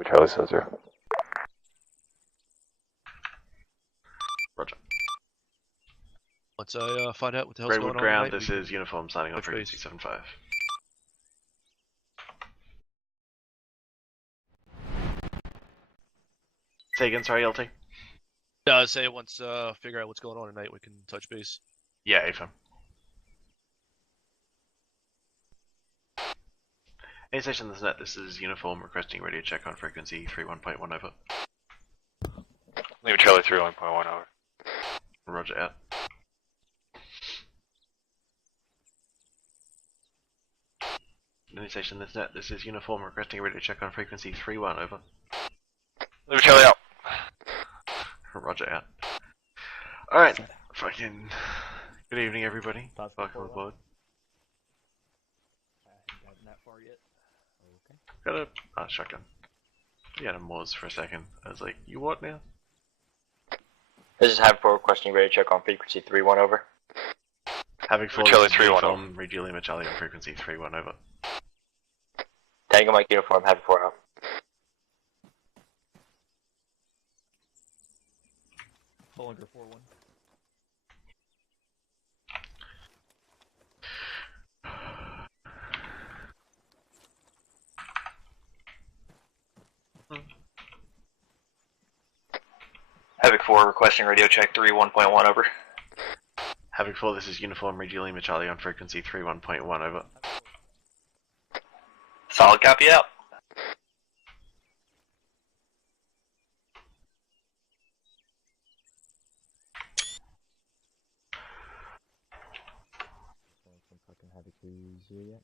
Charlie says 0. Roger. Once I find out what the hell's Redwood going on Ground, tonight, this is Uniform signing on touch frequency base. 75. Say again, sorry, LT? Say once figure out what's going on tonight, we can touch base. Yeah, AFM. Any station that's net, this is Uniform requesting radio check on frequency 31.1 over. Leave Charlie 31.1 over. Roger out. Any station that's net, this is Uniform requesting radio check on frequency 31 over. Leave Charlie out. Roger out. Alright, fucking good evening everybody. Welcome aboard. Haven't gotten that far yet. Okay. Got a shotgun. Yeah, a Moors for a second. I was like, you what now? This is Havoc 4 requesting radio check on frequency 31 over. Havoc 4 Charlie this is 3-1 Uniform, read Lima Charlie on frequency 31 over. Tango Mike uniform, Havoc 4 out. Bollinger 4-1. Havoc 4 requesting radio check 31.1 over. Havoc 4, this is Uniform, read Lima Charlie on frequency 31.1 over. Solid copy out. Some fucking Havoc 3-0 yet.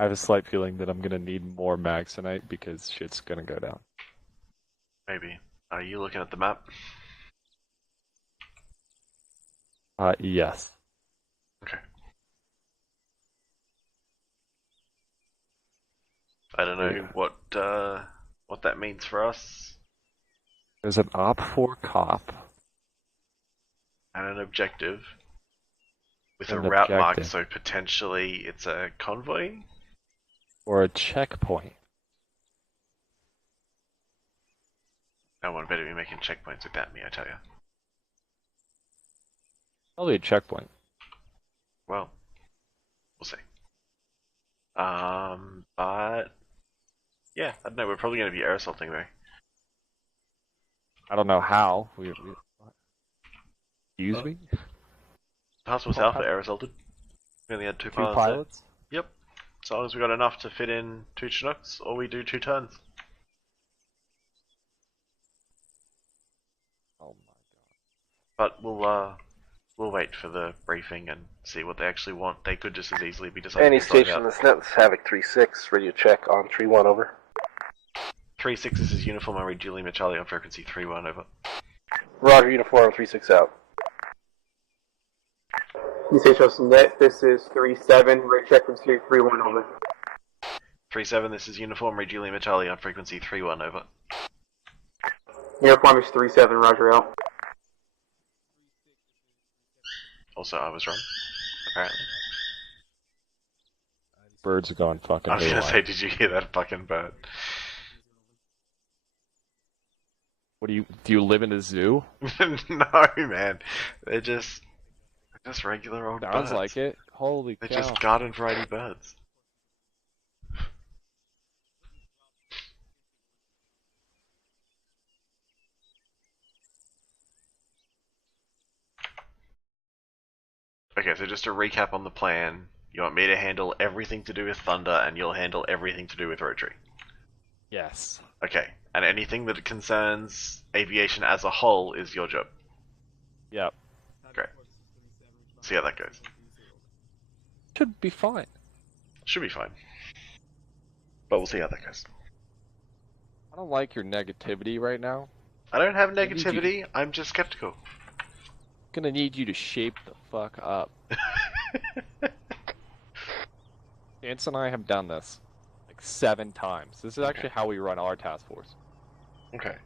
I have a slight feeling that I'm gonna need more mags tonight because shit's gonna go down. Maybe. Are you looking at the map? Yes. Okay. I don't know what that means for us. There's an op 4 cop. And an objective. With a An route mark, objective. so potentially it's a convoy? Or a checkpoint. No one better be making checkpoints without me, I tell you. Probably a checkpoint. Well, we'll see. But yeah, I don't know. We're probably going to be air assaulting though. I don't know how. Excuse me? Pass was Alpha air assaulted. We only had two 2 pilots there. pilots? Yep. As long as we got enough to fit in 2 Chinooks, or we do 2 turns. Oh my god. But we'll wait for the briefing and see what they actually want. They could just as easily be deciding Any to throw it station out. that's net, this is Havoc 3-6, radio check on 3-1 over. 3-6, this is Uniform, I read Lima Charlie on frequency 3-1 over. Roger, uniform 3-6 out. You say Justin net, this is 3-7, radio check from 3-1 over. 3-7, this is Uniform, read Lima Charlie on frequency 3-1 over. Uniform is 3-7, roger out. Also, I was wrong, apparently. Birds are going fucking I was gonna haywire. say, did you hear that fucking bird? What do you live in a zoo? No, man. They're just regular old birds. Sounds like it. Holy They're cow. just garden variety birds. Okay, so just to recap on the plan, you want me to handle everything to do with Thunder, and you'll handle everything to do with Rotary. Yes. Okay, and anything that concerns aviation as a whole is your job. Yep. Great. See how that goes. Should be fine. Should be fine. But we'll see how that goes. I don't like your negativity right now. I don't have need you- negativity, I'm just skeptical. Gonna need you to shape the fuck up. Chance and I have done this like 7 times. This is actually how we run our task force. Okay.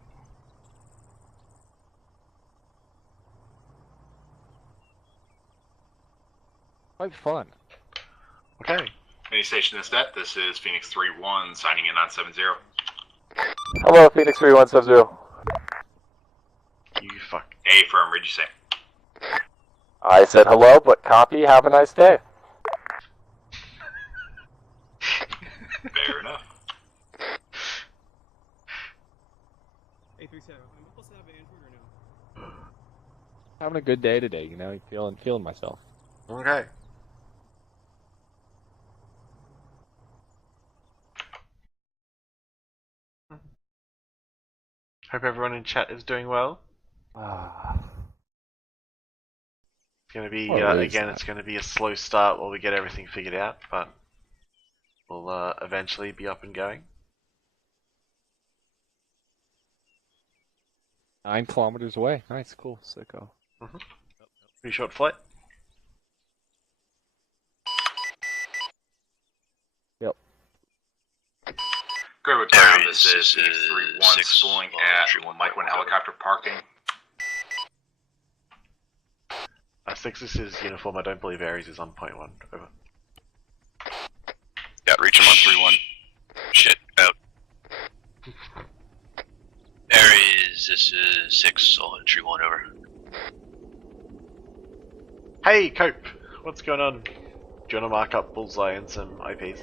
quite fun. Okay. Mini Station is net. This is Phoenix 3-1 signing in on 7-0. Hello, Phoenix 3170. You fuck. Hey, firm, what'd you say? I said hello, but copy. Have a nice day. Fair enough. Hey, 37. Am I supposed to have an Android or no? Having a good day today, you know, feeling myself. Okay. Hope everyone in chat is doing well. It's gonna be again. It's gonna be a slow start while we get everything figured out, but we'll eventually be up and going. 9 kilometers away. Nice, cool, sicko. Pretty short flight. Yep. Go ground. This is Phoenix 3-1 spooling at Mike 1 helicopter parking. 6 is his uniform. I don't believe Ares is on point 1. Over. Got reach him on 3-1. Shit, out. Ares, this is 6 on 3-1, over. Hey, Cope! What's going on? Do you want to mark up Bullseye and some IPs?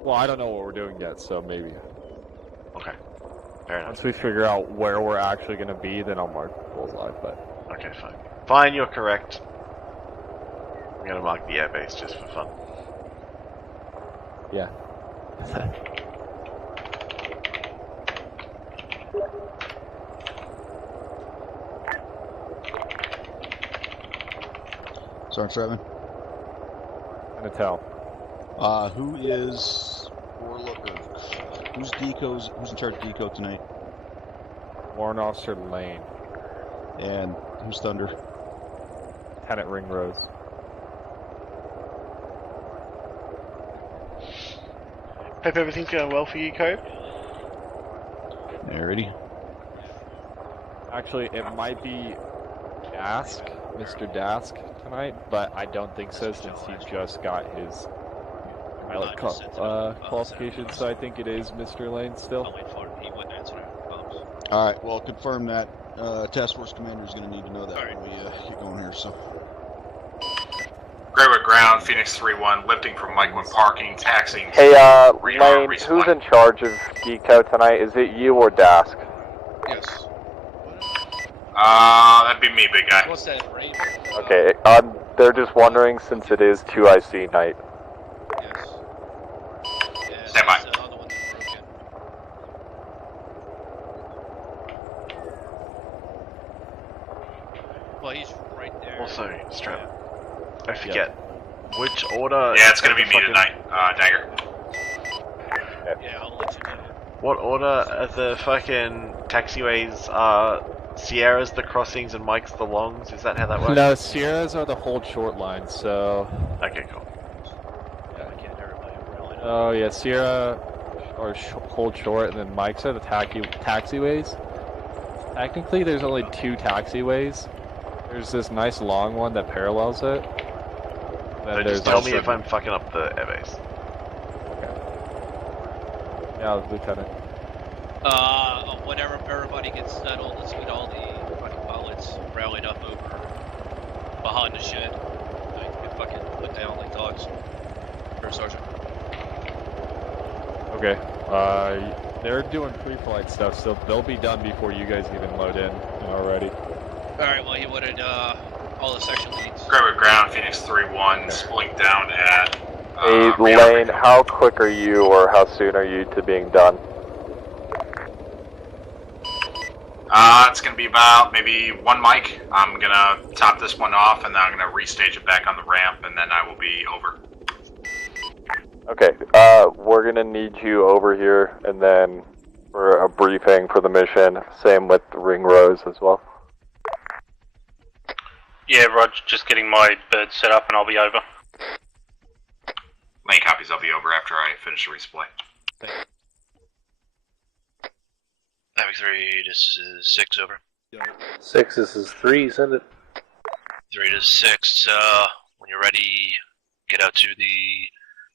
Well, I don't know what we're doing yet, so maybe. Okay. Fair enough. Once we figure out where we're actually going to be, then I'll mark Bullseye, but... Okay, fine. Fine, you're correct. I'm gonna mark the airbase just for fun. Yeah. Sergeant Stratman. Gonna tell. Who is who's decos? Who's in charge of deco tonight? Warrant Officer Lane. And who's Thunder? Lieutenant Ringrose. Hope everything's going well for you, Cope. Alrighty. Actually, it might be Dask, Mr. Dask tonight, but I don't think so since he just got his pilot qualification, so I think it is Mr. Lane still. I'll wait for him. He wouldn't answer phones. Alright, well, confirm that. Task Force Commander is going to need to know that Alright. when we get going here, so. Greywood ground, Phoenix 3-1, lifting from Mike 1 parking, taxiing. Hey, Radar Lane, resupply. who's in charge of Deco tonight? Is it you or Dask? Yes. That'd be me, big guy. What's that, Raven? Okay, they're just wondering since it is 2IC night. Yes. Yeah, Stand by. that's the other one that's broken. Well, he's right there. Also, Strap. I forget. Which order? Yeah, it's gonna be the me fucking- tonight, Dagger. Yeah, I'll let you know. What order are the fucking taxiways? Sierra's the crossings and Mike's the longs? Is that how that works? No, Sierras are the hold short lines, so... Okay, cool. I can't hear everybody really. Oh yeah, Sierra are hold short, and then Mike's are the taxiways. Technically, there's only 2 taxiways. There's this nice long one that parallels it. Then So there's just tell also- me if I'm fucking up the airbase. Yeah, Lieutenant. Whenever everybody gets settled, let's get all the fucking pilots rallied up over behind the shed. Like, get fucking put down like dogs. First Sergeant. Okay. They're doing pre-flight stuff, so they'll be done before you guys even load in already. Alright, well, he wanted, all the section leads. Greywood ground, Phoenix 3-1, spooling down at, Hey, Lane, how quick are you, or how soon are you to being done? It's gonna be about maybe 1 mic. I'm gonna top this one off, and then I'm gonna restage it back on the ramp, and then I will be over. Okay, we're gonna need you over here, and then for a briefing for the mission. Same with Ringrose as well. Yeah, Rog, just getting my bird set up and I'll be over. Lane copies, I'll be over after I finish the resupply. Havoc 3, this is 6, over. 6, this is 3, send it. 3 to 6, when you're ready, get out to the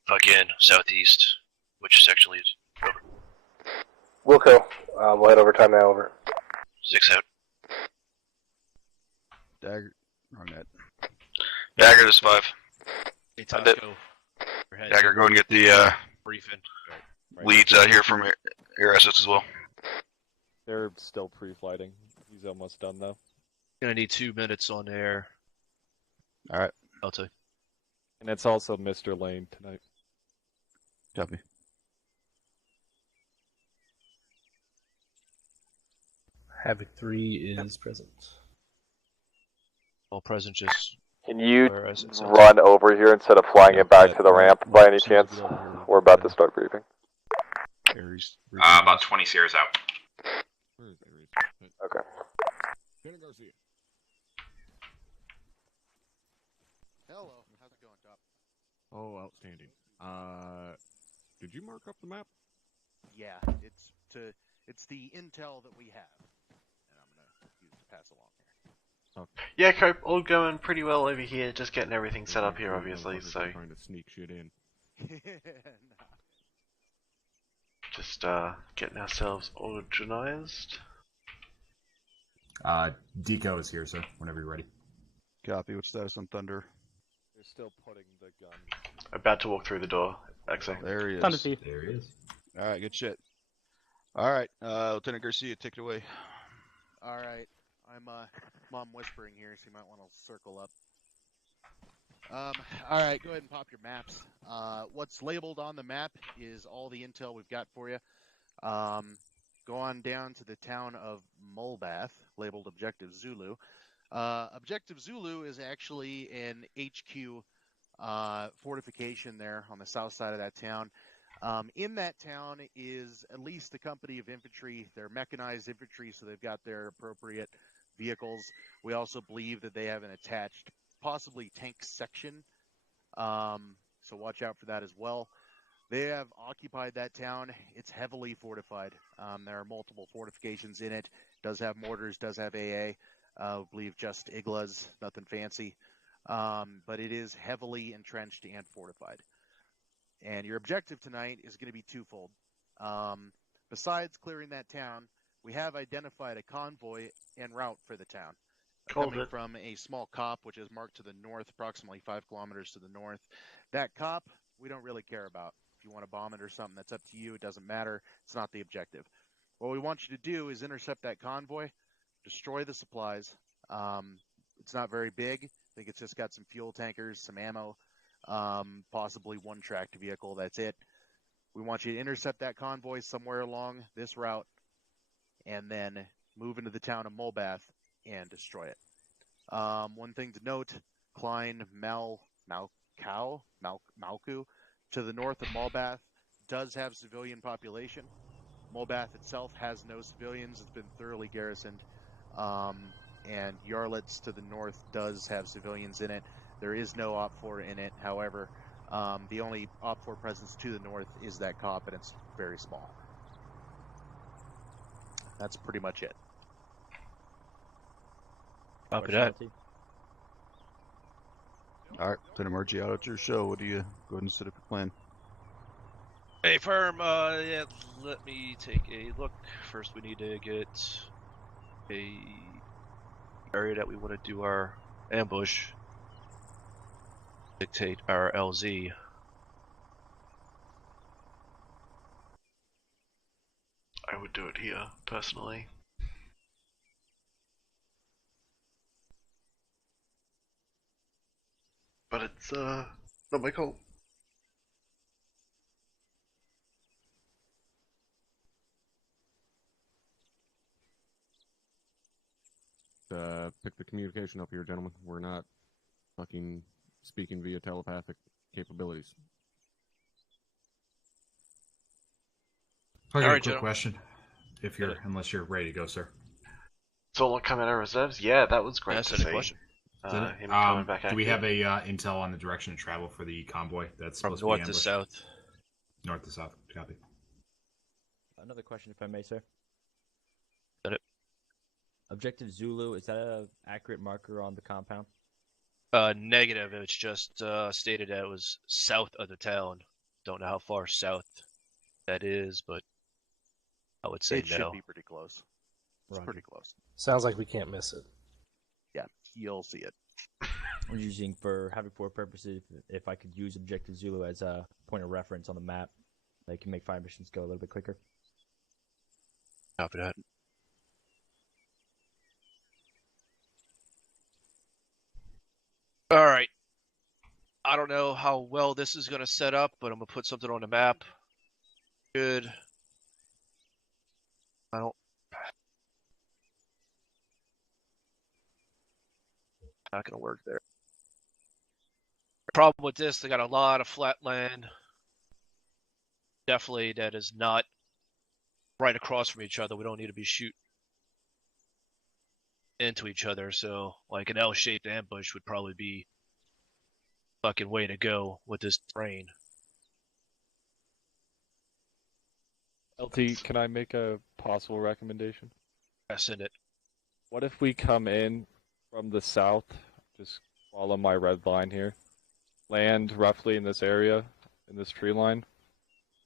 fucking southeast, which section leads. Over. Wilco, we'll head over time now, over. 6 out. Dagger. Wrong net. Dagger, this 5. Hey, Taco. Dagger, go and get the briefing. leads out here from your assets as well. They're still pre-flighting. He's almost done though. Gonna need 2 minutes on air. Alright. I'll tell you. And it's also Mr. Lane tonight. Copy. Havoc 3 is present. All present, just. Can you whereas it's run over here instead of flying it back to the ramp by any chance? We're about to start briefing. Aries. About 20 Sierras out. Okay. Hello, how's it going, Top? Oh, outstanding. Did you mark up the map? Yeah, it's the intel that we have, and I'm gonna use to pass along here. Okay. Yeah, Cope, all going pretty well over here. Just getting everything set up here, obviously. So Trying to sneak shit in. just getting ourselves organized. Deco is here, sir. Whenever you're ready. Copy. What's status on Thunder? They're still putting the gun. About to walk through the door, actually. There he is. Thunder Thief. There he is. Alright, good shit. Alright, Lieutenant Garcia, take it away. Alright, I'm whispering here, so you might want to circle up. Alright, go ahead and pop your maps. What's labeled on the map is all the intel we've got for you. Go on down to the town of Mulbath, labeled Objective Zulu. Objective Zulu is actually an HQ fortification there on the south side of that town. In that town is at least a company of infantry. They're mechanized infantry, so they've got their appropriate vehicles. We also believe that they have an attached, possibly tank section, so watch out for that as well. They have occupied that town. It's heavily fortified. There are multiple fortifications in it. Does have mortars, does have AA. I believe just iglas, nothing fancy. But it is heavily entrenched and fortified. And your objective tonight is going to be twofold. Besides clearing that town, we have identified a convoy en route for the town. Coming from a small cop, which is marked to the north, approximately 5 kilometers to the north. That cop, we don't really care about. If you want to bomb it or something, that's up to you. It doesn't matter. It's not the objective. What we want you to do is intercept that convoy, destroy the supplies. It's not very big. I think it's just got some fuel tankers, some ammo, possibly one tracked vehicle. That's it. We want you to intercept that convoy somewhere along this route and then move into the town of Mulbath and destroy it. One thing to note, Klein Malku to the north of Mulbath does have civilian population. Mulbath itself has no civilians. It's been thoroughly garrisoned. And Yarlitz to the north does have civilians in it. There is no OP4 in it. However, the only OP4 presence to the north is that cop, and it's very small. That's pretty much it. Copy that. Alright, Lieutenant Margie, out at your show. What do you go ahead and set up your plan? Hey, firm. Yeah, let me take a look. First, we need to get a area that we want to do our ambush. Dictate our LZ. I would do it here, personally. But it's not my call. Pick the communication up here, gentlemen. We're not fucking speaking via telepathic capabilities. I got a Alright, quick Joe. question. If you're, unless you're ready to go, sir. Solo coming out of reserves? Yeah, that was great to see. Is that it? Him coming back Do we active. have a intel on the direction of travel for the convoy that's From supposed north to to be ambushed? south. North to south. Copy. Another question, if I may, sir. Got it. Objective Zulu, is that an accurate marker on the compound? Negative. It's just stated that it was south of the town. Don't know how far south that is, but I would say it should no. be pretty close. It's pretty close. Sounds like we can't miss it. Yeah, you'll see it. I'm using for having for purposes if I could use Objective Zulu as a point of reference on the map, they can make fire missions go a little bit quicker. Copy that. All right. I don't know how well this is going to set up, but I'm going to put something on the map. Good. I don't. Not going to work there. Problem with this, they got a lot of flat land. Definitely that is not right across from each other. We don't need to be shooting into each other, so like an L-shaped ambush would probably be fucking way to go with this terrain. LT, can I make a possible recommendation? Send it. What if we come in from the south, just follow my red line here, land roughly in this area, in this tree line,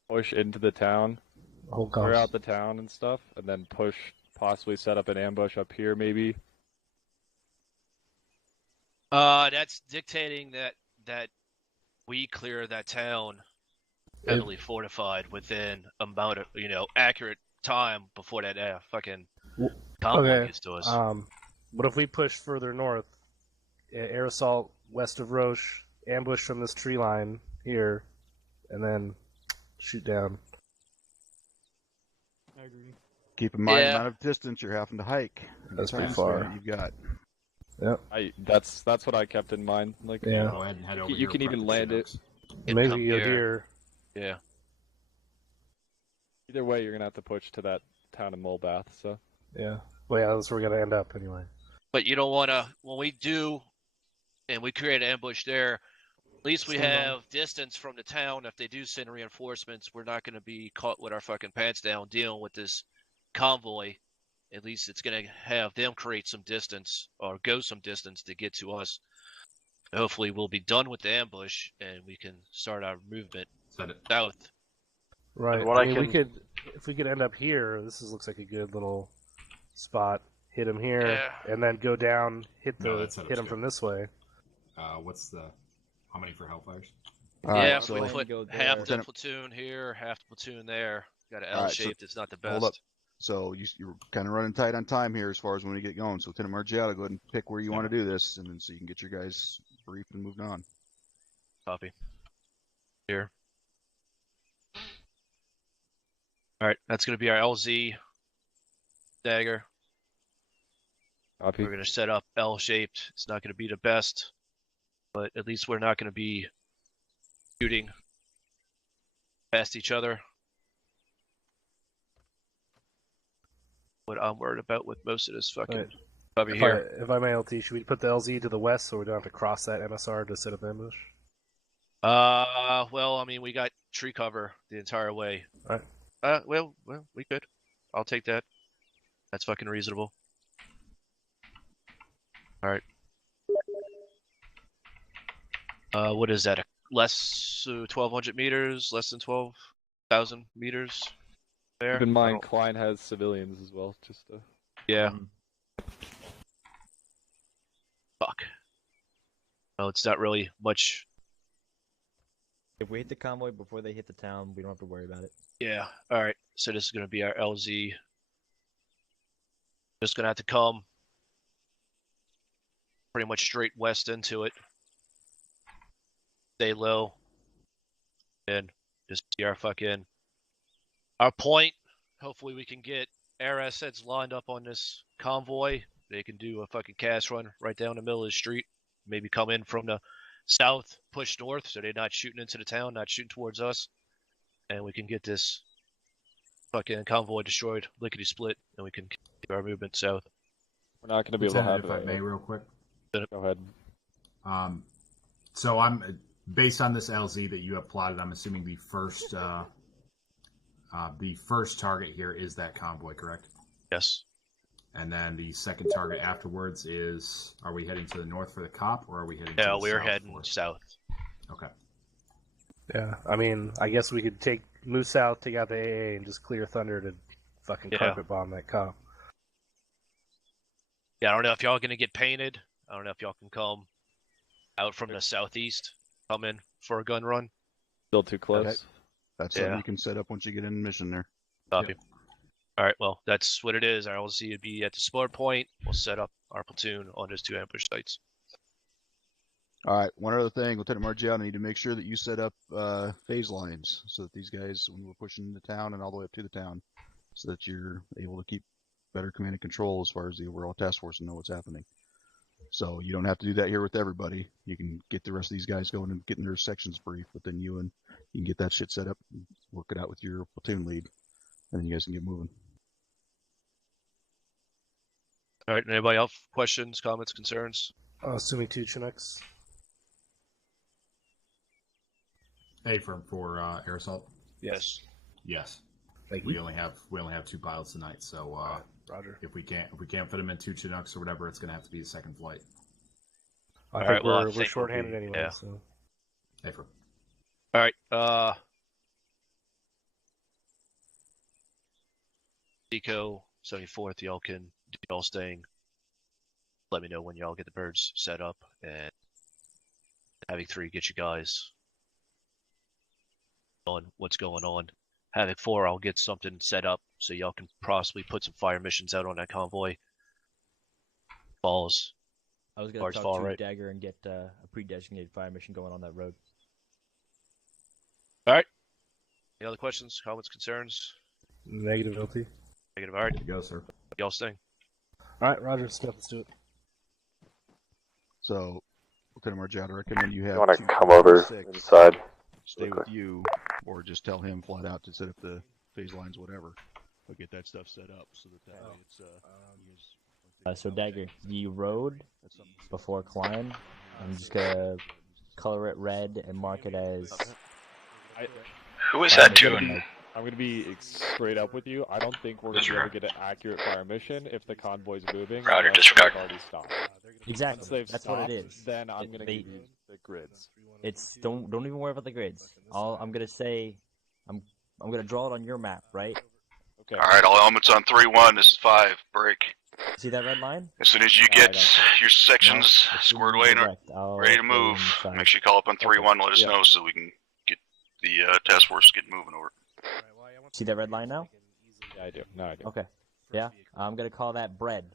push into the town, clear out the town and stuff, and then push, possibly set up an ambush up here maybe? That's dictating that we clear that town heavily fortified within about a accurate time before that fucking convoy gets to us. What if we push further north, air assault west of Roche, ambush from this tree line here, and then shoot down? I agree. Keep in mind the amount of distance you're having to hike. That's pretty far. You've got. Yep. That's what I kept in mind. Like, yeah. Go ahead and head over you can even land it. Maybe you'll hear. Yeah. Either way, you're gonna have to push to that town of Molbath. So. Yeah. Well, yeah, that's where we're gonna end up anyway. But you don't want to. When we do, and we create an ambush there, at least we have distance from the town. If they do send reinforcements, we're not going to be caught with our fucking pants down dealing with this convoy. At least it's going to have them create some distance or go some distance to get to us. Hopefully we'll be done with the ambush and we can start our movement south. Right. What I mean, if we could end up here, looks like a good little spot. Hit him here, and then go down, hit him from this way. How many for Hellfires? Yeah, if we put half the platoon here, half the platoon there. Got an L-shaped, it's not the best. Hold up. So you're kind of running tight on time here as far as when we get going. So Lieutenant Margiotto, go ahead and pick where you want to do this, and then so you can get your guys briefed and moved on. Copy. Here. All right, that's going to be our LZ Dagger. Copy. We're going to set up L-shaped. It's not going to be the best, but at least we're not going to be shooting past each other. What I'm worried about with most of this fucking cover here. If I may, LT, should we put the LZ to the west so we don't have to cross that MSR to set up ambush? Well, I mean, we got tree cover the entire way. All right. Well, we could. I'll take that. That's fucking reasonable. All right. What is that? Less 1,200 meters? Less than 12,000 meters? There. Keep in mind, Klein has civilians as well. Just to... Yeah. Fuck. No, it's not really much. If we hit the convoy before they hit the town, we don't have to worry about it. Yeah. All right. So this is going to be our LZ. Just going to have to come pretty much straight west into it. Stay low. And just see our point. Hopefully we can get air assets lined up on this convoy. They can do a fucking cast run right down the middle of the street. Maybe come in from the south, push north, so they're not shooting into the town, not shooting towards us. And we can get this fucking convoy destroyed, lickety split, and we can keep our movement south. We're not going to be able to have if I may, real quick. Go ahead. So I'm based on this LZ that you have plotted. I'm assuming the first target here is that convoy, correct? Yes. And then the second target afterwards is, are we heading to the north for the cop, or are we heading to the Yeah, we're south heading south. Okay. Yeah, I mean, I guess we could move south, take out the AA, and just clear Thunder to fucking carpet bomb that cop. Yeah, I don't know if y'all gonna get painted. I don't know if y'all can come out from the southeast, come in for a gun run. Still too close. Okay. That's something you can set up once you get in mission there. Copy. All right, well, that's what it is. Our LZ would be at the sport point. We'll set up our platoon on those 2 ambush sites. All right, one other thing, Lieutenant Margiano, I need to make sure that you set up phase lines so that these guys, when we're pushing into town and all the way up to the town, so that you're able to keep better command and control as far as the overall task force and know what's happening. So you don't have to do that here with everybody. You can get the rest of these guys going and getting their sections briefed, but then you can get that shit set up, and work it out with your platoon lead, and then you guys can get moving. All right, anybody else? Questions, comments, concerns? Assuming 2 Chinooks. Hey, for air assault. Yes. Yes. Thank we you. only have two pilots tonight, so Roger. if we can't fit them in 2 Chinooks or whatever, it's gonna have to be a second flight. I think we're shorthanded anyway. Yeah. So. Hey, for. All right. Deco 74th, y'all staying. Let me know when y'all get the birds set up, and Havoc 3 get you guys on what's going on. Havoc 4, I'll get something set up so y'all can possibly put some fire missions out on that convoy. Falls. I was going to talk to Dagger and get a pre-designated fire mission going on that road. All right. Any other questions, comments, concerns? Negative, LT. Negative. All right. Good to go, sir. Y'all staying. All right, Roger. Let's do it. So, Lieutenant Margiano, I recommend you have. You want to come over inside? Stay with you, or just tell him flat out to set up the phase lines, whatever. But get that stuff set up so that way it's So Dagger, the road before climb, I'm just gonna color it red and mark it as. Who is that tune? I'm gonna be straight up with you. I don't think we're gonna be able to get an accurate fire mission if the convoy's moving. Roger, unless disregard. they've already stopped. Exactly. Once That's they've what it stopped, is. Then I'm gonna give you the grids. It's don't even worry about the grids. I'm gonna say, I'm gonna draw it on your map, right? Okay. Alright, all elements on 3-1, this is 5, break. See that red line? As soon as you get your sections squared away and ready to move, make sure you call up on 3-1 and let us know so we can get the task force get moving over. See that red line now? Yeah, I do. No, I do. Okay. Yeah, I'm gonna call that bread.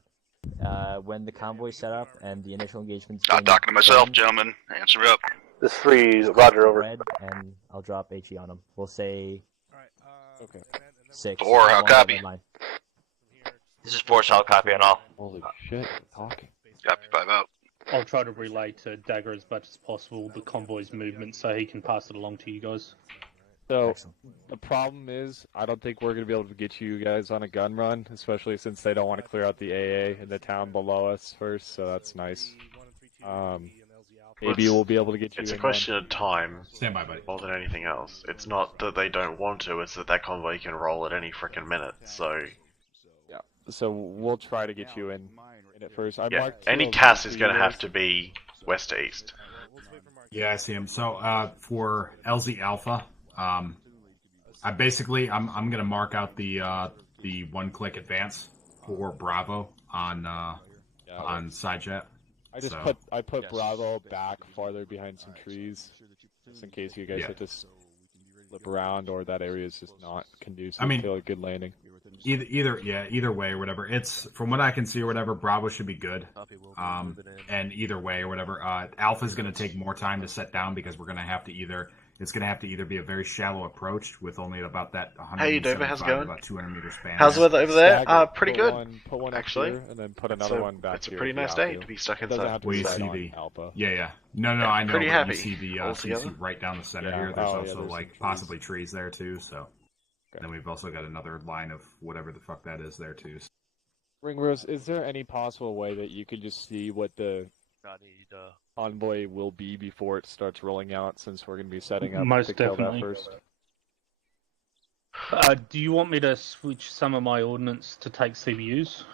When the convoy's set up and the initial engagement's Not talking to myself, gentlemen. Answer me up. This 3, Roger, over. Bread, and I'll drop HE on them. We'll say. Okay. 6. 4, how copy? Line. This is 4, solid copy on all. Holy shit, you're talking. Copy 5 out. I'll try to relay to Dagger as much as possible the convoy's movement so he can pass it along to you guys. So, the problem is, I don't think we're going to be able to get you guys on a gun run, especially since they don't want to clear out the AA in the town below us first, so that's nice. Maybe we'll be able to get you It's in a question one. of time. Stand by, buddy. More than anything else. It's not that they don't want to, it's that convoy can roll at any frickin' minute, so... Yeah, so we'll try to get you in it first. I Yeah, marked any 2 CAS is LZ going to have freeways. to be west to east. Yeah, I see him. So for LZ Alpha, I'm gonna mark out the 1-click advance for Bravo on SideJet. I put Bravo back farther behind some trees, just in case you guys have to slip around or that area is just not conducive to a good landing. Either way or whatever. It's from what I can see or whatever. Bravo should be good. And either way or whatever, Alpha's going to take more time to set down because we're going to have to either. It's going to have to either be a very shallow approach with only about that 175, Hey, Dover, how's it going? about 200 meter span. How's the weather over there? Pretty Put good. Put one actually. up here, and then put another one back It's a here pretty if you nice have day to. to be stuck It doesn't inside. have to Well, be you set see on the Alpha. yeah. No, I know. Pretty but happy You see the altogether. right down the center Yeah. here. There's Oh, also there's like some possibly trees there too. So, and then we've also got another line of whatever the fuck that is there too. Ringrose, is there any possible way that you could just see what the convoy will be before it starts rolling out, since we're going to be setting up Most to kill definitely. that first? Do you want me to switch some of my ordnance to take CBUs?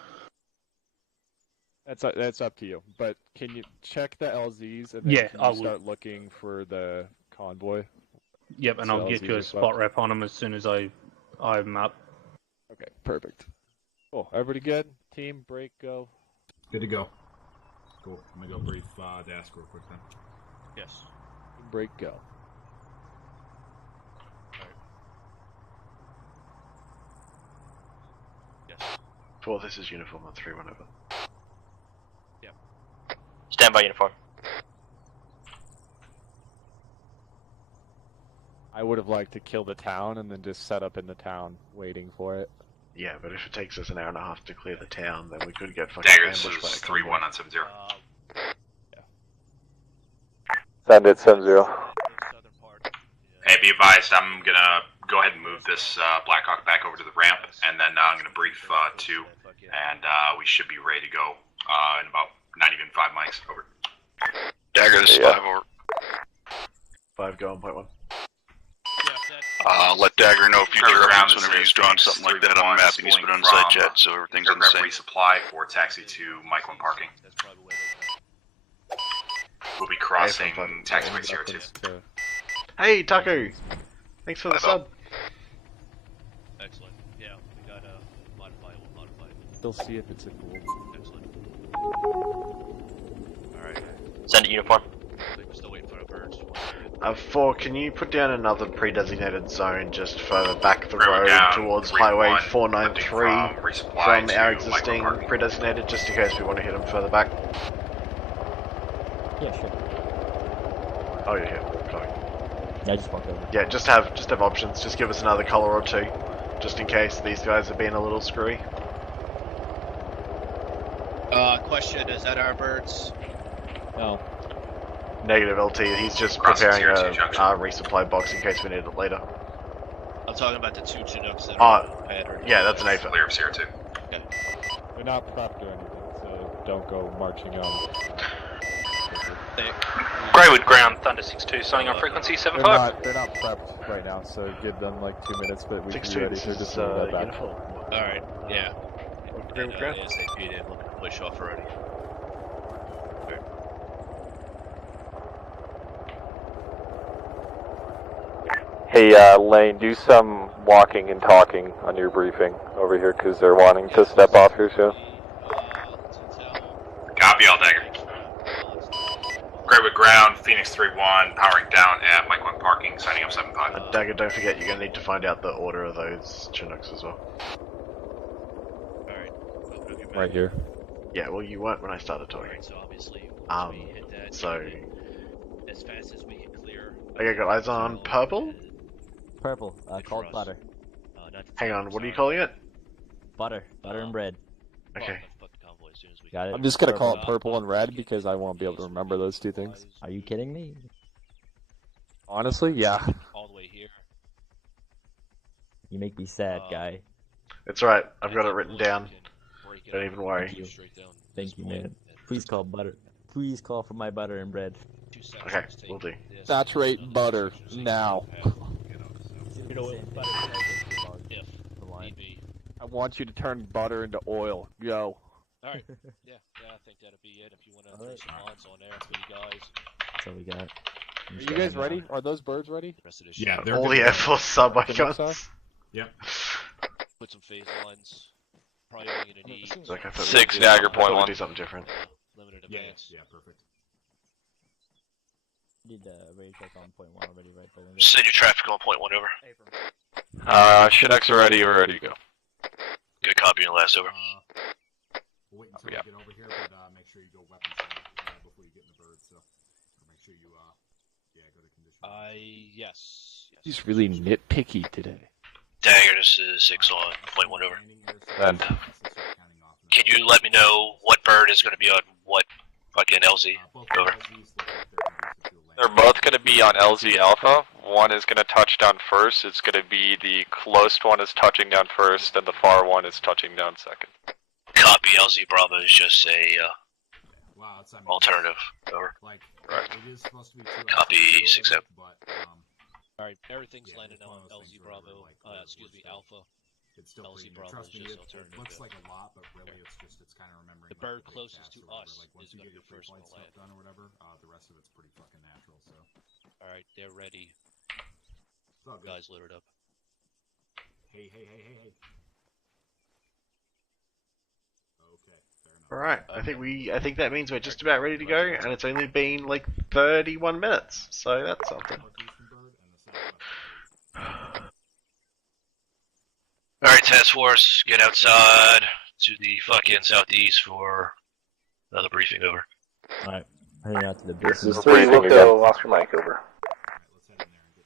That's up to you. But can you check the LZs and then Yeah, can I you will. start looking for the convoy? Yep, and I'll get you a spot rep on them as soon as I'm up. Okay, perfect. Cool. Everybody good? Team, break, go. Good to go. Cool. I'm gonna go brief Dask real quick then. Yes. Team, break, go. Yes. Well, this is uniform on 3-1 over. Yep. Stand by uniform. I would have liked to kill the town and then just set up in the town waiting for it. Yeah, but if it takes us an hour and a half to clear the town, then we could get fucking Dagger, this ambushed is by a 3-1 on 7-0. Send it 7-0. Hey, be advised, I'm gonna go ahead and move this Blackhawk back over to the ramp, and then I'm gonna brief 2, and we should be ready to go in about not even 5 mics. Over. Dagger, this is 5 over. 5 go on point 1. Let Dagger know future rounds whenever he's drawn something like that on the map and he's put it on side jet, so everything's in the same. Resupply for taxi to Mike 1 parking. We'll be crossing taxiway 02. Hey, Taco! Thanks for the sub. Excellent. Yeah, we got modify. We'll modify. Still see if it's a goal. Excellent. Alright. Send it uniform. We're still waiting for our birds. 4, can you put down another pre-designated zone just further back the Railroad road down, towards 3-1, Highway 493 resupply from to our Mike 1 existing parking. pre-designated, just in case we want to hit them further back? Yeah, sure. Oh, you're here. Sorry. Yeah, I just walked over. Yeah, just have options. Just give us another color or 2, just in case these guys are being a little screwy. Question: is that our birds? No. Negative LT. He's just Crossing preparing CR2 a junction. resupply box in case we need it later. I'm talking about the 2 Chinooks that are patterned. Yeah, that's an AFA. Clear of CR2. Okay. They're not prepped or anything, so don't go marching on. Greywood ground, Thunder 6-2, signing on frequency 7-5. They're not prepped right now, so give them like 2 minutes, but we should be 6-2, ready this to is just move that back. uniform. Alright, yeah. Green ground. ASAP, they're looking to push off already. Hey, Lane, do some walking and talking on your briefing over here, because they're wanting to step off here soon. Copy all, Dagger. Greywood ground, Phoenix 3-1, powering down at Mike 1 parking, signing up 7-5. Dagger, don't forget, you're going to need to find out the order of those Chinooks as well. Alright. Right here. Yeah, well, you weren't when I started talking. So obviously, we hit that. So... as fast as we can clear. Okay, got eyes on purple? Purple, called butter. Hang on, what are you calling it? Butter and bread. Okay. Got it? I'm just gonna call it purple and red because I won't be able to remember those 2 things. Are you kidding me? Honestly, yeah. All the way here. You make me sad, guy. It's alright, I've got it written down. Don't even worry. Thank you, man. Please call butter. Please call for my butter and bread. Okay, will do. Saturate butter now. You know what? Butter I want you to turn butter into oil. Go. Alright. Yeah, I think that'll be it. If you want to throw some lines on there for you guys. That's all we got. Are you guys ready? Are those birds ready? Yeah, they're all good. the Air Force sub icons. Yep. Put some phase lines. Probably only gonna need 6 Dagger point 1. Do something different. Limited Yeah, advance. yeah, perfect. Did ready check on point 1 already, right? Send your traffic on point 1 over. Chinooks are ready, we're ready to go. Good copy and last over. We'll wait until we get over here, but make sure you go weapons before you get in the bird, so make sure you, yeah, go to condition. Yes. He's really nitpicky today. Dagger, this is 6 on point 1 over. And Can you let me know what bird is going to be on what fucking LZ? Over. they're both going to be on LZ Alpha. One is going to touch down first. It's going to be the closest one is touching down first, and the far one is touching down second. Copy. LZ Bravo is just a alternative. Over. Like, right. It is supposed to be Copy. 6-0. Alright, everything's landed on LZ Bravo. Excuse me, Alpha. It's still LZ pretty new. Bravo Trust is me, just it alternative looks to- like a lot, but really it's kind of remembering. The like, bird big closest tasks to or whatever. us Like once is you gonna get be your free first on flight the stuff land. done or whatever, the rest of it's pretty fucking natural. So. All right, they're ready. It's all good. Guys, loaded up. Hey. Okay, fair enough. All right, I think that means we're just about ready to go, and it's only been like 31 minutes, so that's something. Alright, task force, get outside to the fucking southeast for another briefing, over. Alright, heading out to the This is business. 3 Wilco, lost your mic, over.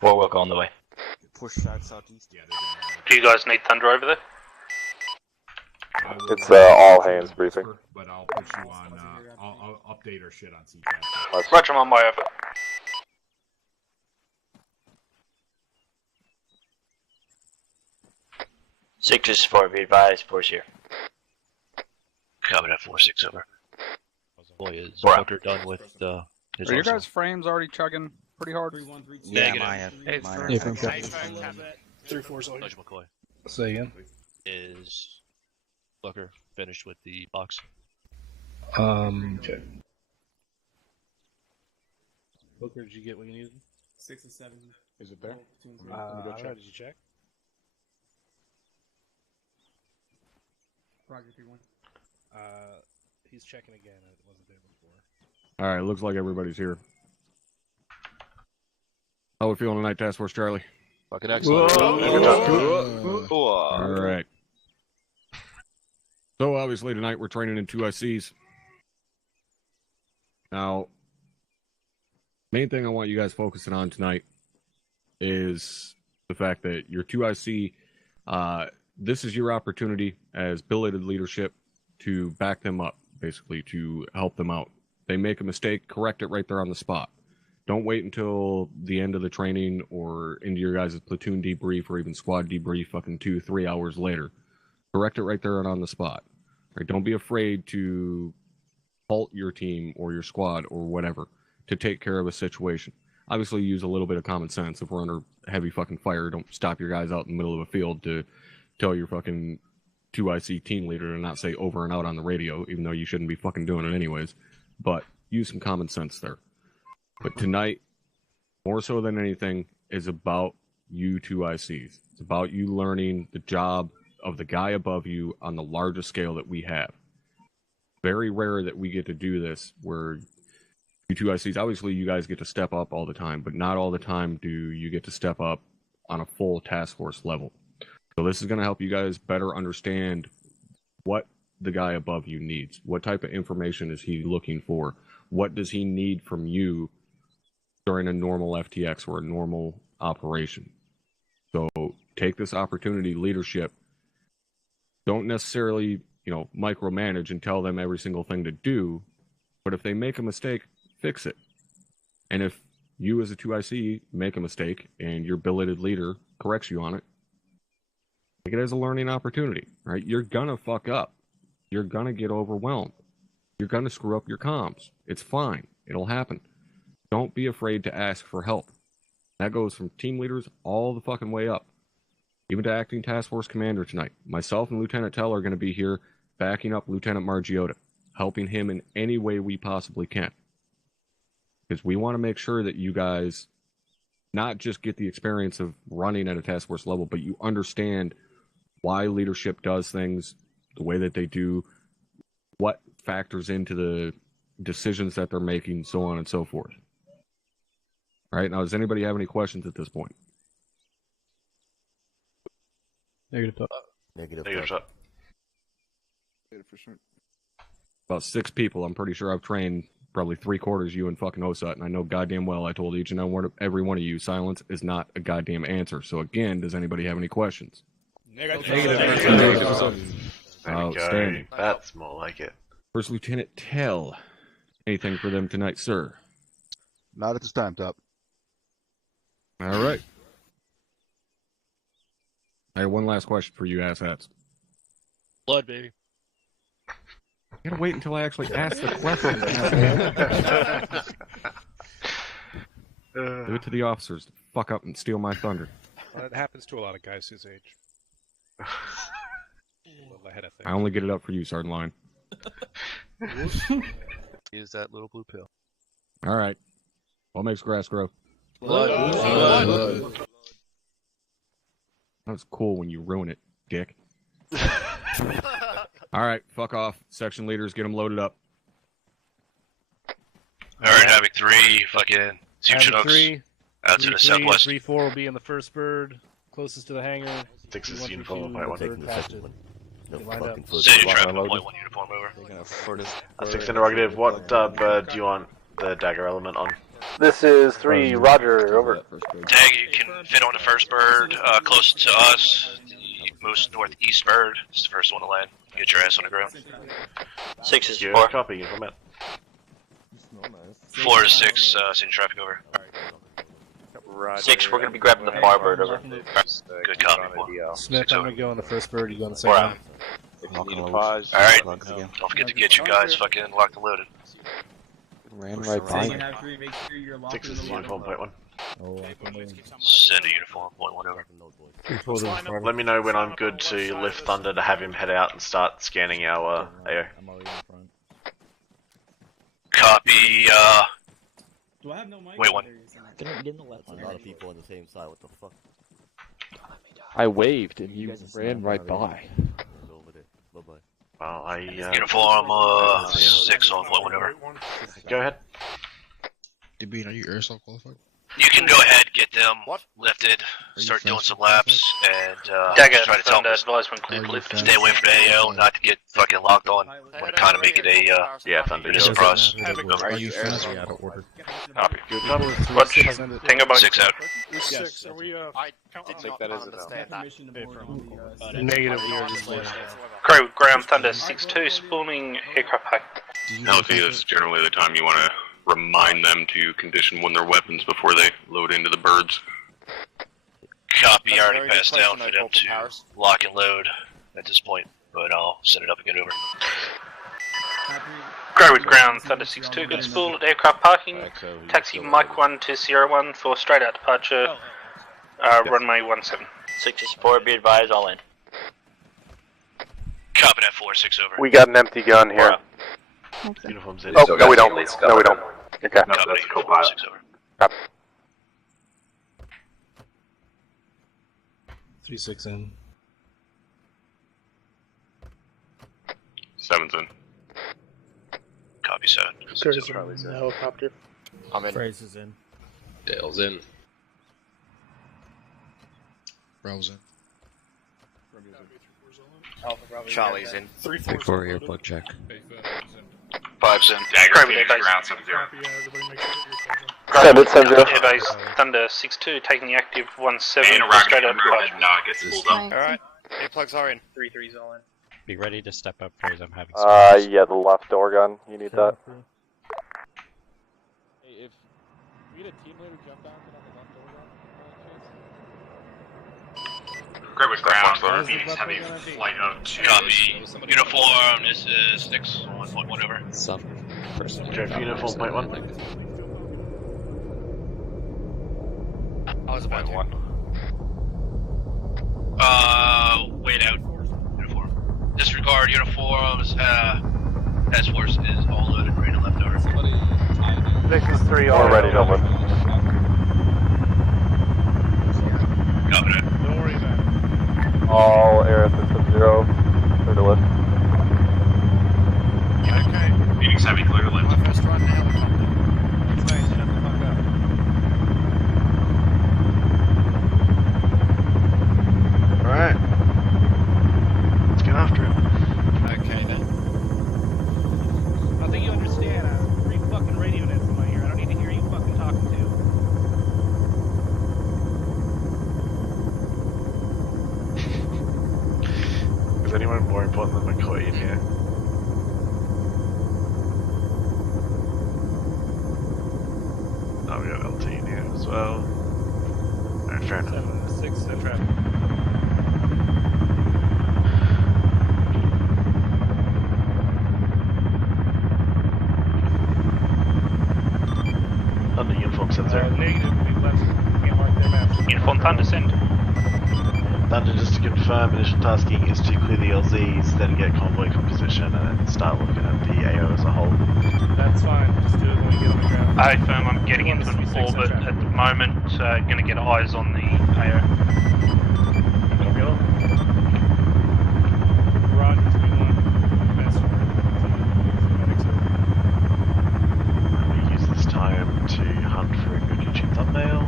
4 Wilco on the way. Push southeast. Do you guys need Thunder over there? It's all hands briefing. But I'll put you on. I'll update our shit on CTAC. Roger, I'm on my over. Sectors 4, be advised, force here. Coming at 4-6, over. Boy, is Wow. Booker done with his Are your arsenal. guys' frames already chugging pretty hard? Yeah, Hey, mine yeah, have. from 3-4's on. McCoy. Say again. Is Booker finished with the box? Okay. Booker, did you get what you needed? 6 and 7. Is it there? I don't know, did you check? Roger 3-1. He's checking again. It wasn't there before. All right, looks like everybody's here. How we feeling tonight, Task Force Charlie? Fucking excellent. All right. So obviously tonight we're training in 2 ICs. Now, main thing I want you guys focusing on tonight is the fact that your 2 IC, this is your opportunity as billeted leadership to back them up, basically to help them out. They make a mistake, correct it right there on the spot. Don't wait until the end of the training or into your guys' platoon debrief or even squad debrief fucking 2-3 hours later. Correct it right there and on the spot. Right? Don't be afraid to halt your team or your squad or whatever to take care of a situation. Obviously, use a little bit of common sense. If we're under heavy fucking fire, don't stop your guys out in the middle of a field to tell your fucking 2 IC team leader to not say over and out on the radio, even though you shouldn't be fucking doing it anyways. But use some common sense there. But tonight, more so than anything, is about you 2 ICs. It's about you learning the job of the guy above you on the largest scale that we have. Very rare that we get to do this where you 2 ICs, obviously you guys get to step up all the time, but not all the time do you get to step up on a full task force level. So this is going to help you guys better understand what the guy above you needs. What type of information is he looking for? What does he need from you during a normal FTX or a normal operation? So take this opportunity, leadership. Don't necessarily, micromanage and tell them every single thing to do, but if they make a mistake, fix it. And if you as a 2 IC make a mistake and your billeted leader corrects you on it, take it as a learning opportunity, right? You're gonna fuck up. You're gonna get overwhelmed. You're gonna screw up your comms. It's fine. It'll happen. Don't be afraid to ask for help. That goes from team leaders all the fucking way up. Even to acting task force commander tonight. Myself and Lieutenant Tell are going to be here backing up Lieutenant Margiota, helping him in any way we possibly can. Because we want to make sure that you guys not just get the experience of running at a task force level, but you understand why leadership does things the way that they do, what factors into the decisions that they're making, so on and so forth. All right, now does anybody have any questions at this point? Negative up. Negative up. Negative for sure. About 6 people. I'm pretty sure I've trained probably 3/4 you and fucking OSUT, and I know goddamn well I told each and every one of you silence is not a goddamn answer. So again, does anybody have any questions? Outstanding. That's more like it. First Lieutenant Tell. Anything for them tonight, sir? Not at this time, Top. All right. I have one last question for you, asshats. Blood, baby. You gotta wait until I actually ask the question. Leave it to the officers to fuck up and steal my thunder. Well, it happens to a lot of guys his age. I only get it up for you, Sergeant Line. Use that little blue pill. All right. What makes grass grow? Blood. That's cool when you ruin it, dick. All right, fuck off. Section leaders, get them loaded up. Alright, Havoc 3, fucking two Havoc Chinooks 3, out to the southwest. 3-4 will be in the first bird, closest to the hangar. 6 is 3-1, uniform, 3-2, by one. third past it. Get lined up. City traffic, point 1 uniform over. 6 interrogative, what bird do you want the dagger element on? This is 3, Roger, over. Tag, you can fit on the first bird, close to us. The most northeast bird. It's the first one to land. Get your ass on the ground. 6 is 4. Copy, uniform out. 4 to 6, city traffic over. 6, we're gonna be grabbing the far bird, over. Good copy, 4. Smith, I'm gonna go on the first bird, you go on the second. Alright, don't forget to get you guys fucking locked and loaded. Ran right by me. 6 is uniform, point 1. Send a uniform, point 1 over. Let me know when I'm good to lift Thunder to have him head out and start scanning our AO. Copy, Do I have no mic? wait one. A lot of people on the same side, what the fuck? I waved and you ran right by. Well, I, Uniform, 6 on point 1 over. Go ahead. DB, are you airsoft qualified? You can go ahead, get them lifted, start doing some laps, and Dagger, try to tell them advisement clear to lift. stay away from the AO, not to get fucking locked on. Want to kind of make it a Thunder. a surprise. Are you fast or out of order? Copy. Good number. What? Tango box. 6 out. 6, are we, I take that as a Negative, we are just landing. Ground Thunder 6-2, spawning aircraft pack. Healthy is generally the time you want to remind them to condition one of their weapons before they load into the birds. Copy, I already passed down for them to lock and load at this point, but I'll set it up again over. Ground Thunder 6-2, good spool at aircraft parking. Taxi Mike 1 to Sierra 1 for straight out departure. Runway 17. 6 is 4, be advised, all in. Copy that 4-6 over. We got an empty gun here. Uniforms in. Oh, no we don't. No we don't. Okay. No, that's a co-pilot. 6 over. Copy. 3-6 in. 7's in. Copy 7. Curtis in the helicopter. I'm in. Trace is in. Dale's in. Bravo's in. Charlie's in. 3-4 earplug check. 5's in. Dagger, Phoenix, ground 7-0. Send it, send it. Airbase Thunder 6-2, taking the active 1-7 And for straight out go ahead departure. and get pulled up. Alright, earplugs are in. 3-3's all in. Be ready to step up, Fraser. I'm having Yeah, the left door gun. You need that. Hey, if we had a team leader jump out on the left door gun, Great with ground, Phoenix having a flight of 2. Copy. Uniform, this is 6 on point 1 over. Some person. Okay, for uniform, point 1. I was about to. Wait out. Uniform. Disregard uniforms. Task force is all loaded, right and left over. 6 is 3, all ready to lift. Copy that. Don't worry about it. all air system 0, clear to lift. Okay. Phoenix heavy, clear to lift. First run now. Nice, shut the fuck up. Alright. Let's get after it. Okay then. I think you understand. I have 3 fucking radio nets in my ear. I don't need to hear you fucking talking to. Is anyone more important than McCoy in here? Oh, we got LT in here as well. Alright, fair enough. 7 to 6, no traffic. On the uniform sensor. Negative, we left. Can't mark their maps. Uniform Thunder send. Thunder, just to confirm, initial tasking is to clear the LZs, then get convoy composition, and then start looking at the AO as a whole. That's fine. Just do it when we get on the ground. Hey, firm, I'm getting into an orbit at the moment. Gonna get eyes on the AO. Copy all. Roger, 3-1. We use this time to hunt for a good YouTube thumbnail.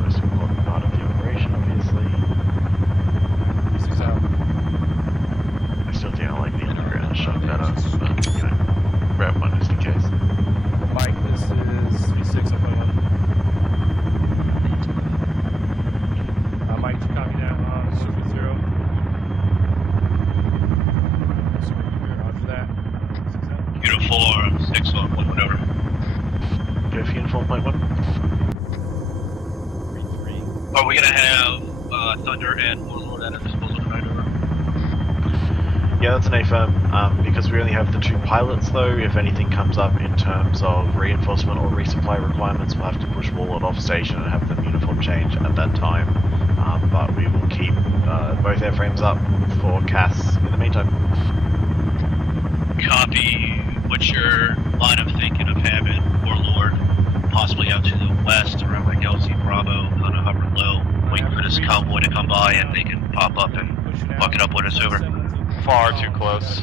Most important part of the operation, obviously. This is out. I still think I like the underground shot better, but, you know, grab one just in case. Mike, this is 3-6 up by 1. Mike, copy that on 1-0. Roger that. Uniform 6-1, whatever. Go for uniform point 1. Are we gonna have Thunder and Warlord at our disposal tonight, over? Yeah, that's an A-firm. Because we only have the 2 pilots though, if anything comes up in terms of reinforcement or resupply requirements, we'll have to push Warlord off station and have them uniform change at that time. But we will keep both airframes up for CAS in the meantime. Copy. What's your line of thinking of having Warlord possibly out to the west around like LC Bravo, kind of hover low, waiting for this convoy to come by and they can pop up and fuck it up with us, over? Far too close.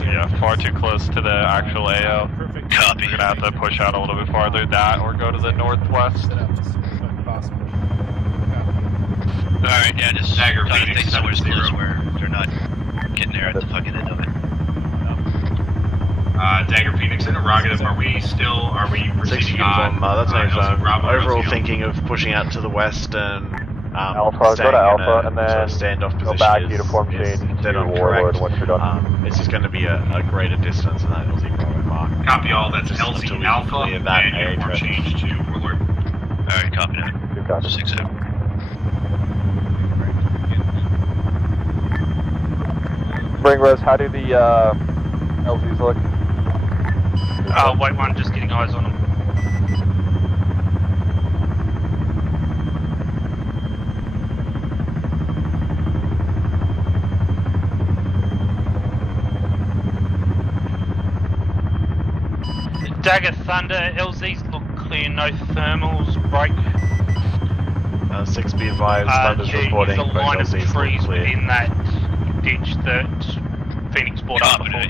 Yeah, far too close to the actual AO. Copy. We're gonna have to push out a little bit farther that or go to the northwest. Alright, yeah, just Dagger trying to think somewhere close where they're not getting there at the fucking end of it. Dagger Phoenix interrogative, are we proceeding on? That's no firm. Bravo, Overall LCO? thinking of pushing out to the west and Alpha, go staying to in Alpha, a and then sort of standoff go position back, is uniform change dead to on Warlord correct. once you're done. It's just going to be a greater distance than that LZ Bravo mark. Copy all, that's Just LZ until we Alpha clear that and uniform area. change to Warlord. Alright, copy that. Good copy. 6-0. Spring Rose, how do the LZs look? White 1, just getting eyes on them. Dagger Thunder, LZs look clear, no thermals, break. 6 be advised, Thunder's reporting, There's a both line of LZs trees look clear. within that ditch that Phoenix brought up before.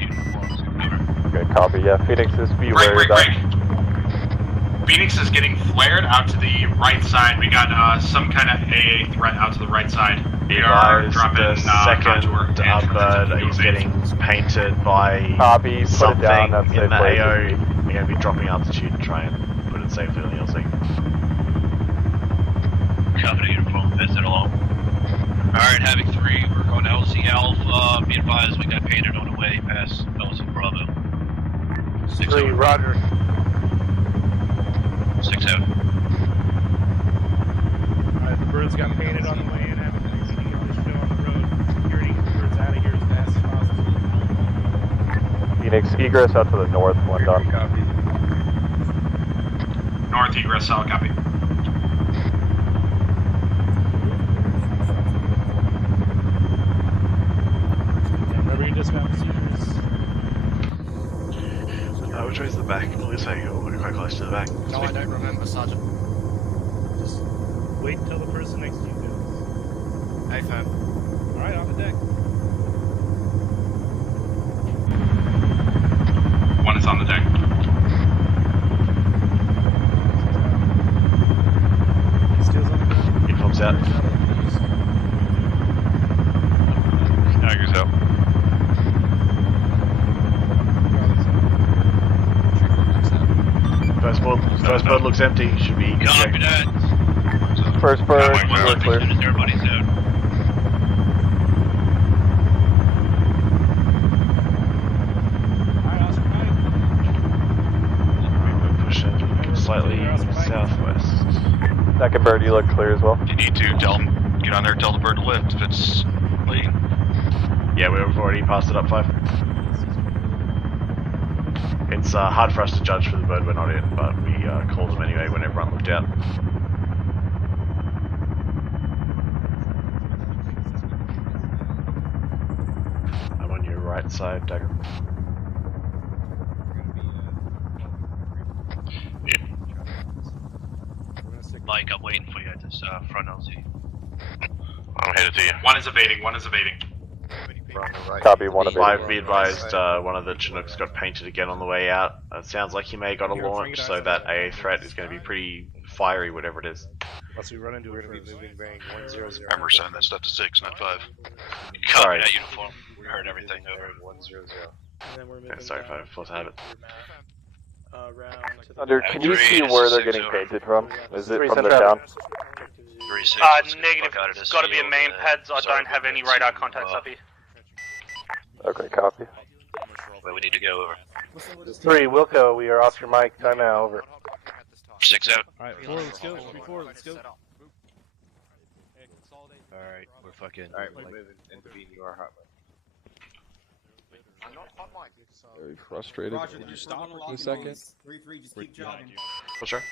Okay, copy. Yeah, Phoenix is be Break, wary break, about. break. Phoenix is getting flared out to the right side. We got some kind of AA threat out to the right side. We are dropping The second contour and bird is getting painted by Copy, put it something down, that's in safe the place. AO. We're going to be dropping altitude and try and put it safely on the LZ. Copy uniform, pass it along. Alright, Havoc 3, we're going to LC Alpha. Be advised, we got painted on the way past LC Bravo. 3, roger. 6-0. Alright, the birds got painted on the way in. Have a get this show on the road. Security, get the birds out of here as fast as possible. Phoenix, egress out to the north, one done. Copy. North egress, solid copy. Remember your dismount procedures. Which way's the back? It looks like we're quite close to the back. No, I don't remember, Sergeant. Just wait until the person next to you goes. Hey, fam. Alright, on the deck. One is on the deck. Uniform's out. Dagger's out. First bird looks empty. Should be good. Copy that. First bird, We're clear. Everybody's out. We're pushing slightly southwest. Second bird, you look clear as well. You need to tell him, get on there, tell the bird to lift if it's waiting. Yeah, we've already passed it up 5. It's hard for us to judge for the bird we're not in, but we called them anyway when everyone looked out. I'm on your right side, Dagger. Mike, I'm waiting for you at this front LZ. I'm headed to you. One is evading. Copy, one evading. Be advised, one of the Chinooks got painted again on the way out. It sounds like he may have got a launch, so that AA threat is going to be pretty fiery, whatever it is. Unless we run into it, we're moving bearing 100. Remember, send that stuff to 6, not 5. Sorry. That uniform. We heard everything over. 100. Yeah, sorry if I forced to have it. Thunder, can you see where they're getting painted from? Is it from the town? Negative. It's got to be a main pads. I don't have any radar contacts up here. Okay, copy. Where we need to go, over. 3, Wilco, we are off your mic. Time out, over. 6 out. Alright, 4, let's go. 4, let's go. Alright, we're fucking. Alright, we're moving into BUR Hardman. Very frustrated. Roger, did you stop for a second? 3-3, just keep jogging. For sure.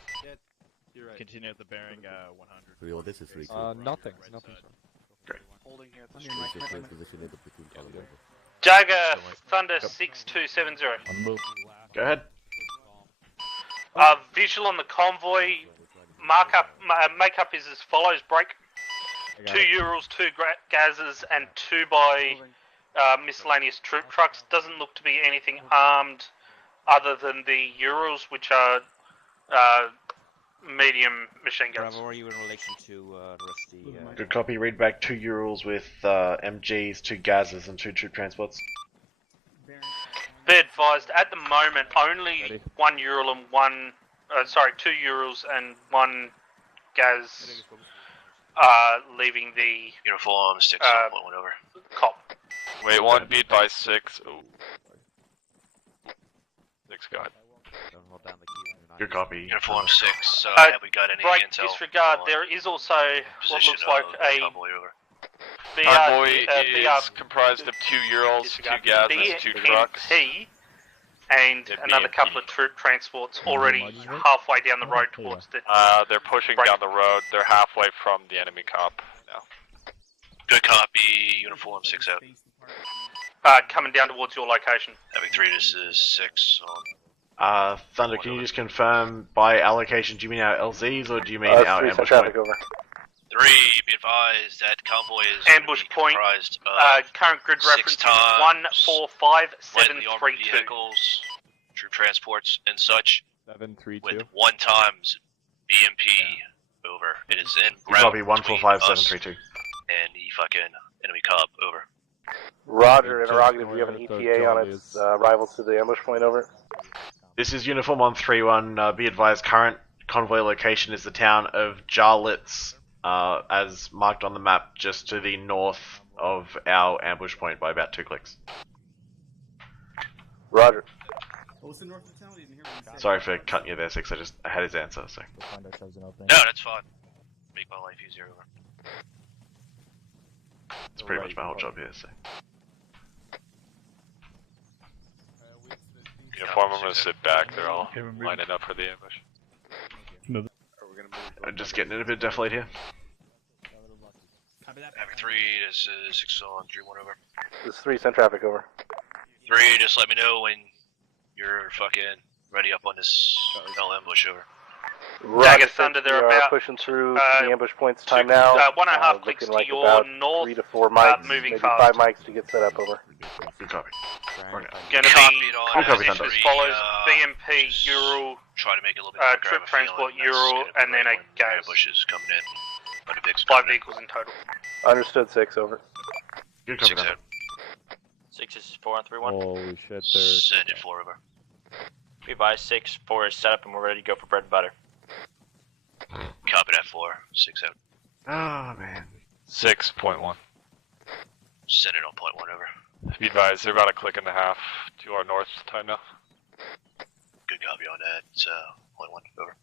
Continue at the bearing 100. Well, this is 3. Nothing. Great. Holding here at the Dagger, Thunder 6270. Go ahead. Visual on the convoy. Makeup is as follows: break 2 Urals, 2 Gazers, and 2 by miscellaneous troop trucks. Doesn't look to be anything armed other than the Urals, which are medium machine guns. Bravo, are you in relation to the rest of the... Good copy. Read back 2 Urals with MGs, 2 Gazers, and 2 troop transports. Be advised, at the moment, only 1 Ural and 1... 2 Urals and 1 Gaz leaving the... Uniform, 6 1 over. Cop. Wait, 1, be advised, 6. Ooh. 6 got. Good copy. Uniform 6, have we got any break intel? Disregard, there is also what looks like a... Convoy is comprised of 2 Urals, 2 Gazers, 2 trucks. BMP and another couple of troop transports already halfway down the road towards the... They're pushing down the road. They're halfway from the enemy cop now. Good copy, uniform 6 out. Coming down towards your location. Having 3, this is 6 on... Thunder, can you just confirm by allocation, do you mean our LZs or do you mean our ambush point? 3, be advised that convoy is ambush point. Comprised of current grid 6 reference times 145732. Vehicles, troop transports, and such. 732. With 1 times BMP over. It is in You copy 145732. And the fucking enemy cop over. Roger, interrogative. Do you have an ETA on its arrival to the ambush point, over? This is Uniform 131. Be advised, current convoy location is the town of Jarlitz, as marked on the map, just to the north of our ambush point by about 2 clicks. Roger. What's the north of town? I didn't hear what you said. Sorry for cutting you there, 6. I had his answer, so. No, that's fine. Make my life easier over. It's pretty much my whole job here, so. Uniform, I'm gonna sit back. They're all lining up for the ambush. I'm just getting in a bit deflated here. Having 3, this is 6 on 3 1 over. This is 3, send traffic, over. 3, just let me know when you're fucking ready up on this ambush over. Dagger Thunder, they're we are about pushing through the ambush points time now. 1.5 clicks looking to like your about north, 3 to 4 mics, moving maybe fast. 5 mics to get set up, over. Good copy. Going to be position as follows: BMP, Ural, try to make it a little bit troop transport, Ural, and then a Gaz. Bushes coming in. 5 vehicles in total. Understood, 6, over. Good copy. 6 out. 6 is 4 on 3 1. Holy shit, Send it 4 over. Be advised, 6, 4 is set up and we're ready to go for bread and butter. Copy that 4, 6 out. Oh man. 6.1. Send it on point 1 over. Be advised, they're about a click and a half to our north time now. Good copy on that. It's point 1 over.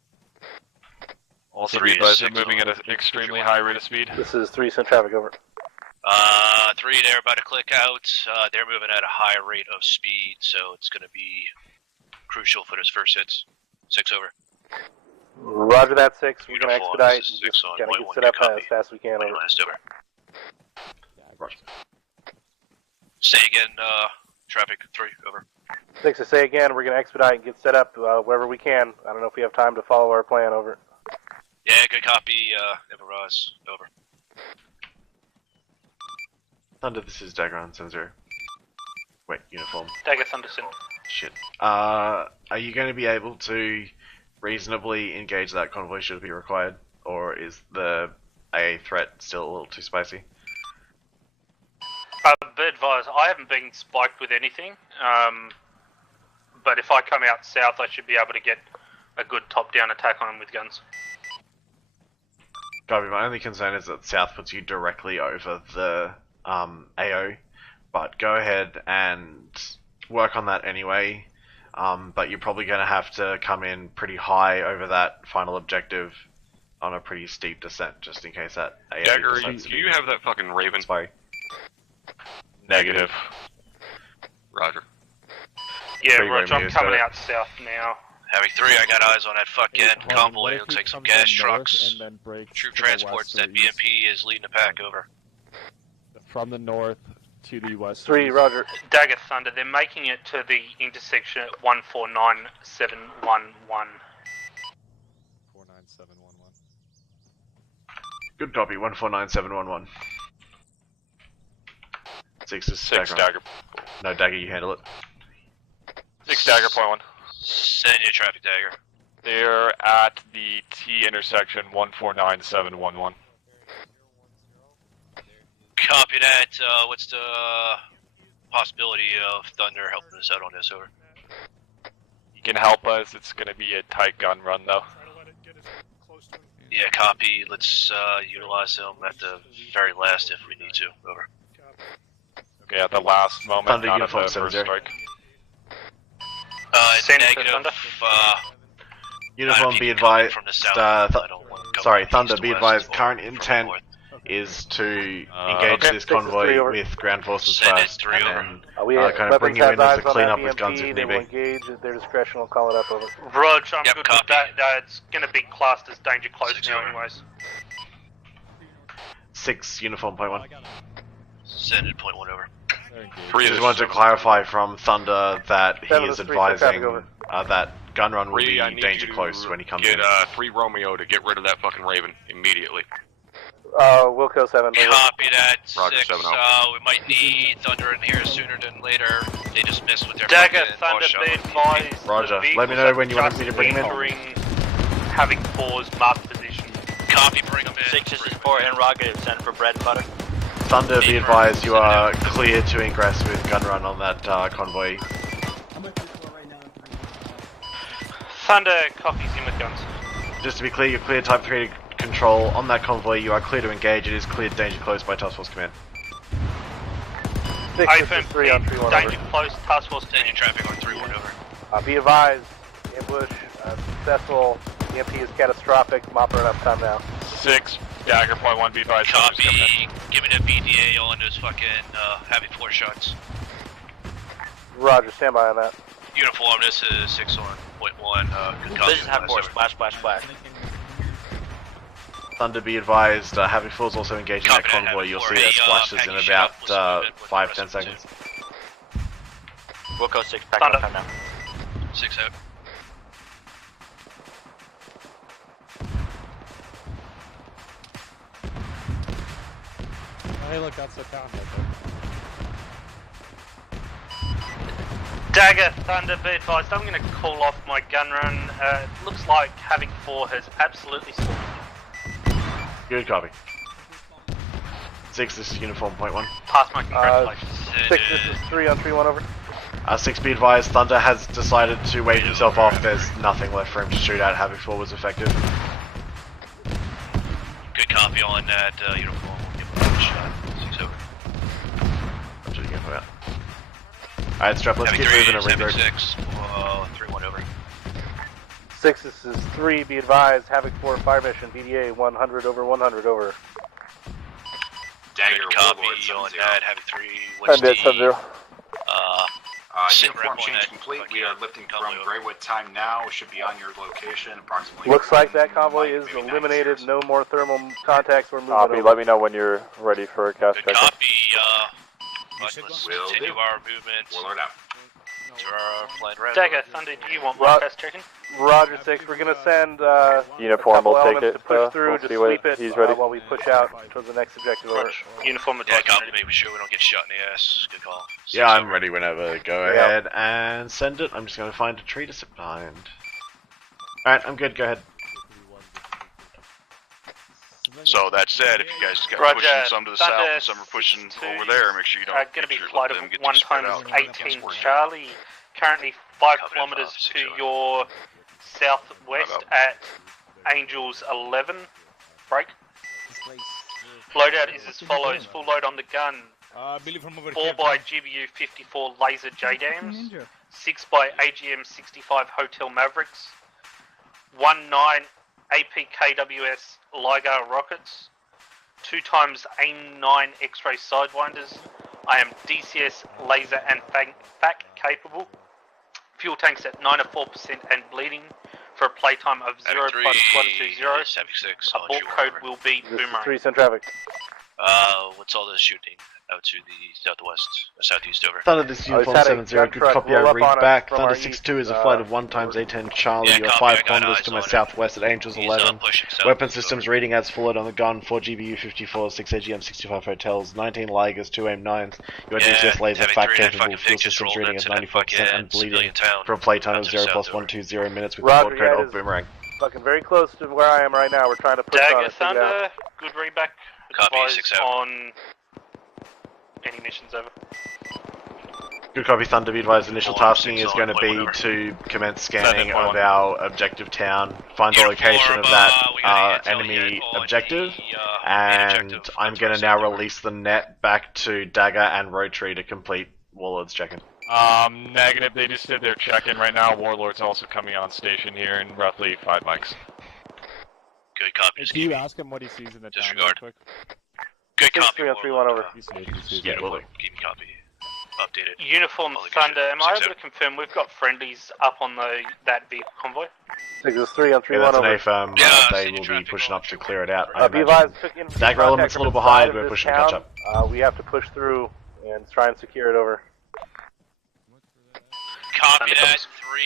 Also, 3 be advised, they're 6 moving at an extremely high rate of speed. This is 3, send traffic, over. 3, they're about to click out. They're moving at a high rate of speed, so it's going to be crucial for those first hits. 6 over. Roger that, 6. We're gonna Uniform, expedite. this is Just 6 on gotta white get one, set up good copy. as fast as we can. White Over. last over. Roger. Say again, traffic 3 over. 6 to say again. We're gonna expedite and get set up wherever we can. I don't know if we have time to follow our plan. Over. Yeah, good copy, Everrise, over. Thunder, this is Dagger on 7-0. Wait, uniform. Dagger Thunderson. Shit. Are you going to be able to reasonably engage that convoy should it be required? Or is the AA threat still a little too spicy? Be advised, I haven't been spiked with anything, but if I come out south, I should be able to get a good top-down attack on them with guns. Copy. My only concern is that south puts you directly over the AO, but go ahead and work on that anyway. But you're probably going to have to come in pretty high over that final objective on a pretty steep descent, just in case that AO Dagger, decides to do be- you have that fucking Raven? Sorry. Negative. Roger. Yeah, Pretty Roger, I'm Romeo's coming got it. out south now. Heavy 3, I got eyes on that fucking convoy. It looks like some gas trucks. And then break Troop to the transports, west that or east. BMP is leading the pack, over. From the north to the west. 3, Roger. Dagger Thunder, they're making it to the intersection at 149711. 49711. Good copy. 149711. 6 is 6 Dagger. Dagger. No, Dagger, you handle it. 6 Dagger, point 1. Send you traffic, Dagger. They're at the T intersection 149711. Copy that. What's the possibility of Thunder helping us out on this, over? You can help us. It's going to be a tight gun run, though. Yeah, copy. Let's utilize them at the very last if we need to, over. Okay, at the last moment, Thunder, not at the uniform first 7-0. strike. Send it to Negative. Thunder. Uniform, be coming advised. from the south. I don't want to go Sorry, east Thunder, to be west advised. or Current from intent north. is to engage okay. this 6 is 3 convoy over. with ground forces Send it first, 3 and over. then We kind of bring you in as a cleanup with guns if They need will be. engage at their discretion. I'll call it up. Over. Rog, I'm Yep, good copy. with that. It's going to be classed as danger close 6 now over. anyways. 6, uniform, point 1. Send it, point 1 over. 3 Just wanted to clarify from Thunder that he 7 is to 3, so traffic advising over. that gun run will 3, be I need danger you close when he comes get, in. 3 Romeo to get rid of that fucking Raven immediately. Wilco 7. Over. Copy that. Roger, 6. 7-0. We might need Thunder in here sooner than later. They just missed with their Dagger fucking Thunder, wash be up. advised. Roger. The Let me know when you want vehicles me to bring him in. entering Havoc 4's marked position. Copy, bring them in. 6 is 4 interrogative, send for bread and butter. Thunder, be advised you are clear to ingress with gun run on that convoy. Thunder copies in with guns. Just to be clear, you're clear type 3 control on that convoy. You are clear to engage. It is cleared danger close by Task Force Command. 6 AFM 3 on 3 1. danger close, task force Send you team. traffic on 3-1 over. Be advised. Ambush successful. EMP is catastrophic. I'm operating up time now. 6 Dagger, point 1, be advised. Thunder's coming in. Copy. Give me the BDA on those fucking heavy 4 shots. Roger. Stand by on that. Uniform, this is 6 on point 1. Good copy. Vision have 4, splash, splash, splash. Thunder, be advised. Heavy 4 is also engaging that Copy that, convoy. Heavy You'll 4. see that Hey, splashes pack in your shit up. about Let's move it with the 5-10 rest of the seconds. Wilco 6, back Thunder. on time now. 6 out. Hey, look, that's a town right Dagger Thunder, be advised. I'm going to call off my gun run. It looks like Havoc 4 has absolutely sorted. Good copy. 6, this is uniform, point 1. Pass my congratulations. 6 this is 3 on 3 1 over. 6, be advised. Thunder has decided to wave himself off. There's nothing left for him to shoot at. Havoc 4 was effective. Good copy on that uniform. We'll give him a shot. 6 over. I'm just gonna put out. Alright, Strap, let's Heavy get 3, moving and regroup. 6. 3-1 over. 6 this is 3. Be advised. Havoc 4 fire mission. BDA 100 over 100 over. Dagger, Good copy Warlord, on 7-0. that. Heavy 3. What's Send it, the 7-0. Uniform change complete. We are lifting from Greywood time now. Should be on your location approximately. Looks like that convoy is eliminated. No more thermal contacts. We're moving Copy. over. Let me know when you're ready for a cast check. Copy. Let's continue our movement. Warlord out. To our planned route. Dagger, Thunder, do you want more fast checking? Roger 6. We're gonna send Uniform will take it. to push through. We'll Just see what sweep it he's ready. while we push out towards the next objective. Over. Uniform Yeah, advice. copy. Make sure we don't get shot in the ass. Good call. Yeah, I'm ready whenever. Go ahead and send it. I'm just going to find a tree to sit behind. Alright, I'm good. Go ahead. So that said, if you guys got Roger, pushing some to the Thunder south and some are pushing over there, make sure you don't going to be let flight of them get 1 too spread times out. 18 Charlie. Currently 5 kilometers to your southwest at Angels 11. Break. Loadout is as follows. Full load on the gun. 4 by GBU 54 laser JDAMs. 6 by AGM 65 Hotel Mavericks. 1-9 APKWS Ligar rockets. 2 times AIM-9 X-ray sidewinders. I am DCS laser and FAC capable. Fuel tanks at 94% and bleeding for a playtime of 0 plus 120. 76. Abort code will be boomerang. 3 send traffic. What's all this shooting out to the southwest, or southeast over? Thunder, this is Uniform 70. Good copy. I read back. Thunder 6-2 is a flight of 1 times A10 Charlie. Yeah, You're copy, 5 I got kilometers eyes to my on it. southwest at Angels He's, 11. pushing south. Weapon systems reading as forward on the gun. 4 GBU 54, 6 AGM 65 hotels, 19 Ligers, 2 AIM-9s. Your DCS laser having fact 3 capable. Fuel just systems rolled reading as into that 94% and bleeding civilian town. for a playtime of Out to 0 the plus south 120 minutes with Roger, the code yeah, of boomerang. Fucking very close to where I am right now. We're trying to push on Dagger, it. Figure it out. Thunder, good readback. Copy, Advise 6 out. on any missions over. Good copy, Thunder. Be advised, initial Warlord tasking 6 is on, going to play be whatever. to commence scanning 7-1. of our objective town, find the Uniform, location of we that got an intel enemy hit on objective, the, and objective. I'm going to now release the net back to Dagger and Rotary to complete Warlord's check-in. Negative. They just did their check-in right now. Warlord's also coming on station here in roughly 5 mics. Good copy. Can you ask him what he sees in the town real Disregard. quick? Good 6 copy. 3 on 3-1 over. Yeah, will do. Keep me copy. Updated. Uniform Holy Thunder, shit. am I 6 able to confirm we've got friendlies up on that vehicle convoy? 6 is 3 on 3-1 Yeah, that's an over. AFM. Yeah, they seen will be traffic pushing on up to clear it out. I Be imagine. advised, took infantry Dagger element's a little contact behind, from we're this pushing to town. catch up. We have to push through and try and secure it over. Copy that. 3,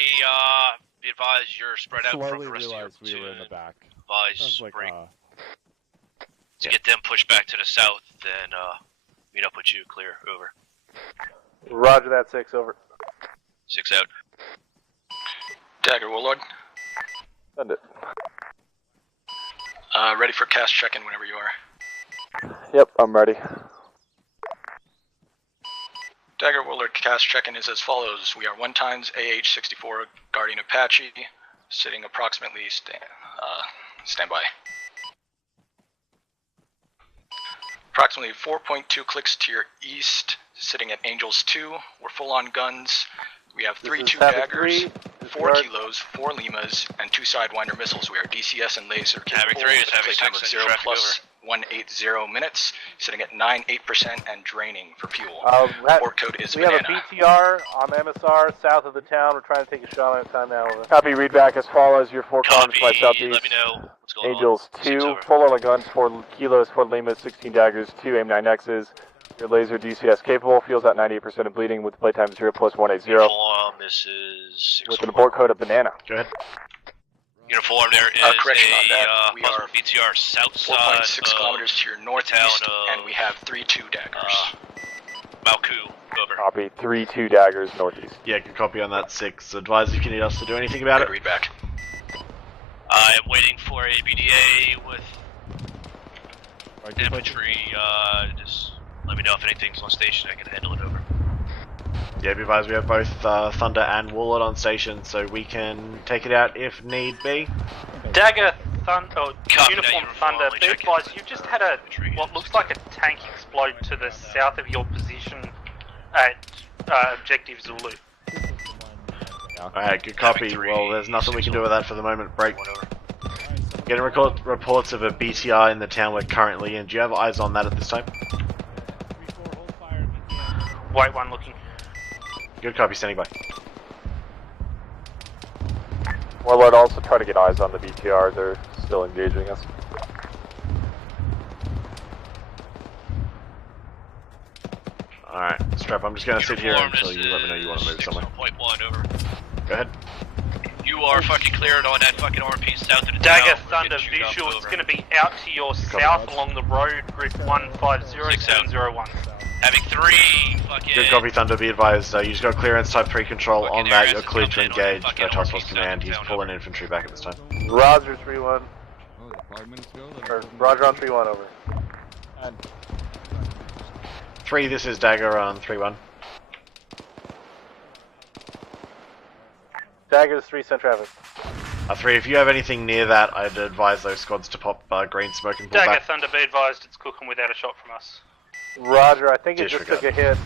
be advised you're spread out from Slowly the rest of your realized we were in the back. advise I was like, break. To get them pushed back to the south, then meet up with you, clear, over. Roger that, 6 over. 6 out. Dagger, Warlord. Send it. Ready for cast check-in whenever you are. Yep, I'm ready. Dagger, Warlord, cast check-in is as follows. We are 1 times AH-64 Guardian Apache, sitting approximately standby. Approximately 4.2 clicks to your east, sitting at Angels 2. We're full on guns. We have 3 2 Daggers, 4 kilos, 4 Limas, and 2 Sidewinder missiles. We are DCS and laser capable. 3 is having Playtime 6 of 0 traffic plus 180 minutes, sitting at 98% and draining for fuel. Port code is we have banana. a BTR on the MSR south of the town. We're trying to take a shot on it time now. Over. Copy, read back as follows. Your 4 columns by Copy, southeast. let me know what's going Angels on. 2, full on guns, 4 kilos, 4 Limas, 16 Daggers, 2 AIM-9Xs. Your laser DCS capable, fuels at 98% of bleeding with playtime 0 plus 180. Uniform, this is 6 With an abort code of banana. Go ahead. Uniform, there is correction on a that. We possible are BTR south side 4.6 kilometers to your northeast, and we have 3 2 Daggers. Malku, over. Copy, 3 2 Daggers northeast. Yeah, good copy on that, 6. Advise if you need us to do anything about it. Read back. I am waiting for a BDA with infantry. Just let me know if anything's on station. I can handle it over. Yeah, be advised we have both Thunder and Warlord on station, so we can take it out if need be. Dagger, Thunder, Copy Uniform that, Thunder, uniform, be check advised, you've just had what looks like a tank explode to the south of your position at Objective Zulu. Alright, good copy. Well, there's nothing we can do with that for the moment. Break. Getting reports of a BTR in the town we're currently in. Do you have eyes on that at this time? White one looking. Good copy, standing by. Warlord, also try to get eyes on the BTR. They're still engaging us. Alright, Strap, I'm just gonna sit here until you let me know you want to move somewhere. 1, over. Go ahead. You are fucking cleared on that fucking RP south of the Dagger town. Thunder visual, it's going to be out to your south along the road, grid 150701. Having 3 fucking... Good copy, Thunder. Be advised, you just got clearance type 3 control on that. You're cleared to engage. Go Task Force Command. He's pulling infantry back at this time. Roger 3-1. Or Roger on 3-1, over. 3, this is Dagger on 3-1. Dagger's 3, send traffic. 3, if you have anything near that, I'd advise those squads to pop green smoke and pull Dagger back. Thunder, be advised it's cooking without a shot from us. Roger, I think it just took a hit.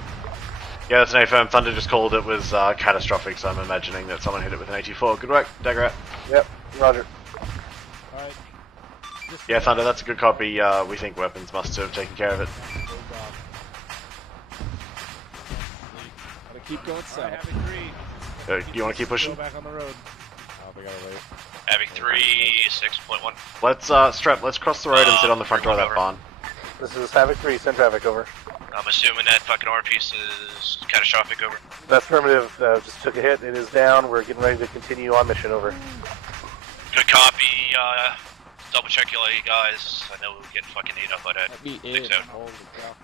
Yeah, that's an affirm. Thunder just called it was catastrophic, so I'm imagining that someone hit it with an 84. Good work, Dagger out. Yep, Roger. Alright. Yeah, Thunder, that's a good copy. We think weapons must have taken care of it. Gotta keep going south. You want to keep pushing? Go back on the road. Oh, we gotta wait. Having 3, 6.1. Let's Strap, let's cross the road and sit on the front door of that barn. This is Havoc 3, send traffic, over. I'm assuming that fucking R piece is catastrophic, over. That's affirmative, just took a hit, it is down, we're getting ready to continue on mission, over. Good copy, double check your guys. I know we're getting fucking ate up by that. 6 out. Holy cow.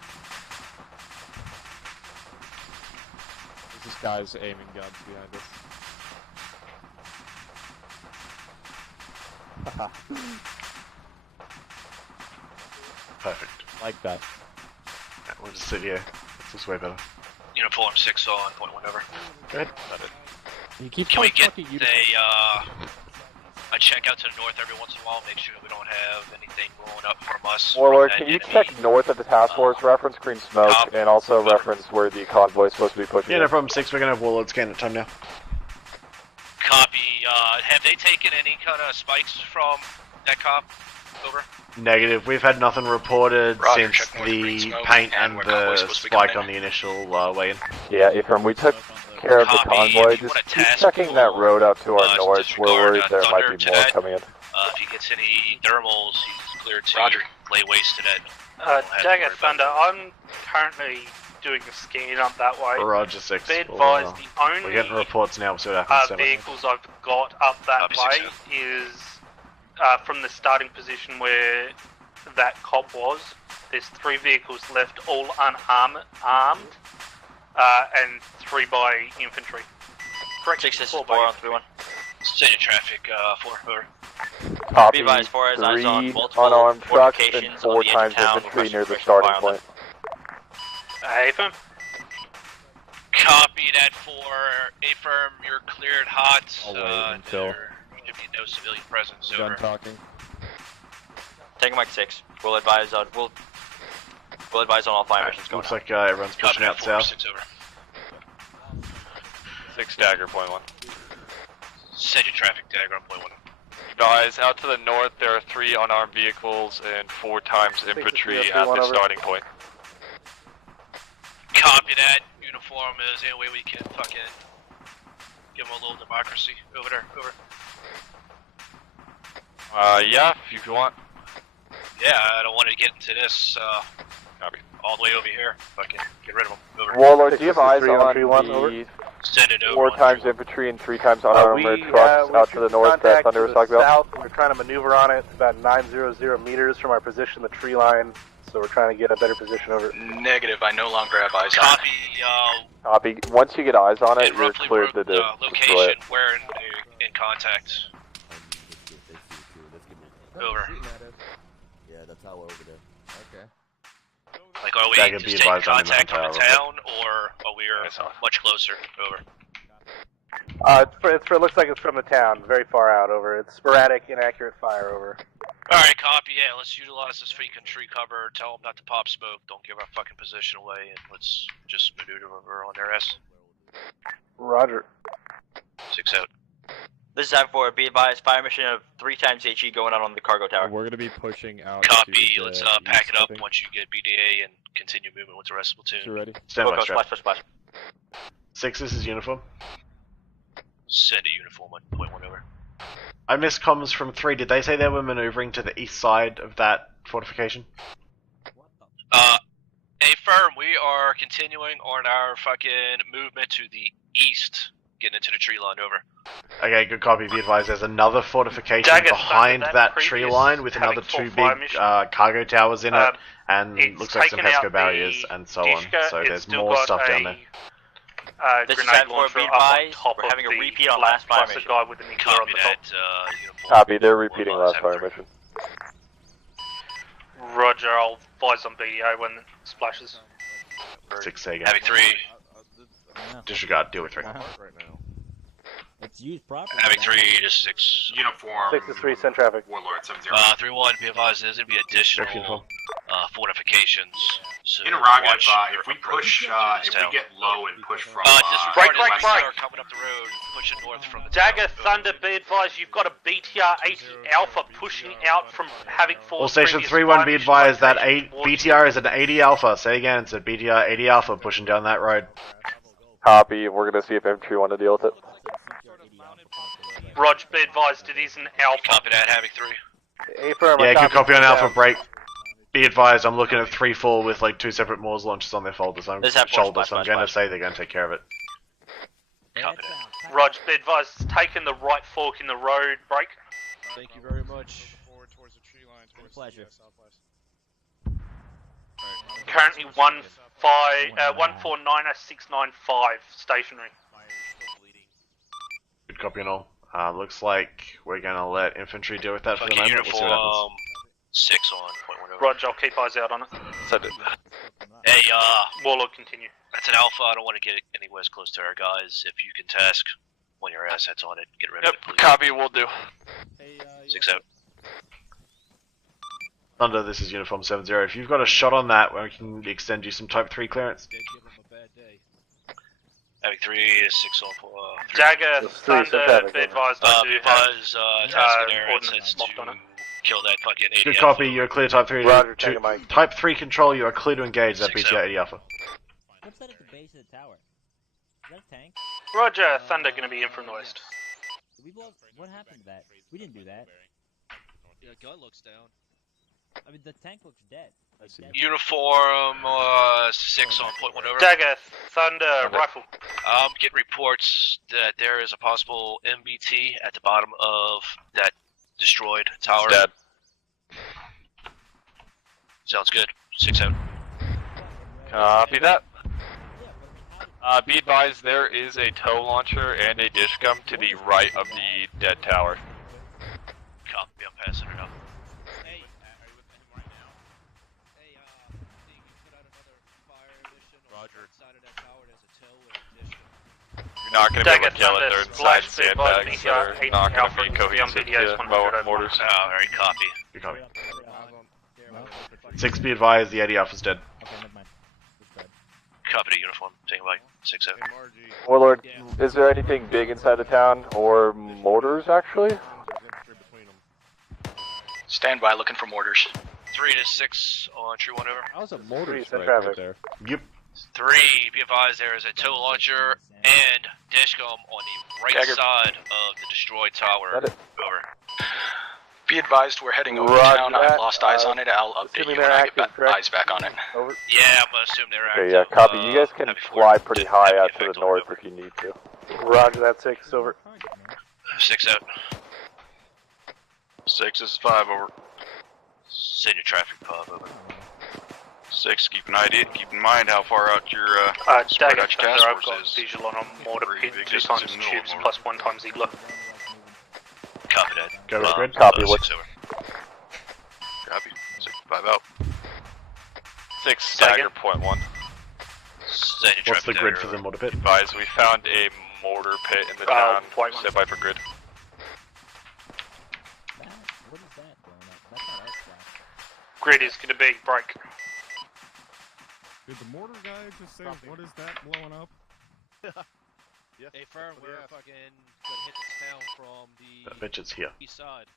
This guy's aiming guns behind us. Perfect. Like that. Yeah, we'll just sit here. This is way better. Uniform 6 on point 1 over. Go ahead. You keep Can we get fucking a check out to the north every once in a while, make sure we don't have anything blowing up from us? Warlord, from can you that check north of the task force, reference green smoke, and also reference where the convoy is supposed to be pushing? Yeah, no problem. 6, we're gonna have Warlord scan at time now. Copy. Have they taken any kind of spikes from that cop? Over. Negative. We've had nothing reported Roger, since check north of green the smoke paint and and where the convoy's supposed to be spike coming on the initial weigh-in. Yeah, Ephraim, we took care of the convoy. Just keep checking that road out to our north. We're worried there might be more coming in. If he gets any thermals, he's cleared to lay waste to that. Dagger Thunder, I'm currently doing a scan up that way. Roger 6. Be advised, the We're only getting reports now. We'll see what happens. vehicles I've got up that way is from the starting position where that cop was. There's 3 vehicles left, all armed, and 3 by infantry. Correct. 6 is 4 on 3-1. State of traffic, 4 over. Copy. Be advised, 4 has eyes on 3 multiple unarmed trucks and fortifications 4 on the edge of times town, infantry near the requesting starting fire on point. Affirm. Copy that for affirm. You're cleared hot. I'll wait until there should be no civilian presence. done Over. talking. Taking Mike 6. We'll advise on all fire missions going Looks like everyone's pushing out south. 6 over. 6 Dagger, point 1. State of traffic, Dagger on point 1. Guys, out to the north, there are 3 unarmed vehicles and 4 times infantry at the starting point. Copy that. Uniform is any way we can fucking give them a little democracy. Over there. Over. Yeah, if you want. Yeah, I don't want to get into this all the way over here. Fucking get rid of them. Over. Warlord, do you have eyes 3 on 3-1, over. the Send it over. 4 times infantry and 3 times unarmored trucks out to the north that Thunder was talking about? South, we're trying to maneuver on it. It's about 900 meters from our position, the tree line. So we're trying to get a better position over it. Negative, I no longer have eyes on it. Copy, Copy. Once you get eyes on it, and you're roughly cleared to destroy location it. where in contact. Over. Yeah, that's how we're over there. Okay. Like, are we Dagger, just be taking advised on the contact from the tower. town, or are we much closer? Over. It looks like it's from the town, very far out, over. It's sporadic, inaccurate fire, over. Alright, copy, yeah, let's utilize this freaking tree cover, tell them not to pop smoke, don't give our fucking position away, and let's just maneuver over on their ass. Roger. 6 out. This is Av4, be advised, fire mission of 3 times HE going on the cargo tower. We're gonna be pushing out. Copy, to let's the pack east, it up I think. once you get BDA and continue moving with the rest of the platoon. You ready? Stand by, Splash, splash, splash. 6, this is uniform. Send a uniform on point 1 over. I missed comms from 3. Did they say they were maneuvering to the east side of that fortification? Hey, firm, we are continuing on our fucking movement to the east, getting into the tree line, over. Okay, good copy. Be advised, there's another fortification Dagger, behind that that tree line with having another 2 full big fire mission. cargo towers in it, and it's looks like some taken out HESCO barriers the and so on. Dishka, So it's there's still more got stuff down there. This is grenade time for launcher be up on advised. top We're of having a the repeat on black last fire plus mission. a guy with a nuclear on the top. Copy, they're repeating last fire mission. Roger, I'll advise on BDO when it splashes. 6 Sega. Having 3. Disregard, deal with 3. It's used properly. Having 3 to 6. Uniform. 6 is 3, send traffic. Warlord 70. 3-1, be advised, there's going to be additional fortifications. So Interrogative, watch if we push, if we get low and push from, break. coming up the road, pushing north from the Dagger, Thunder, be advised, you've got a BTR 80 Alpha pushing out from having fallen. All Station 3-1, be advised that BTR is an 80 Alpha. Say again, it's a BTR 80 Alpha pushing down that road. Copy, we're gonna see if Infantry want to deal with it. Rog, be advised, it is an Alpha. Copy that, having 3. Yeah, good copy on Alpha break. Be advised, I'm looking at 3-4 with like 2 separate Moors launches on their shoulders, so I'm going to say they're going to take care of it. Rog, be advised, it's taken the right fork in the road, break. Thank you very much. Forward towards the tree line, towards pleasure. southwest. Currently 1490695 stationary. Good copy and all. Looks like we're going to let infantry deal with that for the Fucking moment. We'll see what happens. 6 on point 1 over. Roger, I'll keep eyes out on it. Send it. Hey, Warlord, continue. That's an Alpha. I don't want to get anywhere as close to our guys. If you can task one of your assets on it, get rid of it, please. Copy, will do. 6 out. Thunder, this is Uniform 70. If you've got a shot on that, we can extend you some Type 3 clearance. Having 3 to 6 on for Dagger, Thunder, be advised, I do have task an air ordnance assets locked on it. kill that fucking 80 Good Alpha. copy, you're clear Type 3 to Type 3 control, you are clear to engage that 6 BTR out. 80 Alpha. What's that at the base of the tower? Is that a tank? Roger, Thunder gonna be in from the west. Did we blow? What happened to that? We didn't do that. Yeah, gun looks down. I mean, the tank looks dead. Like, dead. Uniform 6 on point 1 over. Dagger, Thunder, rifle. Get reports that there is a possible MBT at the bottom of that destroyed tower. Dead. Sounds good. 6 out. Copy that. Be advised, there is a tow launcher and a dish gum to the right of the dead tower. Copy, I'm passing it up. You're not going to be able to kill it. They're inside sandbags that are not going to be cohesive to mortars. Oh, very copy. Good copy. 6 be advised, the 80 Alpha's dead. Copy to uniform. Taking by 6 out. Warlord, is there anything big inside the town, or mortars actually? Stand by, looking for mortars. 3 to 6 on tree 1 over. How's a mortar strike right there? Yep. 3, be advised there is a tow launcher and dishcom on the right Dagger. side of the destroyed tower. Over. Be advised, we're heading over Roger town. that. I've lost eyes on it. I'll update assuming you when they're I get active, correct? eyes back on it. Over. Yeah, I'm gonna assume they're active. Okay, yeah, copy. You guys can fly pretty high out to the effect north on if you need to. Roger that, 6, over. 6 out. 6, this is 5, over. Send your traffic pub over. 6, keep in mind how far out your spread Dagger, out your Thunder, task I've force got is. visual on a mortar Three pit, big 2 distances times in the middle of tubes mortar. plus 1 times Ziegler. Copy that. Go with grid. Copy, 6 over. Copy. 6, 5 out. 6, Dagger. Dagger, point 1. Send your What's the traffic grid dagger for the over. mortar pit? Advise, we found a mortar pit in the town. point 1. Stand by for grid. What is that blowing up? That's not our splash. Grid is gonna be break. Did the mortar guy just say, what is that blowing up? Hey, firm, we're fucking gonna hit this town from the That bitch is here. east side.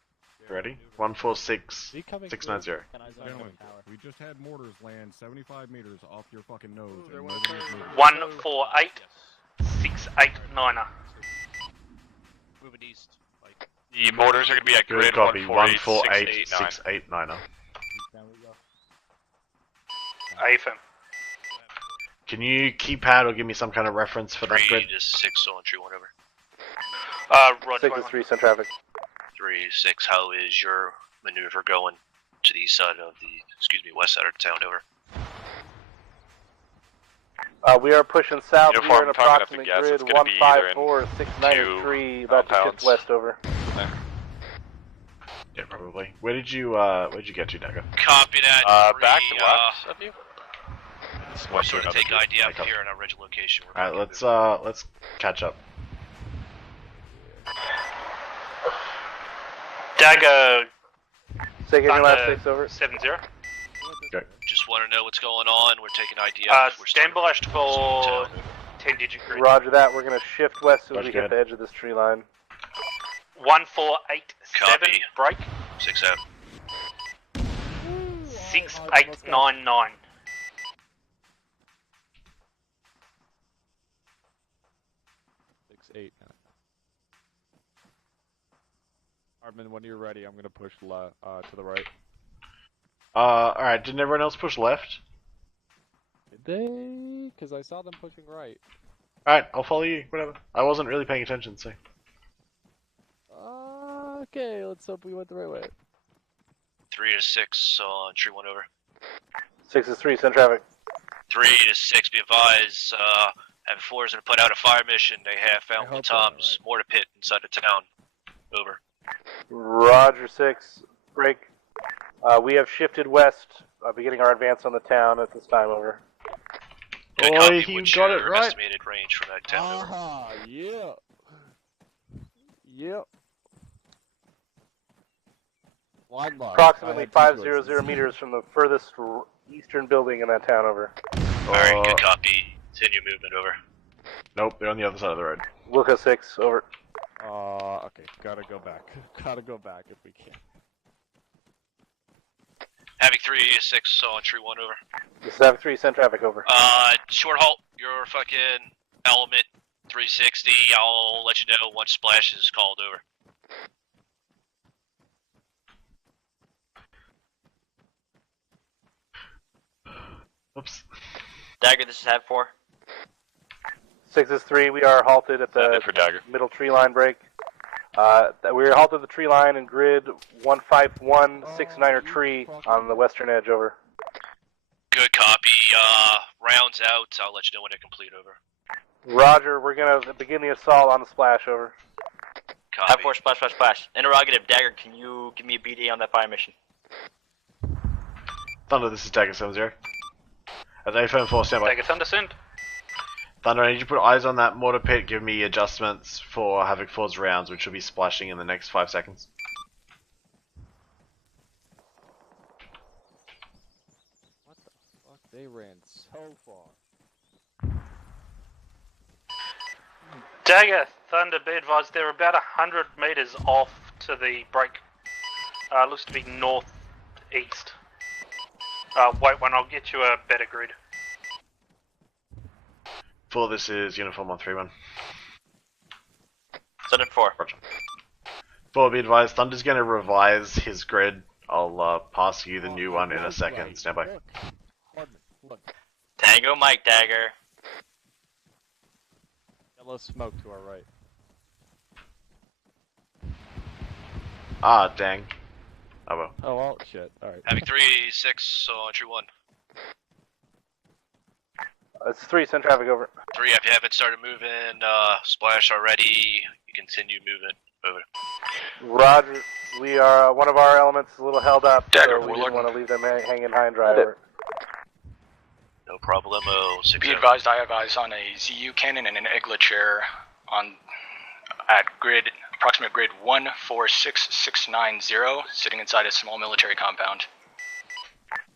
Ready? 146 690. Gentlemen, Gentlemen, we just had mortars land 75 meters off your fucking nose. And 148 689er. Moving east. Like, The mortars are going to be at Good grid copy. 148689. 148689. AFM. Can you keypad or give me some kind of reference for that 3 grid? to 6 on tree 1 over. Roger. 6 is 3, send traffic. 3 6. How is your maneuver going to the east side of the, west side of the town over? We are pushing south. Uniform, We are in I'm talking up approximate the gas. grid It's gonna be either in 154-693, about to shift compounds. west over. Yeah, probably. Where'd you get to, Dagger? Copy that. Back to west of you. We're sort of taking ID out here in our original location. Alright, let's catch up. Dagger. Say again, your last Thunder 6 over. 70. Okay. Just want to know what's going on. We're taking ID out. We're Stand by starting for 10-digit grid. Roger that. We're going to shift west as Roger, we go hit the edge of this tree line. 1487. Copy. Break. 6 out. 6899. Hardman, when you're ready, I'm gonna push to the right. Alright, didn't everyone else push left? Did they? Because I saw them pushing right. Alright, I'll follow you, whatever. I wasn't really paying attention, so. Okay, let's hope we went the right way. 3 to 6 on tree 1 over. 6 is 3, send traffic. 3 to 6. Be advised. M4 is going to put out a fire mission. They have found Tom's mortar pit inside the town. Over. Roger 6, break. We have shifted west, beginning our advance on the town at this time, over. Good Boy, copy. he What's got your it right. estimated range from that town? Over. Yeah. Yep. Approximately 500 meters from the furthest eastern building in that town, over. Alright, good copy. Continue movement, over. Nope, they're on the other side of the road. Wilco 6, over. Okay, gotta go back. Gotta go back if we can. Havoc 3 to 6 on tree 1 over. This is Havoc 3, send traffic, over. Short halt. Your fucking element 360. I'll let you know once splash is called over. Oops. Dagger, this is Hav 4. 6 is 3, we are halted at the middle tree line break. We are halted at the tree line in grid 15169er tree on the western edge, over. Good copy. Rounds out. I'll let you know when they're complete, over. Roger, we're gonna begin the assault on the splash, over. Copy. Hav 4, splash, splash, splash. Interrogative, Dagger, can you give me a BD on that fire mission? Thunder, this is Dagger 70. At AFM 4, stand by. Dagger Thunder, send. Thunder, I need you to put eyes on that mortar pit. Give me adjustments for Havoc 4's rounds, which will be splashing in the next 5 seconds. What the fuck? They ran so far. Dagger Thunder, be advised, they're about 100 meters off to the break. Looks to be northeast. Wait one, I'll get you a better grid. 4, this is Uniform 131. Send it 4. Roger. 4, be advised, Thunder's gonna revise his grid. I'll pass you the new one in a second. Stand by. Look. Tango Mike, Dagger. Yellow smoke to our right. Ah, dang. Oh well. Oh well, shit. Alright. Havoc 3 6 on tree 1. It's 3, send traffic, over. 3, if you haven't started moving, splash already, you continue moving, over. Roger, we are, one of our elements is a little held up, Dagger, so we didn't want to leave them hanging high and dry, over. No problemo. 6 Be advised, I have eyes on a ZU cannon and an Egla chair at approximate grid 146690, sitting inside a small military compound.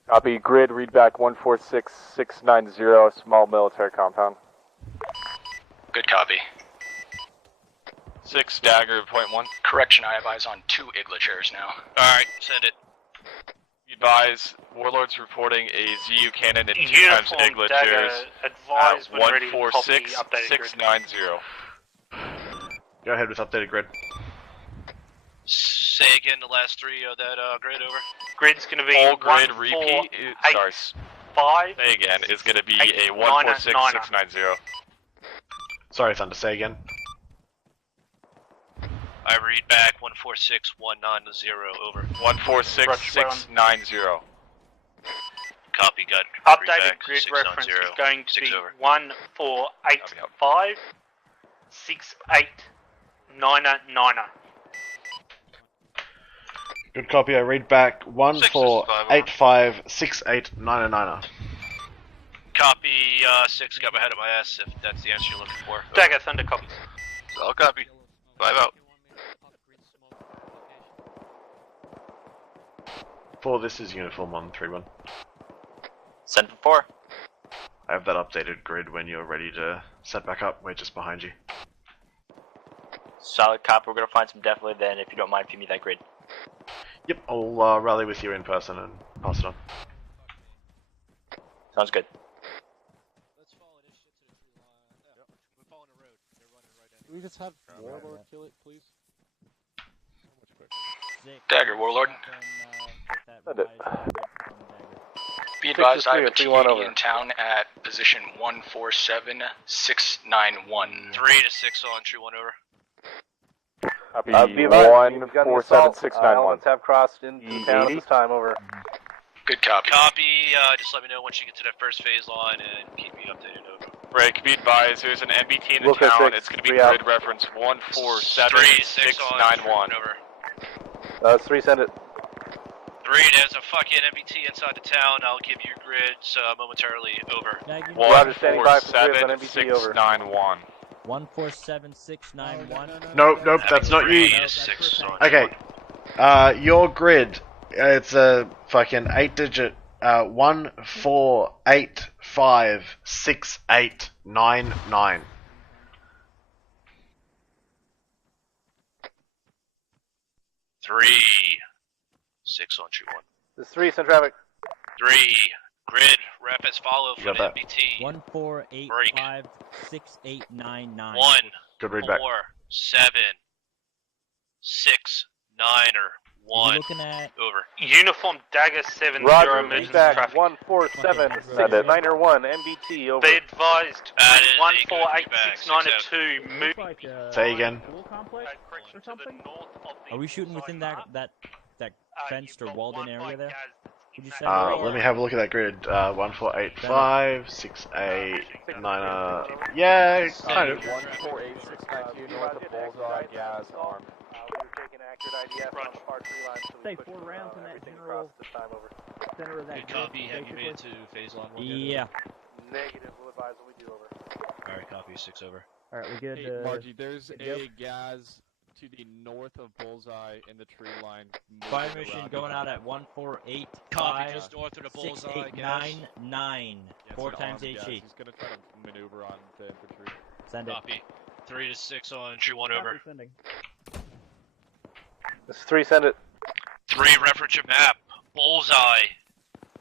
Copy, grid, read back 146690, small military compound. Good copy. 6, Dagger, point 1. Correction, I have eyes on 2 Igla chairs now. Alright, send it. Be Advise, Warlord's reporting a ZU cannon and 2 times Uniform Igla Dagger, chairs advise at when ready to copy 146 updated grid. 690. Go ahead with updated grid. Say again the last three of that grid over. Grid's going to be Full grid 1, repeat. 4, 8, Sorry. 5. Say again. Is going to be 8, a 146 690. Sorry, Thunder, say again. I read back 146190 over. 146 690. Copy, got Updated grid reference is going to be 1485 6899. Good copy, I read back 1485 6899. Copy, 6 got my head of my ass if that's the answer you're looking for. Dagger, Thunder copy. I'll copy. 5 out. 4, this is Uniform 131. Send for 4. I have that updated grid when you're ready to set back up. We're just behind you. Solid cop, we're going to find some definitely then, if you don't mind, feed me that grid. Yep, I'll rally with you in person and pass it on. Sounds good. Can we just have Warlord kill it, please? Dagger, Warlord. Send it. Be advised, I have a 6 is 3, 1 TAD over. in town at position 147691. 3 to 6 on, true 1 over. Be advised, we've got the assault. Elements have crossed into town at this time, over. Good copy. Copy, just let me know once you get to that first phase line and keep me updated over. Break, be advised, there's an MBT in the Lucas town. 6, It's going to be 3 grid out. reference 147 3 to 6 on, 691. over. 3, send it. 3, there's a fucking MBT inside the town. I'll give you grids momentarily over. Roger, standing by for grids on MBT, over. 691. 147691. Nope, that's not you. Okay, your grid, it's a fucking 8-digit, 14856899. Three, 6 on, true 1. This 3, send traffic. 3, grid, rep as follow for the that. MBT. 1485 6899. 1, Good read 4, back. 7, 6, 9 or 1. Looking at over. Uniform Dagger 70 Roger, emergency feedback traffic. 147 691 MBT, over. Be advised, That is 148692 move. Say again. Are we shooting within that fenced or walled-in area there? Would you say? Let me have a look at that grid. 1485 6899. Yeah, kind of. 148692 north of Bullseye, Gas, Arm. We were taking accurate IDF on the far tree line, so we Say pushed, 4 rounds in that everything general across this time, over. center of that Good copy, have you made it to phase line 1? Yeah. Negative, we'll advise when we do, over. Alright, copy, 6 over. Alright, we good? Hey, Margie, there's yep. a gas to the north of Bullseye in the tree line. Fire mission going out at 148. Copy, just north of the bullseye, guys. 6899. 4 times HE. He's gonna try to maneuver on the infantry. Send it. Copy. 3 to 6 on, true 1 over. Sending. This 3, send it. 3, reference your map. Bullseye.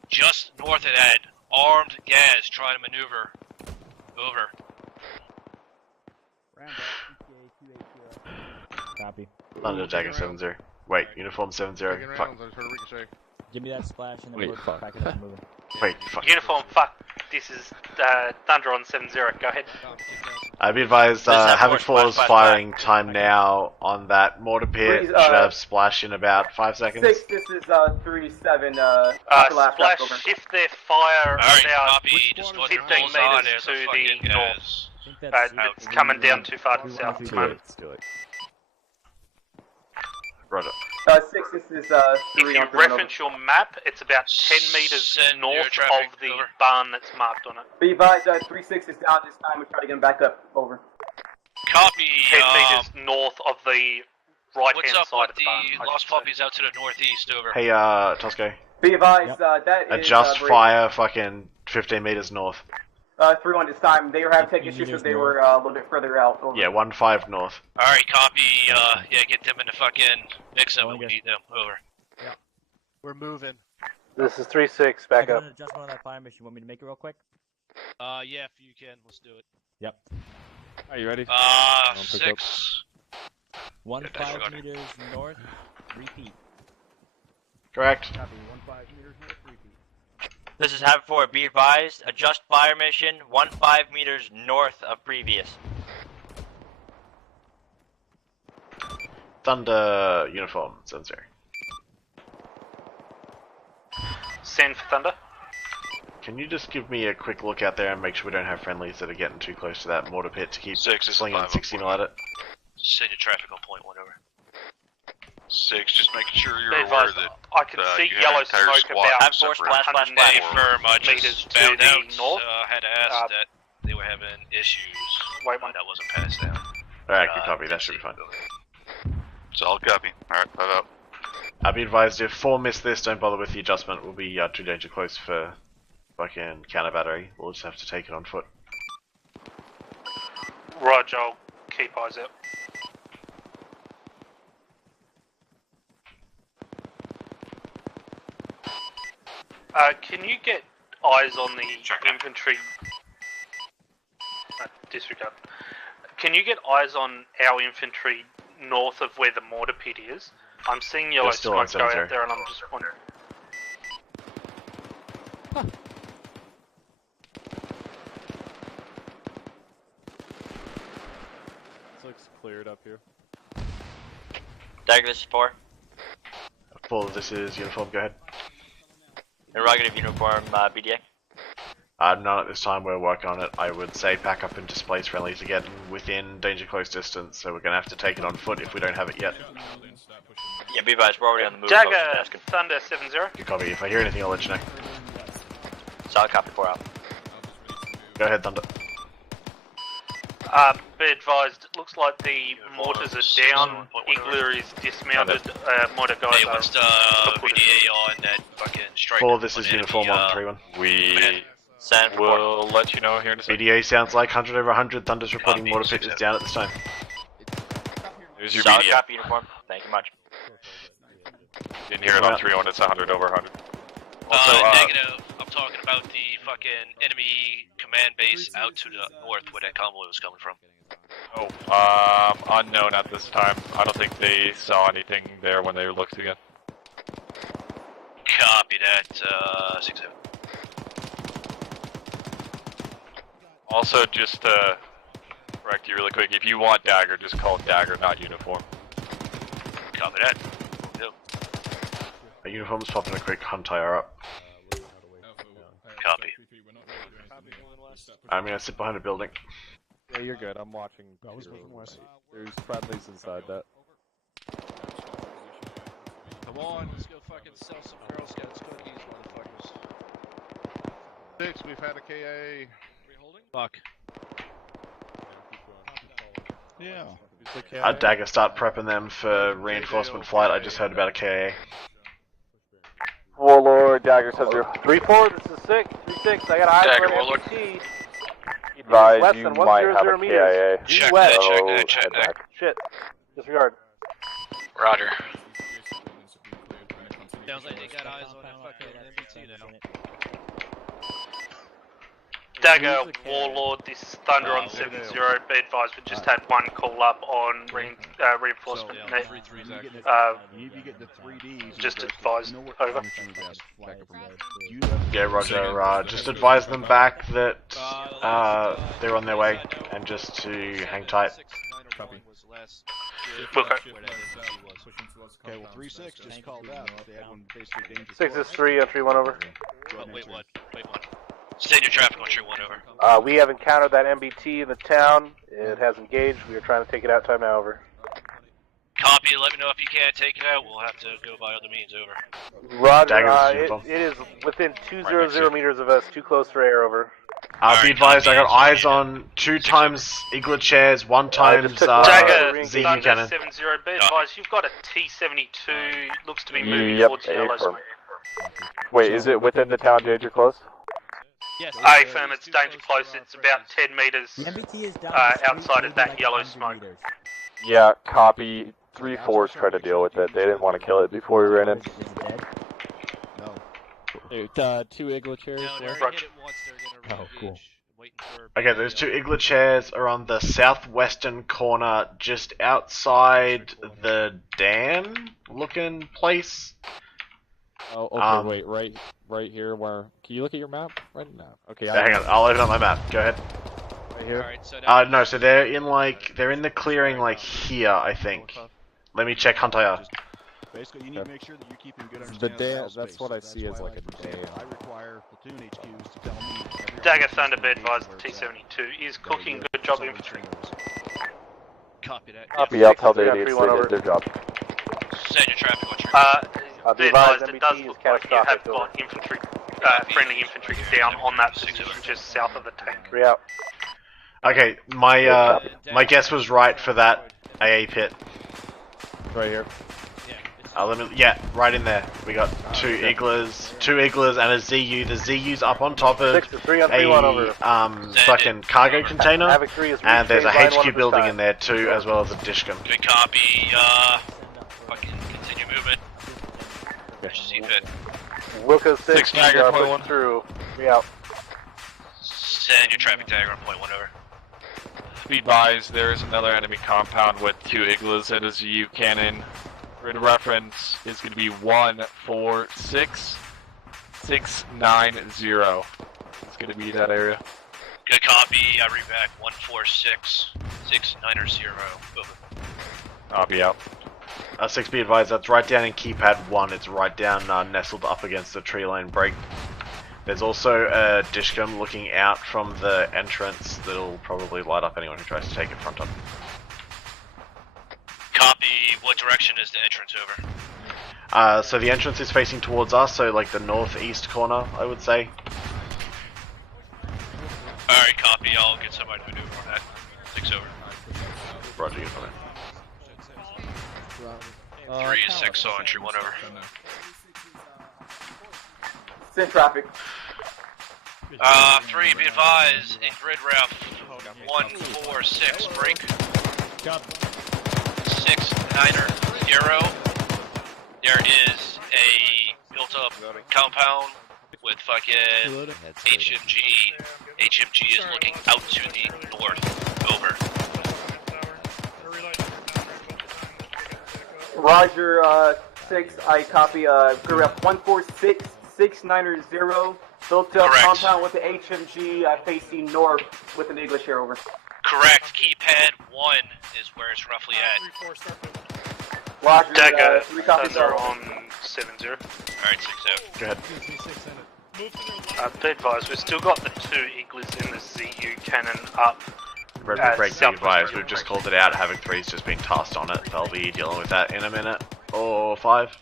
Just north of that. Armed gas trying to maneuver. Over. Copy. Thunder Dagger 70. Wait, Uniform 70. Fuck. Give me that splash and then Wait, we'll fuck. back it up and move it. Wait, fuck. Uniform, fuck. This is Thunder on 70. Go ahead. I'd be advised, Havoc 4's firing time now on that mortar pit. Please, Should have splash in about 5 seconds. 6, this is 3-7, after last Splash, over. shift their fire Alright, about copy. Just north of 15 bullseye, meters there's to a fucking the north. gas. It's coming down too far to the south at the moment. Let's do it. Roger. 6, this is 3 If you on 3 reference your map, it's about 10 meters Send your north traffic, of the over. barn that's marked on it. Be advised, 3-6 is down this time. We try to get him back up. Over. Copy. 10 meters north of the right What's hand up side with of the barn. the lost puppies out to the northeast? Over. Hey, Tosco. Be advised, that is... Adjust Brady. fire fucking 15 meters north. 3-1 this time. They were having tech issues, so they were a little bit further out. Over. Yeah, 1-5 north. Alright, copy. Yeah, get them in the fucking mix up when we need them. Over. We're moving. This is 3-6, back up. Adjustment on that fire mission. Want me to make it real quick? Yeah, if you can, let's do it. Yep. Are you ready? 6. 15 meters north. Repeat. Correct. Copy. 15 meters north. Repeat. This is Have 4. Be advised. Adjust fire mission 15 meters north of previous. Thunder uniform, sensor. Send for Thunder. Can you just give me a quick look out there and make sure we don't have friendlies that are getting too close to that mortar pit to keep slinging 60 mil at it? Send your traffic on point 1 over. 6, just making sure you're Be aware advised, that I can see you have yellow an entire smoke squad about separate. 180 Firm, I meters just to found the out, north. I had asked that they were having issues. Wait one. That wasn't passed down. Alright, good copy, that should be fine. Solid copy. Alright, 5 out. I'll be advised if 4 miss this, don't bother with the adjustment. We'll be too danger close for fucking counter battery. We'll just have to take it on foot. Roger, I'll keep eyes out. Can you get eyes on the infantry? Disregard. Can you get eyes on our infantry north of where the mortar pit is? I'm seeing yellow smoke go out there, and I'm just wondering. This looks cleared up here. Dagger, this is 4. 4, this is uniform, go ahead. Interrogative uniform, BDA. None at this time, we're working on it. I would say pack up and displace friendlies to get within danger close distance, so we're going to have to take it on foot if we don't have it yet. Yeah, be advised, we're already on the move. Dagger, Thunder 7-0. Good copy, if I hear anything I'll let you know. Solid copy, 4 out. Go ahead, Thunder. Be advised, it looks like the mortars are down, Igler is dismounted, mortar guys Hey, what's the VDA on that fucking strike? 4, this is uniform on 3-1. We will let you know here in a second. VDA sounds like 100 over 100, Thunder's reporting mortar pit is down at this time. There's your Solid VDA. copy uniform, thank you much. Didn't hear it on 3-1, it's 100 over 100. Also, negative. I'm talking about the fucking enemy command base out to the north where that convoy was coming from. Unknown at this time. I don't think they saw anything there when they looked again. Copy that, 6-7. Also, just to correct you really quick, if you want Dagger, just call it Dagger, not Uniform. Copy that. A uniform's popping a quick hunt IR up. Copy. I'm gonna sit behind a building. Yeah, you're good. I'm watching. There's friendlies inside that. Come on, let's go fucking sell some Girl Scouts cookies, motherfuckers. 6, we've had a KA. Fuck. Yeah. Dagger, start prepping them for reinforcement flight. I just heard about a KA. Warlord, Dagger 7-0. 3-4, this is 6. 3-6, I got eyes Dagger, for an Warlord. MPT. Advise Less you than might have 100 a meters. KIA. Due west. Check that. Shit. Disregard. Roger. Sounds like they got eyes on that fucking MBT now. Dagger, Warlord, this is Thunder on 7-0. Be advised, we just had one call up on reinforcement. Just advised, over. Yeah, Roger. Just advise them back that they're on their way and just to hang tight. Copy. Okay. Okay, well 3-6 just called out. They had one basically dangerous. 6 is 3 on 3-1 over. Oh, wait, what? Send your traffic on Tree 1 over. We have encountered that MBT in the town. It has engaged. We are trying to take it out. Time now over. Copy, let me know if you can't take it out. We'll have to go by other means, over. Roger, it is within 200 meters of us. Too close for air, over. Be advised, I got eyes on 2 times Igla chairs, 1 times Dagger, Z Thunder cannon. 7-0. Be advised, you've got a T-72. Looks to be moving towards yellow smoke. Wait, is it within the town danger close? Yes. A firm, it's danger close. It's about 10 meters outside of that yellow smoke. Yeah, copy. 3-4's trying to deal with it. They didn't want to kill it before we ran in. Hey, 2 igloo chairs. No, they left. already hit it once. They're gonna Oh, cool. waiting for. Okay, those 2 igloo chairs are on the southwestern corner, just outside the dam-looking place. Oh, okay, wait, right here. Where? Can you look at your map right now? Okay, Hang on, I'll open up my map. Go ahead. Right here. Alright, so now No, so they're in the clearing like here, I think. Let me check Huntaya. Basically, you need to make sure that you're keeping good The understanding dam. of That's what I see as like a dam. I require platoon HQs to tell me. Dagger Thunder, be advised, T-72 is cooking. Good job, infantry. Copy that. Copy, Yeah, I'll tell they the did 3-1 over. their job. Send your traffic, what's your Be advised, it does look like you have got infantry, friendly infantry down on that position just south of the tank. 3 out. Okay, my guess was right for that AA pit. Right here. Right in there. We got 2 igloos and a ZU. The ZU's up on top of 6 to 3 on 3-1 over. fucking cargo container. Havoc 3 is And there's a line 1 HQ at building this in there too, as well as a dishcom. Good copy, fucking continue movement. As you see fit. Wilco 6, 6 Dagger, point 1. through. 3 out. Send your traffic dagger on point 1 over. Be advised, there is another enemy compound with 2 igloos and a ZU cannon. Grid reference is going to be 146690. It's going to be that area. Good copy, I read back 146690. Over. Copy out. 6 be advised, that's right down in keypad 1. It's right down nestled up against the tree line break. There's also a dishcom looking out from the entrance that'll probably light up anyone who tries to take it front up. Copy, what direction is the entrance over? So the entrance is facing towards us, so like the northeast corner, I would say. Alright, copy, I'll get somebody to maneuver on that. 6 over. Roger, you on it. 3 is 6, so entry 1 over. Send traffic. 3, be advised, in grid ref 146, break. 690. There is a built-up compound with fucking HMG. HMG is looking out to the north. Over. Roger, 6, I copy, grid rep 146690, built up compound with the HMG facing north with an English here, over. Correct, keypad 1 is where it's roughly at. Roger, Dagger, 3 copies are on 7-0. Alright, 6 out. Go ahead. Be advised, we've still got the 2 igloos in the ZU cannon up. Red break be advised, we've just called it out. Havoc 3's just been tasked on it. They'll be dealing with that in a minute. Or 5.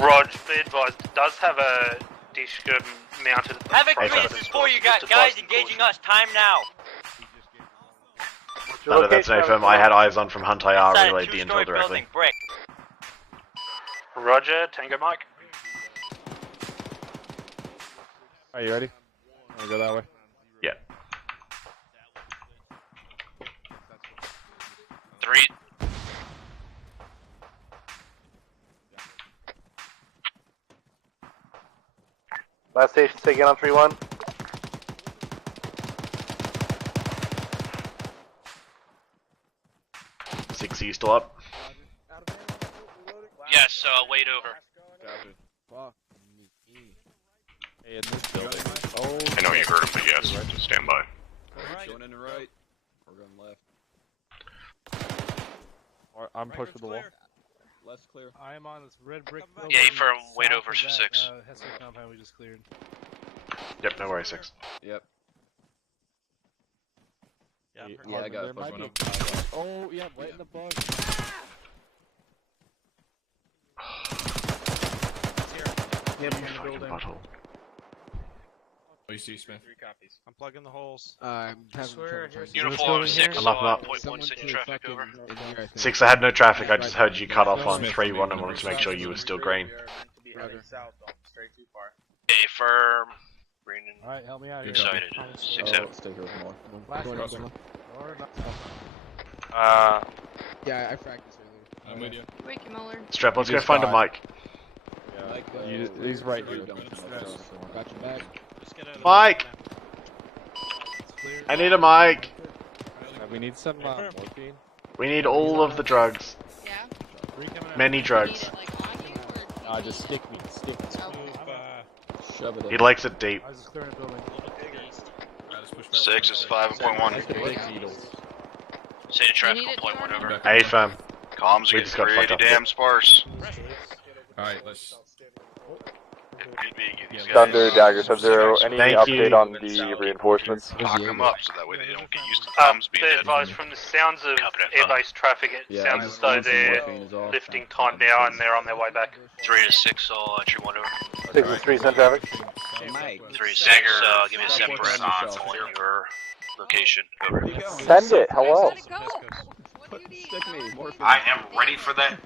Rog, be advised, it does have a dishcom mounted at the Havoc front 3, of this it. is for you guys engaging us. Time now. No, that's no firm. I had eyes on from Huntaya, relayed the intel directly. Brick. Roger, Tango Mike. Are you ready? Wanna go that way? Yeah. 3. Last station, stay again on 3-1. Six, are you still up? Yes, wait over. Hey, in this building. I know you heard him, but yes, just stand by. Going in the right. We're going left. I'm pushing the wall. Less clear. I am on this red brick building. Yeah, firm, wait south over of for that, 6. Hester compound we just cleared. Yep, no worries, 6. Yep. Yeah, I got there it. might be. Oh, yeah, right in the bug. Yep, in the building. Butthole. Oh, you see, Smith? 3 copies. I'm plugging the holes. Uniform 6, I'm up and up. point 1 send your traffic over. 6, I had no traffic, I just heard you cut off on 3-1 and wanted to make sure you were still green. Okay, firm. Green and Alright, help me out here. excited. 6 out. Stay here with more. Last Yeah, I fragged this earlier. I'm with you. Wake Muller. Strap, let's go find a mic. He's right here. Got your back. Mike! I need a mic! We need some morphine. We need all of the drugs. Yeah? Many drugs. Just stick me. Shove it in. He likes it deep. I was just clearing the building. 6 is 5.1. Say the traffic on point 1 over. Hey, fam. Comms We are just getting got fucked pretty up damn sparse. Alright, let's. Thunder, Dagger, Sub-Zero, any Thank update you. on the reinforcements? Lock them up so that way they don't get used to the comms being Be dead. advised, from the sounds of airbase traffic, it sounds as though they're lifting time now and they're on their way back. 3 to 6, all entry 1 over. 6 is 3, send traffic. 3 to 6, give me a separate on your location. Over. Send it, hello. I am ready for that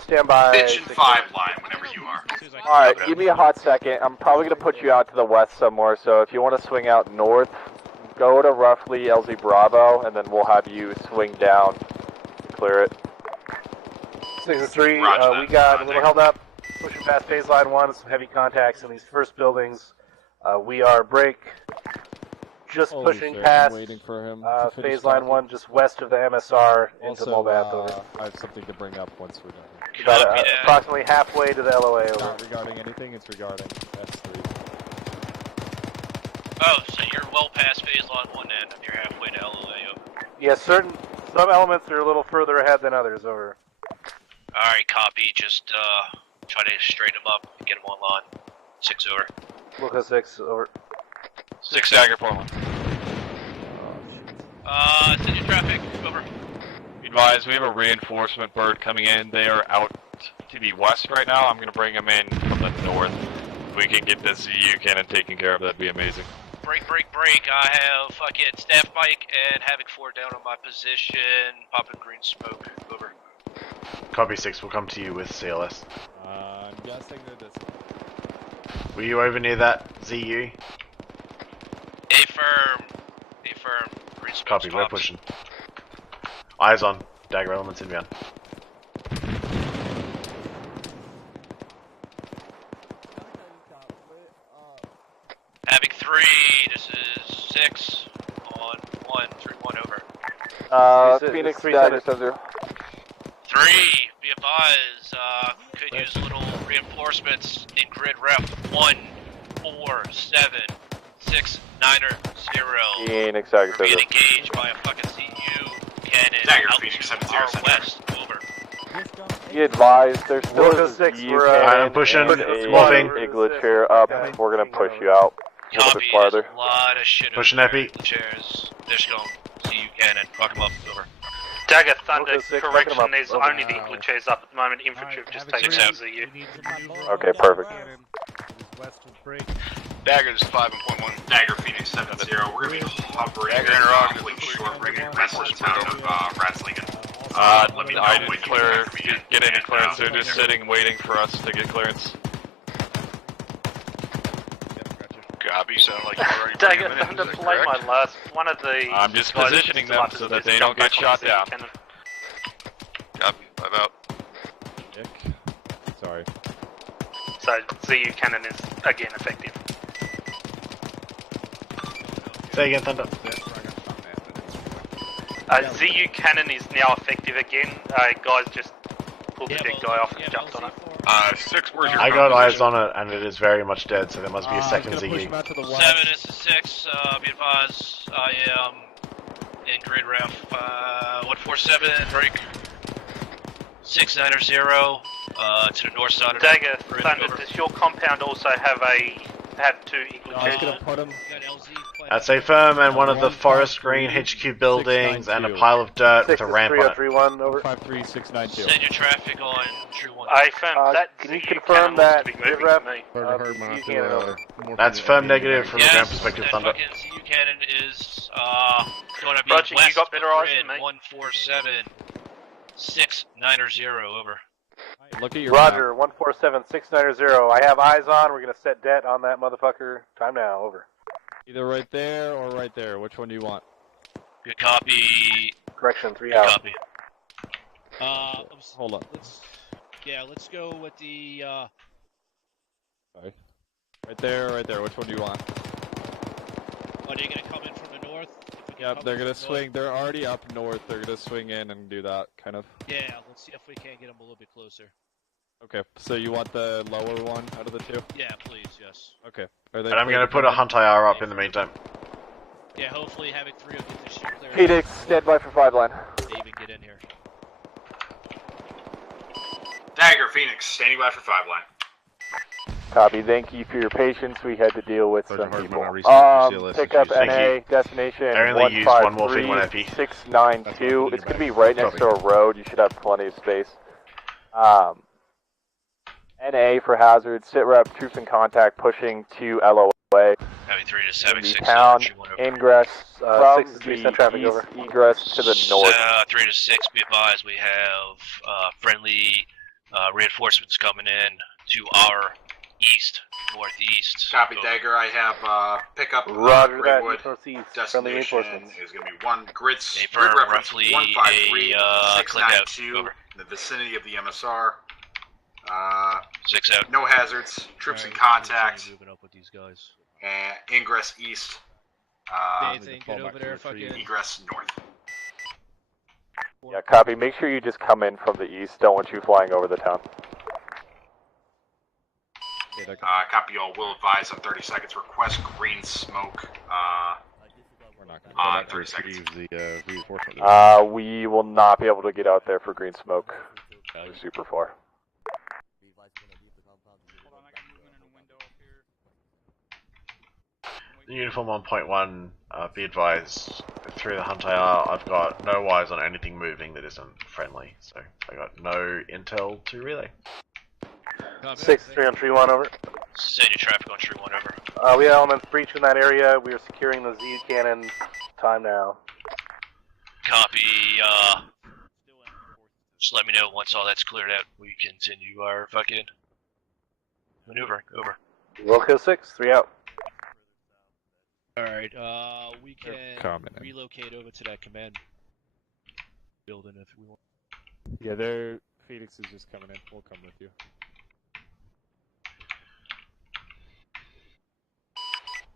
Stand by. bitch and 5 line whenever you are. Alright, give me a hot second. I'm probably going to put you out to the west somewhere, so if you want to swing out north, go to roughly LZ Bravo, and then we'll have you swing down to clear it. 6 is 3, we got a little held up, pushing past phase line 1, some heavy contacts in these first buildings. We are break, just pushing past waiting for him phase line 1, just west of the MSR into Molbath, over. I have something to bring up once we're done. About approximately halfway to the LOA, over. Not regarding anything, it's regarding S3. Oh, so you're well past phase line 1 then, if you're halfway to LOA, over. Yeah, some elements are a little further ahead than others, over. Alright, copy, just try to straighten them up and get them online. 6 over. Look at 6, over. 6 Dagger, point 1. Send your traffic, over. Advise, we have a reinforcement bird coming in. They are out to the west right now. I'm going to bring them in from the north. If we can get this ZU cannon taken care of, that'd be amazing. Break. I have fucking Staff Mike and Havoc 4 down on my position. Popping green smoke, over. Copy 6, we'll come to you with CLS. I'm guessing they're this way. Were you over near that ZU? Affirm. Green smoke. Copy, we're pushing. Eyes on. Dagger elements inbound. Havoc 3, this is 6 on 1, 3-1 over. Phoenix, Dagger, Sub-Zero. 3, be advised, could use little reinforcements in grid ref 1, 4, 7, 6, 9er, 0. Phoenix, Dagger, We're being Sub-Zero. engaged by a fucking CU cannon Dagger, out Phoenix, to 7-0, our center. west, over. Be advised, there's still Look a at 6, ZU we're, I'm pushing, and moving. a Igloo chair up. We're going to push you out a little bit Copy, farther. there's a lot of shit Pushing over Epi. there. Chairs, Dishcom, CU cannon, fuck them up, over. Dagger, Thunder, Look at 6, correction, fuck 'em up. there's Over. only the Igloo chairs up at the moment. Infantry have just taken 6 out out. ZU. Okay, perfect. West of break. Dagger's 5.1. Dagger Phoenix 7-0. We're gonna be hovering Dagger interrogative. awfully short right near Western town of Ratslingen. Let me know I when didn't you clear, want me to get any stand clearance, down. they're just sitting waiting for us to get clearance. Copy, sound like you're already Dagger, bringing them in. Thunder, Is that play my correct? last. One of the. I'm just guys positioning still them up so as that this they don't gun get back on shot the down. cannon. Copy, 5 out. Sorry. So ZU cannon is again effective. Say again, Thunder. ZU cannon is now effective again. Guys just pulled the dead guy off and jumped on it. 6, where's your I got eyes composition? on it, and it is very much dead, so there must be a second ZU. 7 is a 6, be advised, I am in grid ref, 147, break. 6-9er 0, to the north side of Dagger, the grid, Thunder, over. does your compound also have 2 Igloo chairs? Put him. That's a firm and one of the forest green HQ buildings and a pile of dirt with 6 a is ramp on it. 3031, over. 53692. Send your traffic on True 1. I found that Can you ZU confirm cannon looks that to be moving grid rep? to me. ZU cannon, over. That's firm negative from the ground Yes, perspective, that Thunder. fucking CU cannon is, going to be Roger, you west got better of eyes grid, than me. 147, 6-9er 0, over. Look at your Roger, 147690. I have eyes on. We're going to set det on that motherfucker. Time now, over. Either right there or right there. Which one do you want? Good copy. Correction, 3 Good out. copy. Hold up. Let's go with the Sorry. Right there. Which one do you want? Are they gonna come in from the north? Yep, they're gonna swing. They're already up north. They're gonna swing in and do that, kind of. Yeah, let's see if we can get them a little bit closer. Okay, so you want the lower one out of the two? Yeah, please, yes. Okay. Are they And I'm gonna put a Hunt IR up in the meantime. Yeah, hopefully Havoc 3 will get this shit cleared. Phoenix, stand by for 5 line. They even get in here. Dagger, Phoenix, standing by for 5 line. Copy, thank you for your patience. We had to deal with some people. Pick up NA, destination I only used one morphine, one MP. 692. It's going to be right next to a road. You should have plenty of space. NA for hazard, sit rep, troops in contact, pushing to LOA. Heavy 3 to 7, 6 town, ingress from 6 the east, traffic over. egress to the north. 3 to 6, be advised, we have friendly reinforcements coming in to our east, northeast. Copy, Dagger. I have pickup. Roger that. Gridwood. Northeast. Friendly Destination reinforcements. is going to be 1 grid for reference roughly 153 a, 692 over. in the vicinity of the MSR. 6 out. No hazards. Troops in contact. Moving up with these guys. And ingress east. Anything good over there? Fucking egress north. Yeah, copy. Make sure you just come in from the east. Don't want you flying over the town. Copy all. Will advise on 30 seconds. Request green smoke. We're not going on 30 seconds. The reinforcement. We will not be able to get out there for green smoke. We're super far. Uniform 1.1, be advised, through the Hunt IR, I've got no eyes on anything moving that isn't friendly, so I got no intel to relay. 6-3 on tree 1, over. Send your traffic on tree 1, over. We have elements breach in that area. We are securing the Z cannon. Time now. Copy, just let me know once all that's cleared out. We continue our fucking maneuver. Over. Wilco 6, 3 out. Alright, we can relocate over to that command building if we want. Yeah, Phoenix is just coming in. We'll come with you.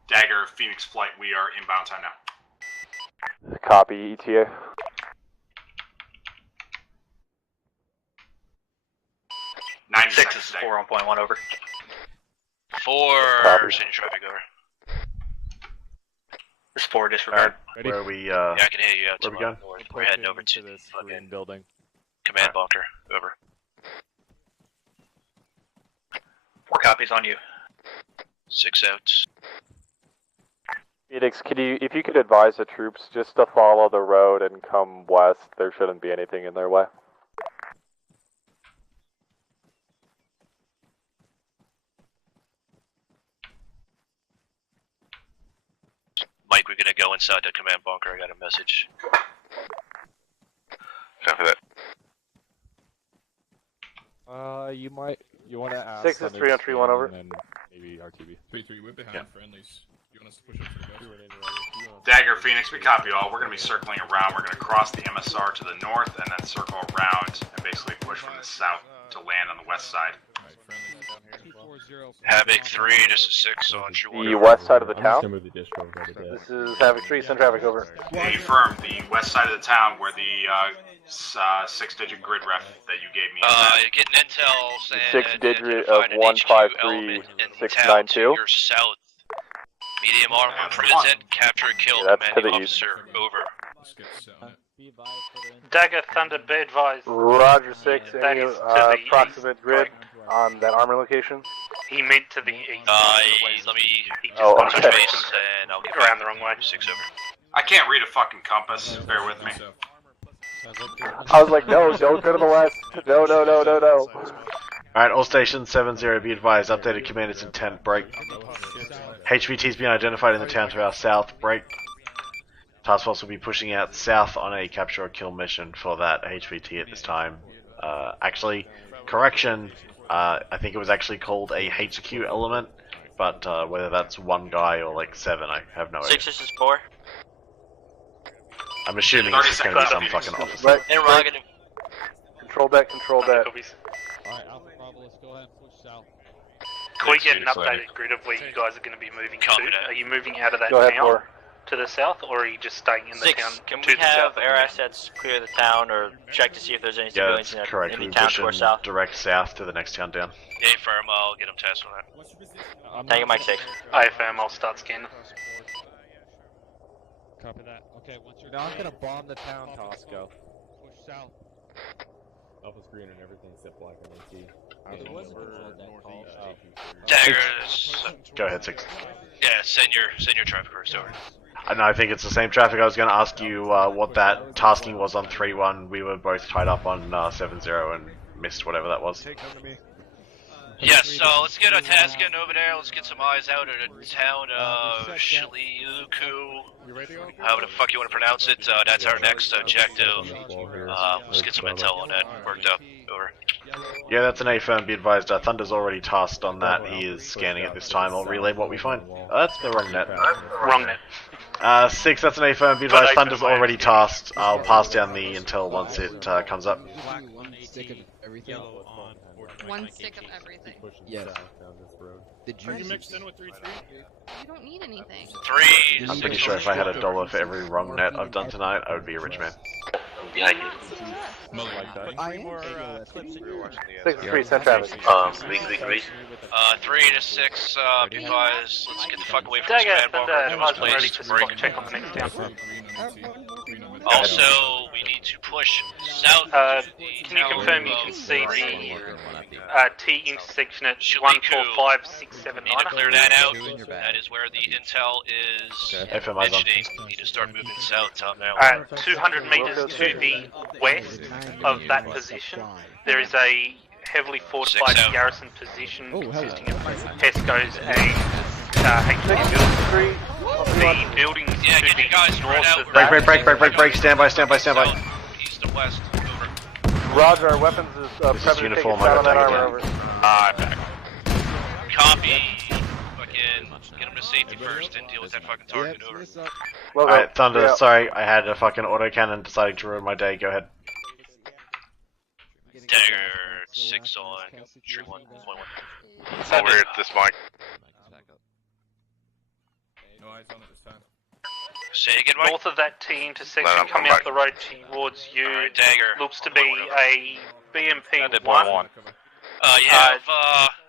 Dagger, Phoenix flight. We are inbound time now. Copy, ETA. Nine 6 is 4 on point 1, over. 4, send traffic over. There's 4 disregard. Where are we, yeah, I can hear you out to where we my going? north. We're heading over to this fucking building. command bunker. Over. 4 copies on you. 6 outs. Phoenix, if you could advise the troops just to follow the road and come west, there shouldn't be anything in their way. Mike, we're gonna go inside the command bunker. I got a message. Copy that. You want to ask. 6 is 3 on tree 1, over. And maybe RTB. 3-3, we're behind friendlies. You want us to push up to the west? Dagger, Phoenix, we copy all. We're going to be circling around. We're going to cross the MSR to the north and then circle around and basically push from the south to land on the west side. Havoc 3, just a 6 on tree 1. The west side of the town? This is Havoc 3, send traffic over. Confirm the west side of the town where the 6-digit grid ref that you gave me. Getting intel saying 6-digit of 153692. Your south. Medium armor present, capture, kill, Yeah, that's to commanding the east. officer. Over. Dagger Thunder, be advised. Roger 6, That any is to the approximate grid on that armor location? He meant to the east. Let me He just Oh, touched okay. base and I'll get around the wrong way. 6 over. I can't read a fucking compass. Bear with me. I was like, no, don't go to the west. No. Alright, all stations 7-0, be advised, updated commander's intent, break. HVT's been identified in the town to our south, break. Task Force will be pushing out south on a capture or kill mission for that HVT at this time. Actually, correction, I think it was actually called a HQ element, but whether that's one guy or like 7, I have no idea. 6 is 4. I'm assuming it's just going to be some fucking officer. Right. Interrogative. Control that. Alright, Alpha Bravo, let's go ahead and push south. Can we get an updated grid of where you guys are going to be moving to? Are you moving out of that town to the south, or are you just staying in the town? Can to we the south have air assets clear the town, or check to see if there's any civilians that's correct. in We the town push to our him south? direct south to the next town down. Hey, firm, I'll get him tested on that. Take Mike 6. AFM, I'll start scanning. Copy that. Okay, once you're done, I'm gonna bomb the town, Tosco. Push south. Alpha's green and everything except black and NT. Daggers. Go ahead, 6. Yeah, send your traffic first over. And I think it's the same traffic. I was going to ask you what that tasking was on 3-1. We were both tied up on 7-0 and missed whatever that was. Yes, so let's get a task in over there. Let's get some eyes out at the town of Shliuku. However the fuck you want to pronounce it. That's our next objective. Let's get some intel on that worked up. Over. Yeah, that's an A-firm. Be advised, Thunder's already tasked on that. He is scanning at this time. I'll relay what we find. That's the wrong net. Wrong net. 6, that's an A-firm. Be advised, Thunder's already tasked. I'll pass down the intel once it comes up. One stick of everything. Yes. Did you mixed in with 3-3? You don't need anything. 3. I'm pretty sure if I had $1 for every wrong net I've done tonight, I would be a rich man. Behind you. 6-3, send traffic. 3 to 6, be advised, let's get the fuck away from this Dagger, man walker. Thunder, ready to spot check on the next town. Also, we need to push south. Can you confirm you can see the T intersection at 145679? Need to clear that out. That is where the intel is mentioning. We need to start moving south now. 200 meters to the west of that position, there is a heavily fortified garrison position consisting of Tesco's and HQ. The buildings to the north of that. Break, stand by. East and west, over. Roger, our weapons is This is prepping to take uniform, us down on that I armor, gotta over. I'm back. Copy. Fucking get him to safety first and deal with that fucking target, over. Alright, Thunder, sorry, I had a fucking autocannon deciding to ruin my day, go ahead. Dagger 6 on tree 1.1. Over here at this mic. No eyes on it this time. Say again, Mike? North of that T intersection, coming up the road towards you, Dagger. looks to be a BMP-1.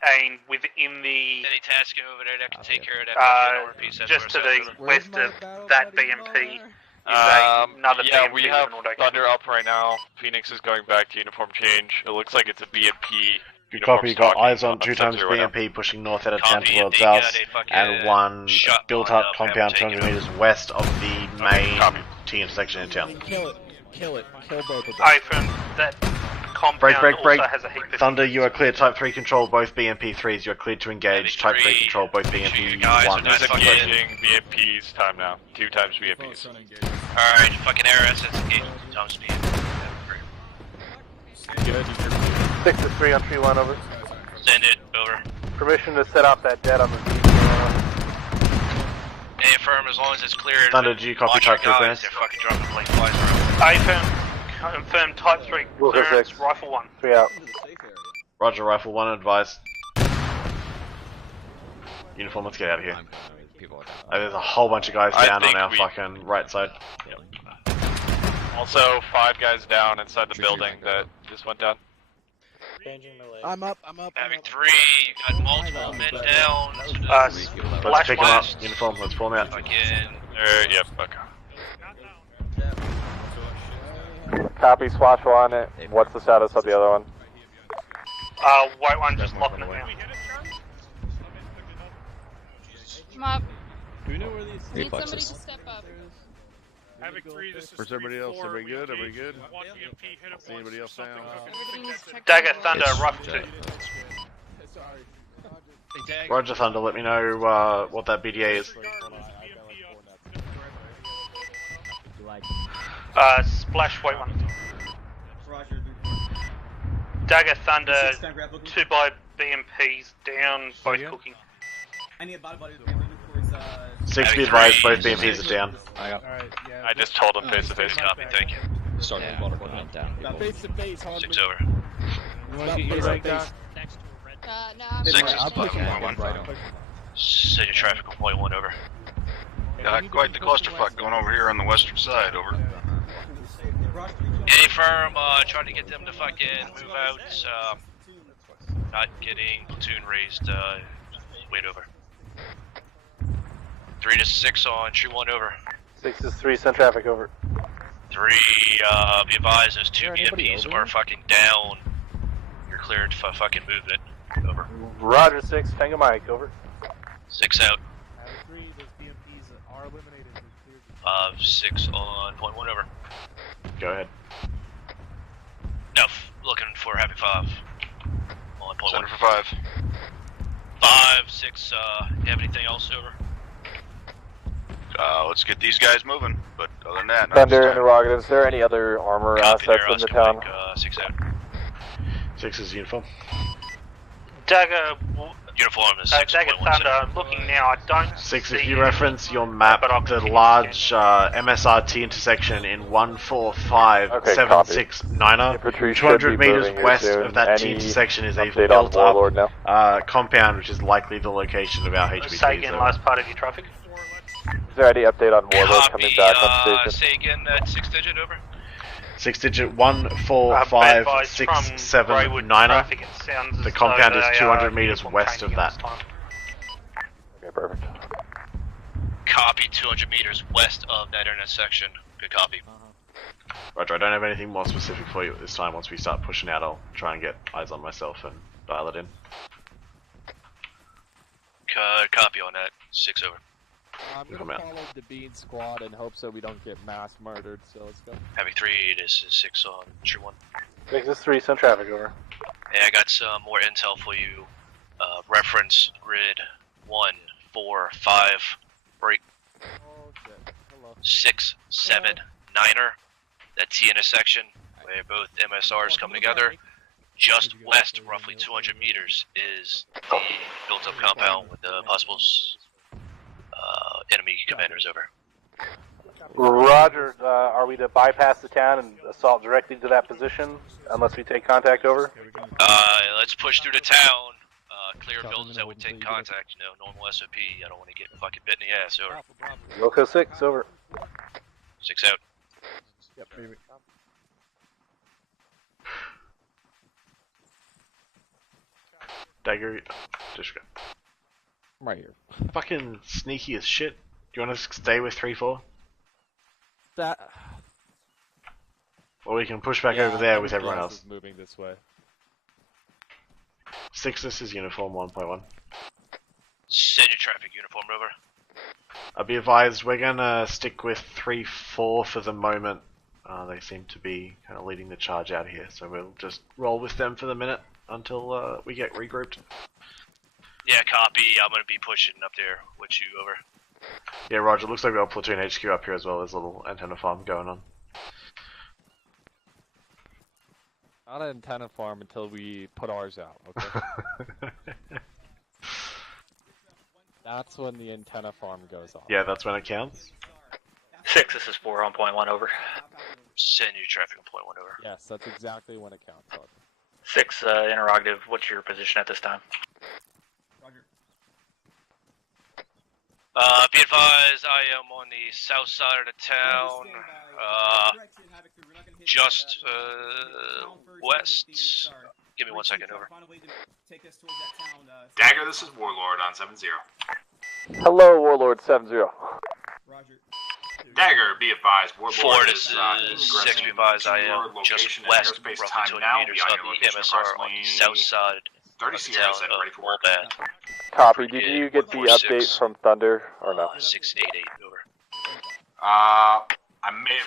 And within the... Any tasking over there that can take care of that piece? Just to the west of that BMP is another BMP. We have Thunder up right now. Phoenix is going back to uniform change. It looks like it's a BMP. Good copy, you got eyes on 2 times BMP pushing north out of town towards south, and 1 built up compound 200 meters west of the main T intersection in town. Kill it, kill both of them. That compound Break. also has a heap of... Thunder, you are clear. Type 3 control both BMP3s. You are cleared to engage. Type 3 control both BMP1s. There's a engaging BMPs time now. 2 times BMPs. Alright, fucking air assets engaged 2 times speed. 6-3 on tree 1, over. Send it, over. Permission to set off that jet on the Hey, affirm, as long as it's cleared. Thunder, do you copy type 3 clearance? They're fucking dropping plane flies around. Confirm type 3 clearance, rifle 1. 3 out. Roger, rifle 1, advise. Uniform, let's get out of here. There's a whole bunch of guys down on our fucking right side. Also, 5 guys down inside the building that just went down. I'm up. Having 3, got multiple men down. Let's pick them up. Uniform, let's pull them out. Fucking. Yep, okay. Copy, swash on it. What's the status of the other one? White one just locking it now. Come up. Do we know where these Need somebody to step up. Havoc 3, this is Where's everybody else? 3-4. Everybody good? Everybody good? One BMP hit at Anybody else down? Dagger, Thunder, rough 2. Roger, Thunder, let me know what that BDA is. Splash, white 1. Dagger, Thunder, 2 by BMPs down, both cooking. 6 be advised, both BMPs are down. I just told him face to face. Copy, thank you. Start the water going down. Face to face, Hardman. 6 over. You want to get your right down? No, I'm Six not is black on point one. City traffic on point one, over. Got quite the clusterfuck going over here on the western side, over. Any firm, trying to get them to fucking move out, not getting platoon raised, wait, over. 3 to 6 on tree 1, over. 6 is 3, send traffic, over. 3, be advised, those 2 BMPs are fucking down. You're cleared for fucking movement, over. Roger, 6, Tango Mike, over. 6 out. 3, those BMPs are eliminated. They're cleared. 6 on point 1, over. Go ahead. No, looking for Happy 5. On point 1. Center for 5. 5, 6, you have anything else, over? Let's get these guys moving, but other than that, Thunder, interrogative, is there any other armor assets in the town? 6 out. 6 is uniform. Dagger, Uniform is 6. Dagger Thunder, I'm looking now, I don't 6, see if you reference your map, the large MSRT intersection in 14579er, Infantry 200 should be meters moving here west soon. of that Any intersection is a update on built Warlord now? up compound, which is likely the location of our HBT. Say again, last part of your traffic. Is there any update on Warlord coming back on station? Say again that 6 digit, over. 6 digit 14569er. The compound is 200 meters west of that. Okay, perfect. Copy, 200 meters west of that intersection. Good copy. Roger, I don't have anything more specific for you at this time. Once we start pushing out, I'll try and get eyes on myself and dial it in. Copy on that. 6 over. I'm gonna follow the Bean squad and hope so we don't get mass murdered, so let's go. Heavy 3, this is 6 on tree 1. 6 is 3, send traffic, over. Hey, I got some more intel for you. Reference grid 1, 4, 5, break. 6, 7, 9er. That T intersection where both MSRs come together. Just west, roughly 200 meters, is the built-up compound with the possible enemy commanders, over. Roger, are we to bypass the town and assault directly to that position unless we take contact, over? Let's push through the town, clear buildings that would take contact, you know, normal SOP. I don't want to get fucking bit in the ass, over. Loco 6, over. 6 out. Yep, Dagger, just go. I'm right here. Fucking sneaky as shit. Do you want to stay with 3-4? That. Or we can push back over there with everyone else. Is moving this way. 6, this is uniform 1.1. Send your traffic uniform, over. I'll be advised, we're gonna stick with 3-4 for the moment. They seem to be kind of leading the charge out here, so we'll just roll with them for the minute until we get regrouped. Yeah, copy. I'm gonna be pushing up there with you, over. Yeah, Roger. Looks like we've got platoon HQ up here as well. There's a little antenna farm going on. Not an antenna farm until we put ours out, okay? That's when the antenna farm goes off. Yeah, that's when it counts. 6, this is 4 on point 1, over. Send your traffic on point 1, over. Yes, that's exactly when it counts. Roger. 6, interrogative, what's your position at this time? Be advised, I am on the south side of the town, just west. Give me 1 second, over. Dagger, this is Warlord on 7-0. Hello, Warlord 7-0. Dagger, be advised, Warlord 4, this is 6, be advised, I am just west, roughly 200 meters of the MSR on the south side 30 of the Sierra town said ready for of work. Wallbad. Copy, did you get the update from Thunder, or no? 688, over. I may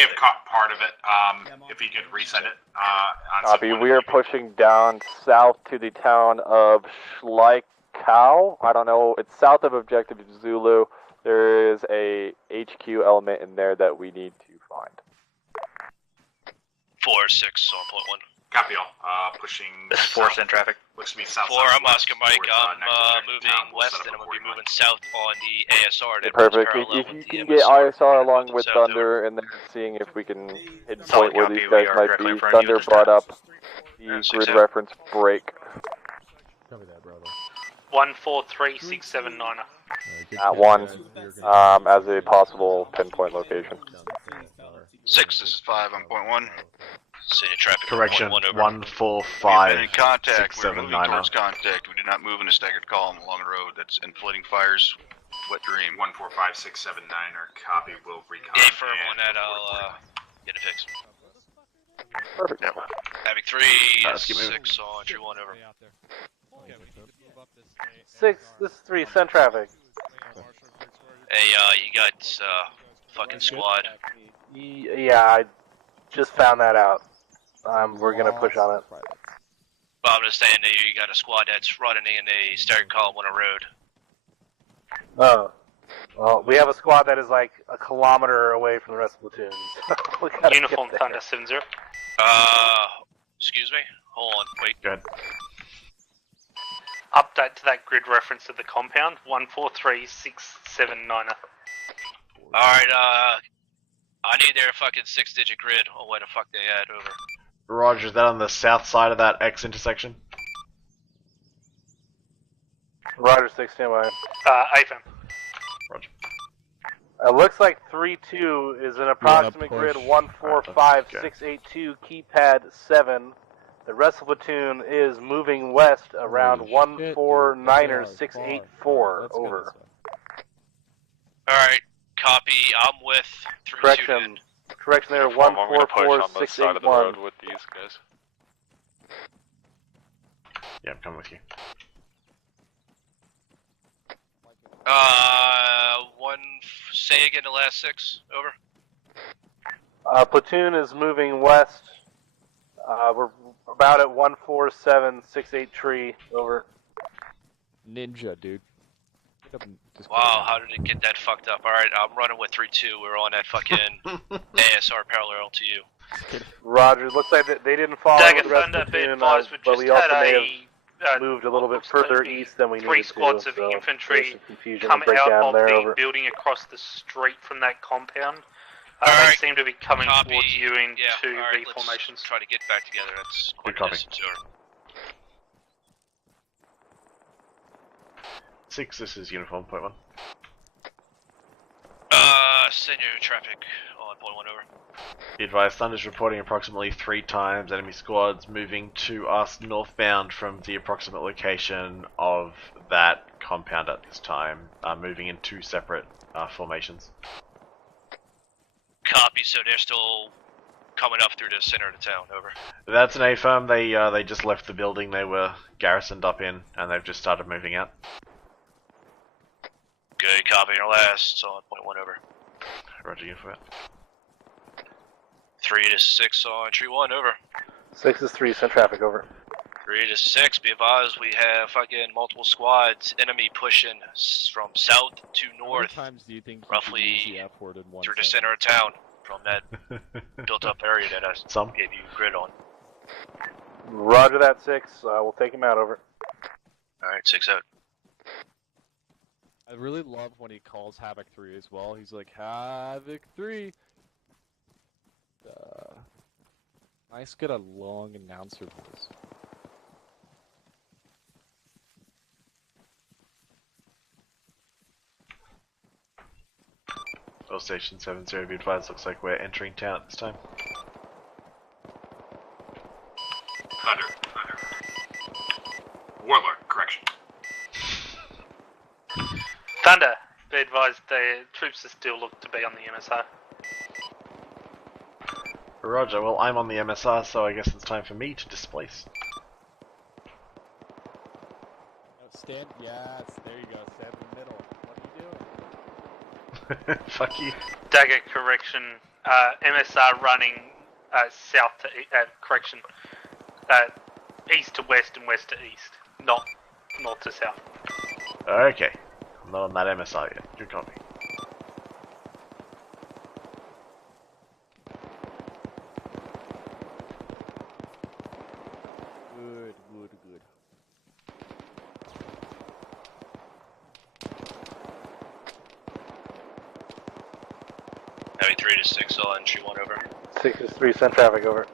have caught part of it, if you could resend it, on Copy, we are pushing down south to the town of Schleikau. I don't know, it's south of Objective Zulu. There is a HQ element in there that we need to find. 4, 6 on point 1. Copy all. Pushing. This is 4, send traffic. Looks to be south. 4, I'm Oscar Mike. I'm moving west, and I'm going to be moving south on the ASR. That Perfect. runs If parallel you with can the get MSR. ISR along with Thunder, and then seeing if we can pinpoint where these guys might be. Thunder brought up the grid reference break. 143679er. At 1, as a possible pinpoint location. 6, this is 5 on point 1. Senior traffic. Correction, 1 over. 145. We've been in contact. We're moving 679er. towards contact. We did not move in a staggered column along the road. That's inflating fires. Wet dream. 145679er. Copy. Will recon. Stay firm on that. I'll get it fixed. Perfect. Yep. Having 3, let's keep moving. 6 on tree 1 over. 6, this is 3, send traffic. Hey, you got fucking squad. Yeah, I just found that out. We're gonna push on it. Well, I'm just saying that you got a squad that's running in a staggered column on a road. Oh. Well, we have a squad that is like a kilometer away from the rest of the platoons. Uniform Thunder 70. Excuse me? Hold on, wait. Good. Update to that grid reference of the compound, 143679er. Alright, I need their fucking 6-digit grid on where the fuck they at, over. Roger, is that on the south side of that X intersection? Roger, 6, stand by. AFM. Roger. It looks like 3-2 is an approximate grid 145682, keypad 7. The rest of the platoon is moving west around 149er 684. Over. Alright, copy. I'm with 3-2. Correction there, I'm gonna push on the side of the 144681. road with these guys. Yeah, I'm coming with you. Say again the last 6, over. Platoon is moving west. We're about at 14768 tree. Over. Ninja, dude. Wow, how did it get that fucked up? Alright, I'm running with 3-2. We're on that fucking ASR parallel to you. Roger, looks like they didn't follow Dagger the rest Thunder, of the be platoon, advised, we but just we also had may a have moved a little bit further east than we needed to. 3 squads of so infantry there's some confusion come and breakdown out of there. the Over. building across the street from that compound. Alright. They seem to be coming Copy. towards you in Yeah, 2 alright, V formations. let's try to get back together. That's quite Good a copy. distance, over. 6, this is uniform, point 1. Senior traffic on point 1, over. Be advised, Thunder's reporting approximately 3 times enemy squads moving to us northbound from the approximate location of that compound at this time, moving in 2 separate formations. Copy, so they're still coming up through the center of the town, over. That's an A-firm, they just left the building they were garrisoned up in, and they've just started moving out. Good, copy, your last on point 1, over. Roger, you for that. 3 to 6 on tree 1, over. 6 is 3, send traffic. Over. 3 to 6, be advised, we have fucking multiple squads, enemy pushing from south to north, How many times do you think roughly F-worded one through the sentence? center of town, from that built-up area that I Some. gave you grid on. Roger that, 6. We'll take him out. Over. Alright, 6 out. I really love when he calls Havoc 3 as well. He's like, Havoc 3! Nice, get a long announcer voice. Well, Station 70, be advised, looks like we're entering town at this time. Thunder. Warlord, correction. Thunder, be advised, the troops still look to be on the MSR. Roger, well, I'm on the MSR, so I guess it's time for me to displace. Stand, yes, there you go, stand in the middle. What are you doing? Fuck you. Dagger, correction. MSR running south to correction. East to west and west to east, not north to south. Okay. I'm not on that MSR yet. Good copy. Good. Heavy 3 to 6 on tree 1, over. 6 is 3, send traffic. Over.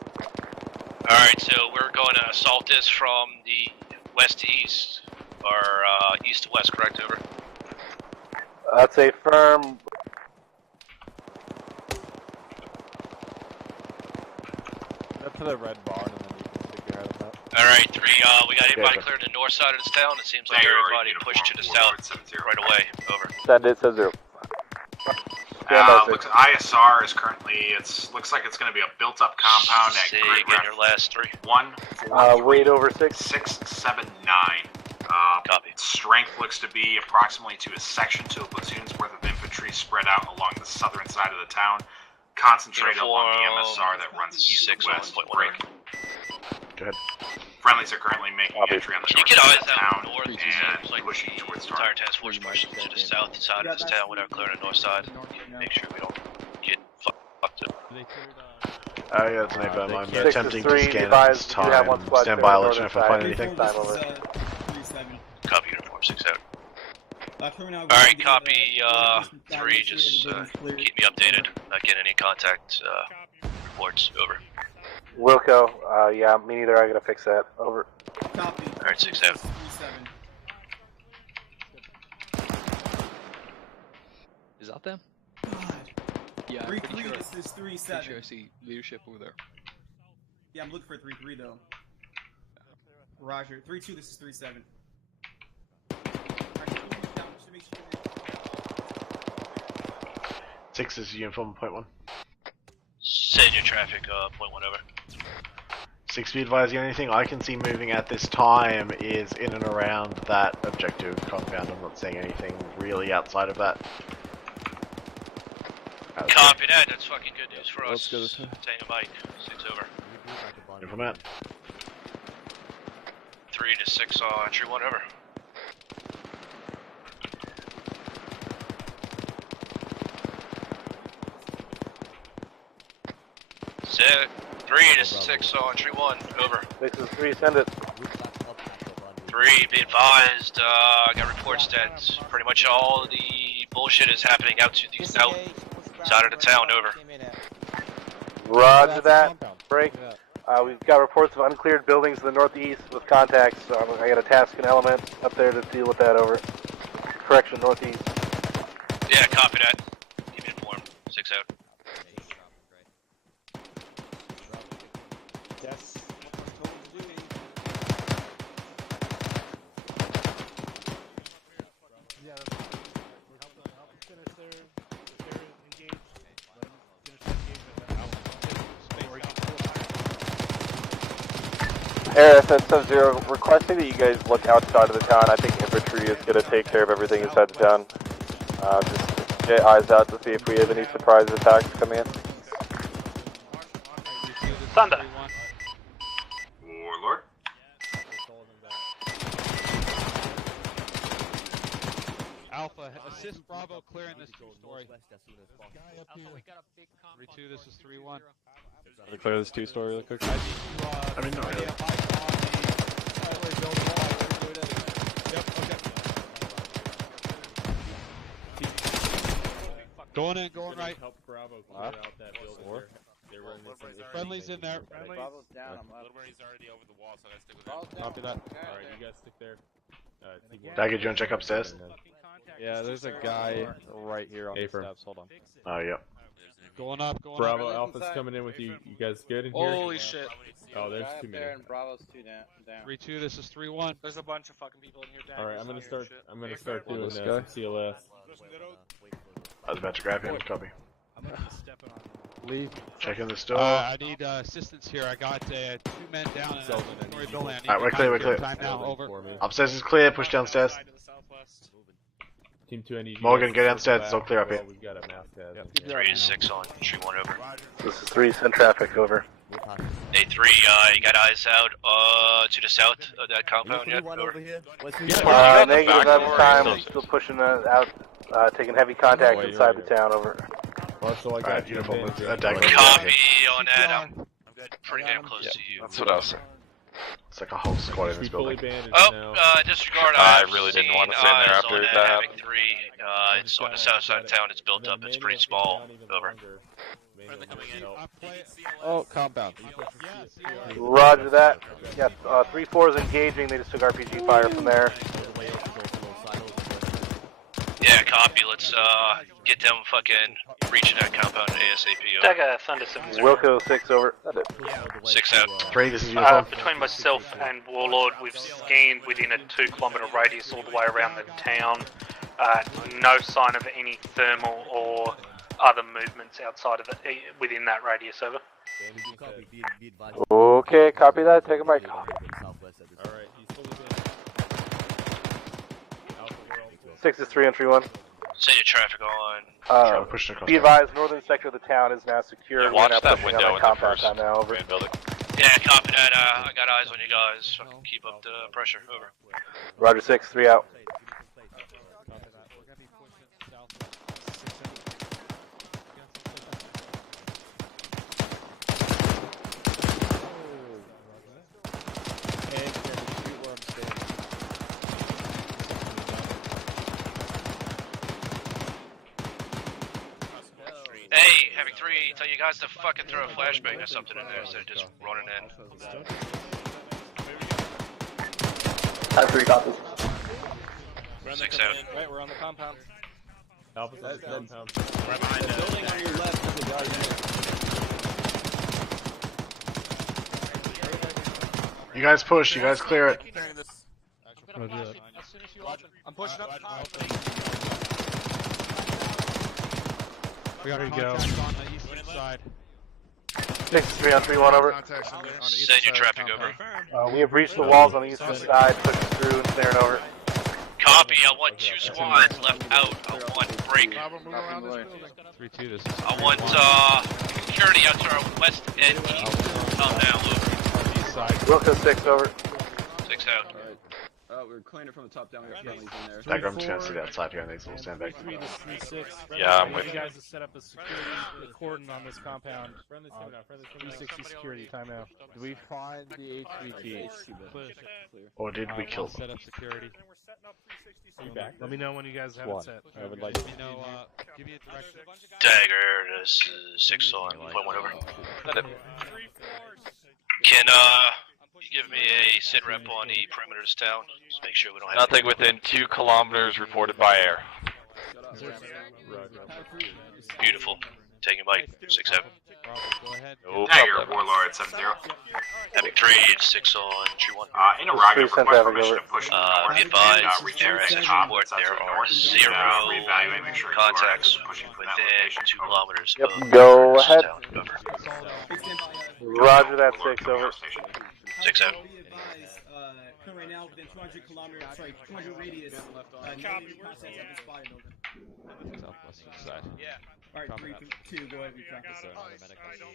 Alright, so we're going to assault this from the west to east, are east to west, correct? Over. That's a firm. Up to the red barn, and then you can stick your head on that. Alright, 3, we got everybody cleared the north side of this town. It seems like everybody pushed to the south right away. Over. Send it, says 0. ISR is currently, looks like it's going to be a built-up compound at grid ref your last 3. 1, 4, weight over 6. 6, 7, 9. Copy. Strength looks to be approximately to a section to a platoon's worth of infantry spread out along the southern side of the town, concentrated along the MSR that runs east and west. Break. Go ahead. Friendlies are currently making entry on the north side of the town north, and like pushing towards the entire task force pushes to the south side of this town without clearing the north side. Make sure we don't get fucked up. Oh yeah, that's an info. I'm 6 attempting to 3, to scan at advise this you have one time. squad Stand clear by, on let the you know if northern I find side. anything. Time over. Copy, uniform 6 out. Alright, copy 3, just keep me updated. Not getting any contact reports. Over. Wilco, yeah, me neither. I gotta fix that. Over. Alright, 6 out. Is that them? Yeah, I'm pretty sure. This is 3-7. Pretty sure I see leadership over there. Yeah, I'm looking for 3-3 though. Roger. 3-2, this is 3-7. 6 is uniform, point 1. Send your traffic, point 1 over. 6 be advised, the only thing I can see moving at this time is in and around that objective compound. I'm not seeing anything really outside of that. Copy that, that's fucking good news for us. Let's go. Tango Mike, 6 over. Implement. 3 to 6 on entry 1 over. Set 3 to 6 on entry 1 over. 6 is 3, send it. 3, be advised, I got reports that pretty much all the bullshit is happening out to the south side of the town, over. Roger that. Break. We've got reports of uncleared buildings in the northeast with contacts, so I got a task and element up there to deal with that. Over. Correction, northeast. Yeah, copy that. Keep me informed. 6 out. Yes. Harris at sub-0, requesting that you guys look outside of the town. I think infantry is going to take care of everything inside the town. Just get eyes out to see if we have any surprise attacks coming in. Thunder. Warlord. Alpha, assist Bravo clearing this two-story. 3-2, this is 3-1. Clear this 2-story really quick. I mean, no, I don't. Going in, going right. Help Bravo clear out that building. They're running Friendly's in there. Bravo's down. He's already over the wall, so I stick with him. Copy that. Alright, you guys stick there. Dagger, do you want to check upstairs? Yeah, there's a guy right here on the steps. Hold on. Oh, yep. Going up, going Bravo, up. Alpha's coming in with you. You guys good in here? Holy shit. Oh, there's too many. Bravo's 2 down. 3-2, this is 3-1. There's a bunch of fucking people in here down. Alright, I'm gonna start doing this guy. some CLS. I was about to grab him, copy. Leave. Checking the store. I need assistance here. I got 2 men down in a story building. Alright, we're clear, we're clear. Time now, over. Upstairs is clear, push downstairs. Team 2, I need Morgan, go downstairs, it's all clear up here. We've got a mass test. 3 to 6 on entry 1 over. This is 3, send traffic. Over. Hey 3, you got eyes out to the south of that compound yet? Over. Negative at the time. We're still pushing out, taking heavy contact inside the town. Over. Alright, uniform, Dagger. Copy on that. I'm pretty damn close to you. That's what I was saying. It's like a whole squad in this building. Disregard. I really didn't want to stay in there after that happened. 3, it's on the south side of town. It's built up. It's pretty small. Over. Oh, compound. Roger that. Yeah, 3-4 is engaging. They just took RPG fire from there. Yeah, copy. Let's get them fucking reaching that compound ASAP. Dagger, Thunder 7-0. Wilco 6 over. 6 out. 3, this is uniform. Between myself and Warlord, we've scanned within a 2-kilometre radius all the way around the town. No sign of any thermal or other movements outside of it, within that radius, over. Okay, copy that. Take a mic. Alright, he's fully good. 6 is 3, entry 1. Send your traffic on. Be advised, northern sector of the town is now secure. Yeah, watch that window in the first now, over. main building. Yeah, copy that. I got eyes on you guys. Fucking keep up the pressure. Over. Roger 6, 3 out. Hey, Havoc 3, tell you guys to fucking throw a flashbang or something in there instead of just running in. 3 copies. 6 out. Right, we're on the compound. Opposite compound. Right behind the building on your left is a guard. You guys push, you guys clear it. I'm pushing up. We gotta go. On the eastern side. 6 3 on 3 1 over. Send your traffic over. We have reached the walls on the eastern side, pushing through and clearing over. Copy, I want 2 squads left out. I want break. 3-2, this is... I want security out to our west and east. Come now, over. Wilco 6 over. 6 out. We're clearing it from the top down. We got friendlies in there. Dagger, I'm just gonna sit outside here and they will stand back. 3 to 3-6. Yeah, I'm with you you. guys to set up a security cordon on this compound. 360 security, time now. Did we find the HVT? Or did we kill Set them? up security. Let me know when you guys have it set. I would like Let me know, give me a direction. Dagger, this is 6 on point 1 over. Can, you give me a sit rep on the perimeter of this town? Just make sure we don't have Nothing within 2 kilometers reported by air. Beautiful. Take your mic. 6 out. No Dagger, problem. Warlord 7-0. Having 3, 6 on true 1. Interrogative, request permission to push north Be and advised, reach there area is to a top. report It's out there to the are north. 0 Reevaluate, make sure you are contacts pushing from that within location. 2 kilometers Yep, of go ahead. town. Over. Roger that 6 over. 6 out. Right now, within 200 kilometers, sorry, 200 radius. Southwestern side. Yeah. Alright, 3, 2, go ahead, we track this.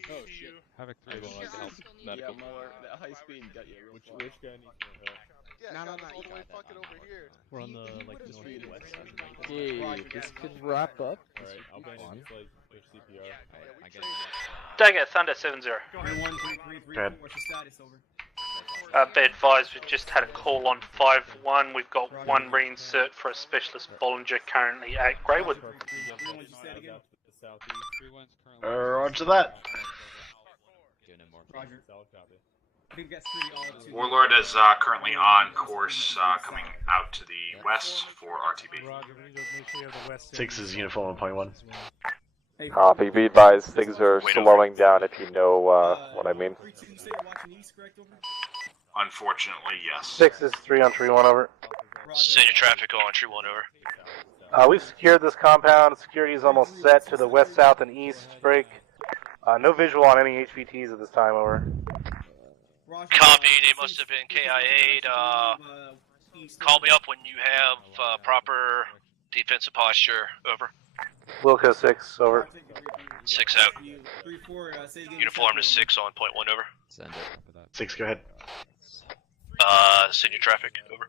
Oh shit. Havoc 3 will like to help medical. Yeah, Muller, that high speed got you. Which guy needs more help? No, all the way fucking over here. We're on the northwest. Okay, this could wrap up. Alright, I'll ban it. It's like their CPR. I get it. Dagger, Thunder 7-0. 1, 3, 3, 3, 4, what's the status, over? Be advised, we've just had a call on 5-1. We've got 1 reinsert for a specialist Bollinger currently at Greywood. Roger that. Roger. Warlord is currently on course coming out to the west for RTB. 6 is uniform on point 1. Copy, be advised, things are slowing down if you know what I mean. Unfortunately, yes. 6 is 3 on 3 1 over. Send your traffic on true 1 over. We've secured this compound. Security is almost set to the west, south, and east. Break. No visual on any HVTs at this time, over. Copy, they must have been KIA'd. Call me up when you have proper defensive posture. Over. Wilco 6, over. 6 out. Uniform is 6 on point 1 over. Send it. 6, go ahead. Send your traffic. Over.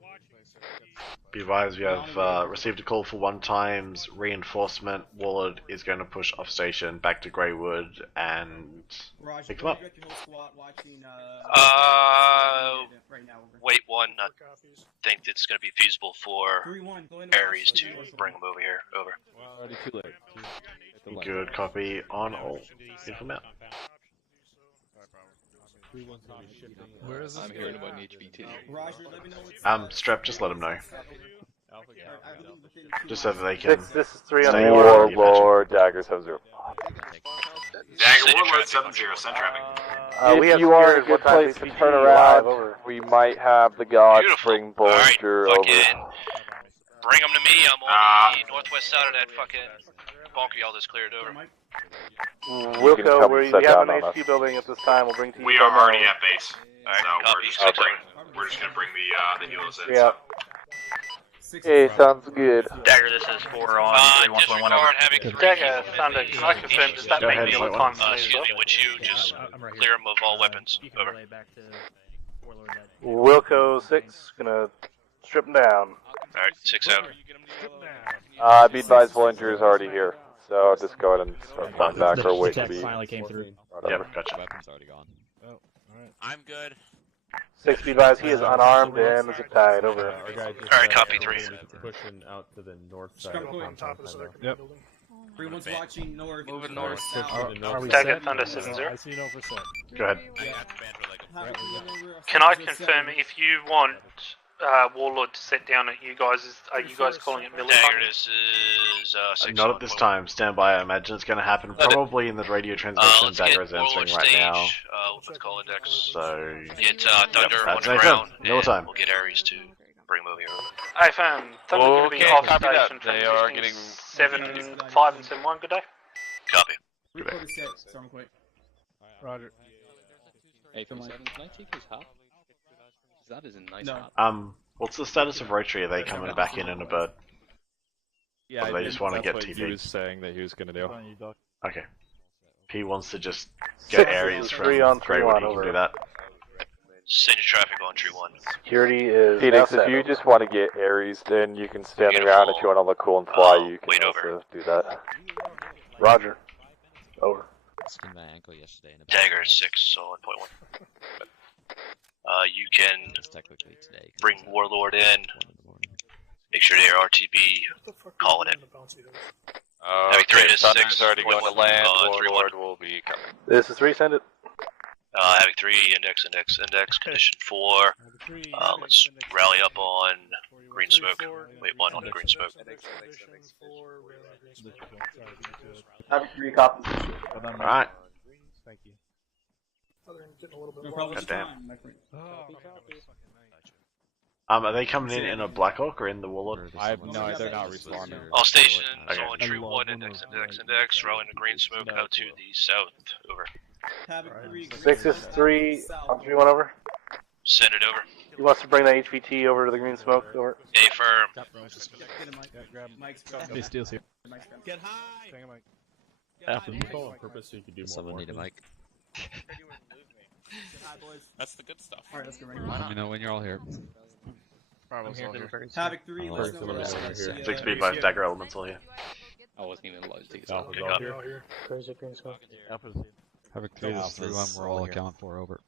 Be advised, we have received a call for 1 times reinforcement. Warlord is going to push off station back to Greywood and pick them up. Wait 1. I think it's going to be feasible for Ares to bring them over here. Over. Already too late. Good copy on all. Info out. Where is this? I'm hearing about an HVT. Strep, just let him know. Just so that they can. This is 3 on stay the Warlord, Daggers have 0. Dagger Warlord 7-0, send traffic. If you are in a good place to turn around, we might have the gods bring Bollinger over. Bring them to me. I'm on the northwest side of that fucking bunker y'all just cleared over. Wilco, we have an HQ building at this time. We'll bring to you. We are already at base. So we're just gonna bring the healers in. Yeah. Okay, sounds good. Dagger, this is 4 on 31.1 over. Dagger, Thunder, can I confirm, does that make meal time for me? Excuse me, would you just clear them of all weapons? Over. Wilco 6, gonna strip them down. Alright, 6 out. Be advised, Bollinger is already here. So just go ahead and start flying back or wait to be. Finally came through. Yep, gotcha. Weapon's already gone. Oh, alright. I'm good. 6 be advised, he is unarmed and zip tied. Over. Alright, copy 3. Pushing out to the north side. Yep. Everyone's watching north. Moving north. Are we Dagger, set? Thunder 7-0. I see no percent. Go ahead. Can I confirm, if you want Warlord to set down at you guys, are you guys calling it military? Dagger, this is 6 Not at this time. Stand by. I imagine it's going to happen probably in the radio transmission. Let's Dagger get is answering Warlord right stage. now. Let's call index. So Get Thunder on that's the no ground, time. No time. we'll get Ares to bring him over here. Hey fam, Thunder going to be off copy that. station. They are getting 7-5 and 7-1. Good day. Copy. Report is set. Storm quick. Roger. Hey, from 7, can I take his hop? That is a nice hop. What's the status of Rotary? Are they coming back in a bit? Yeah, Or they just want to get that's what he TP? was saying that he was going to do. Okay. He wants to just get areas from 3 on Greywood. 3 He on, can do that. Send your traffic on tree 1. Security is Phoenix, now if set. you just want to get Ares, then you can stand around. If you want to look cool and fly, you can wait also do that. Roger. Over. Skinned my ankle yesterday. In a Dagger 6 on point 1. You can bring Warlord in. Make sure they are RTB. Call it in. Having 3 to 6 already going to land. 3-1. Warlord will be coming. This is 3, send it. Having 3, index, condition 4. Let's rally up on green smoke. Wait, 1 on the green smoke. Having 3 copies. Alright. Thank you. No problem. God damn. My friend. Are they coming in a Blackhawk or in the Warlord? No, they're not responding. All stations Okay. on tree 1, index, rallying to green smoke out to the south. Over. Having 3. 6 is 3 on 3 1 over. Send it over. He wants to bring that HVT over to the green smoke. Over. A firm. Get a mic. Mike's Hey, Steele's here. Get high. Hang on, Mike. After you call on purpose so you could do more. Someone need a mic. That's the good stuff. Alright, let's go right Let me know when you're all here. I'm here. Havoc 3, let's know where we're at. 6 speed by Dagger Elemental here. I wasn't even allowed to take this Alpha's off. all here. Havoc 3 is 3-1, we're all account for, over.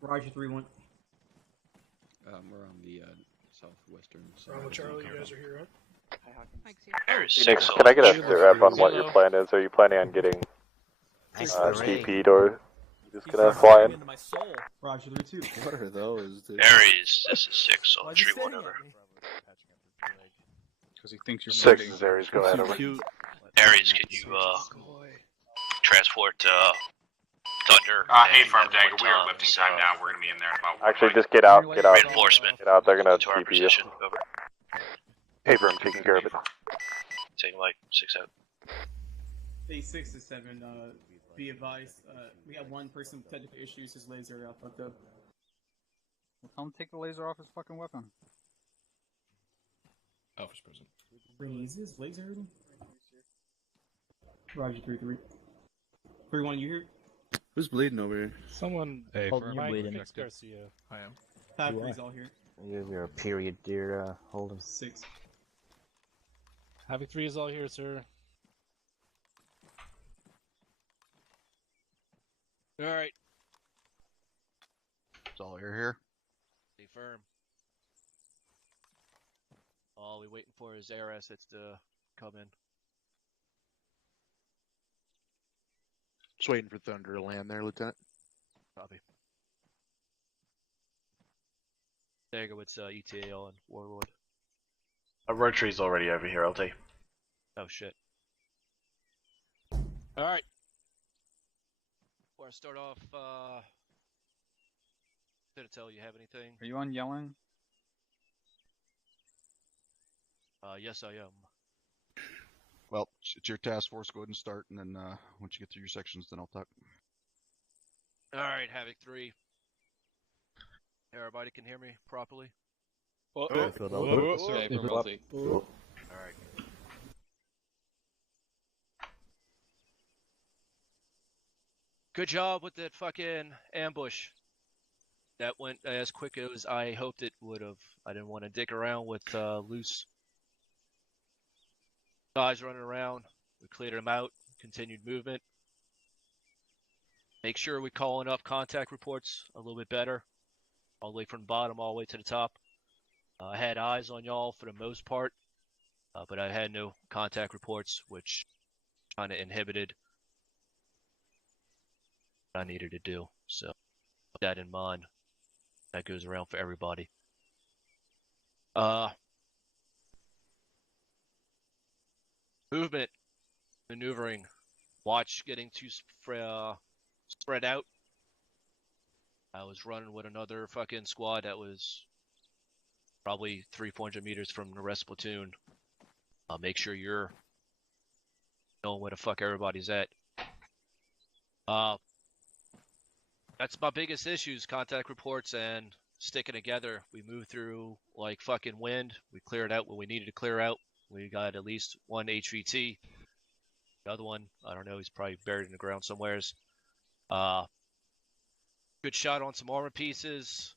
Roger 3-1. We're on the southwestern side. Bravo Charlie, you guys are here, right? Phoenix, can I get a rep on what your plan is? Are you planning on getting TP'd or you just gonna fly in? Roger 3-2. What are those, dude? Ares, this is 6 on tree 1 over. Because he thinks you're 6 is Ares, go ahead over. Ares, can you transport Thunder? Hey, Farm Dagger, we are lifting time now. We're gonna be in there in about. Actually, just get out, get out. Reinforcement. Get out, they're gonna To our TP you. position. Over. Abram taking care of it. Taking like 6 out. Phase 6 is 7. Be advised, we have one person with technical issues. His laser fucked up. Well, tell him to take the laser off his fucking weapon. Alpha's present. Is his laser hurting? Roger 3-3. 3-1, you here? Who's bleeding over here? Someone. Hey, Hold for Mike bleeding. Garcia. I am. Havoc 3's all here. You're a period, dear. Hold him. 6. Havoc 3 is all here, sir. Alright. That's all you're here. Stay firm. All we waiting for is air assets to come in. Just waiting for Thunder to land there, Lieutenant. Copy. Dagger, what's ETA on Warlord? A rotary's already over here, LT. Oh shit. Alright. Before I start off, did it tell you have anything? Are you on yelling? Yes I am. Well, it's your task force. Go ahead and start, and then once you get through your sections, then I'll talk. Alright, Havoc 3. Everybody can hear me properly? Alright. Good job with that fucking ambush. That went as quick as I hoped it would have. I didn't want to dick around with loose guys running around. We cleared them out, continued movement. Make sure we call enough contact reports a little bit better, all the way from the bottom all the way to the top. I had eyes on y'all for the most part, but I had no contact reports, which kind of inhibited what I needed to do. So keep that in mind. That goes around for everybody. Movement, maneuvering, watch getting too spread out. I was running with another fucking squad that was probably 300-400 meters from the rest platoon. Make sure you're knowing where the fuck everybody's at. That's my biggest issues, contact reports and sticking together. We moved through like fucking wind. We cleared out what we needed to clear out. We got at least one HVT. The other one, I don't know, he's probably buried in the ground somewheres. Good shot on some armor pieces.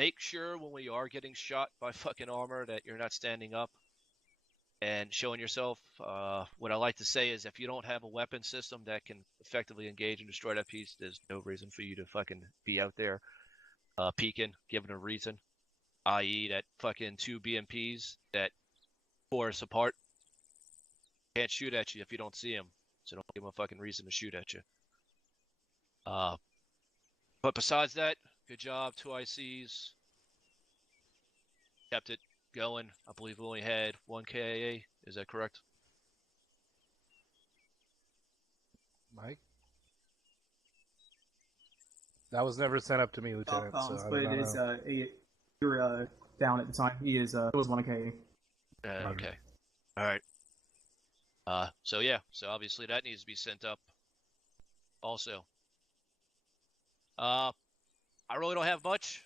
Make sure when we are getting shot by fucking armor that you're not standing up and showing yourself. What I like to say is if you don't have a weapon system that can effectively engage and destroy that piece, there's no reason for you to fucking be out there peeking, giving a reason. I.e. that fucking 2 BMPs that tore us apart can't shoot at you if you don't see them, so don't give them a fucking reason to shoot at you. But besides that, good job, 2 ICs. Kept it going. I believe we only had 1 KIA. Is that correct? Mike? That was never sent up to me, Lieutenant. So but it is, you were down at the time. He is, it was 1K. Okay. Alright. So yeah, so obviously that needs to be sent up also. I really don't have much.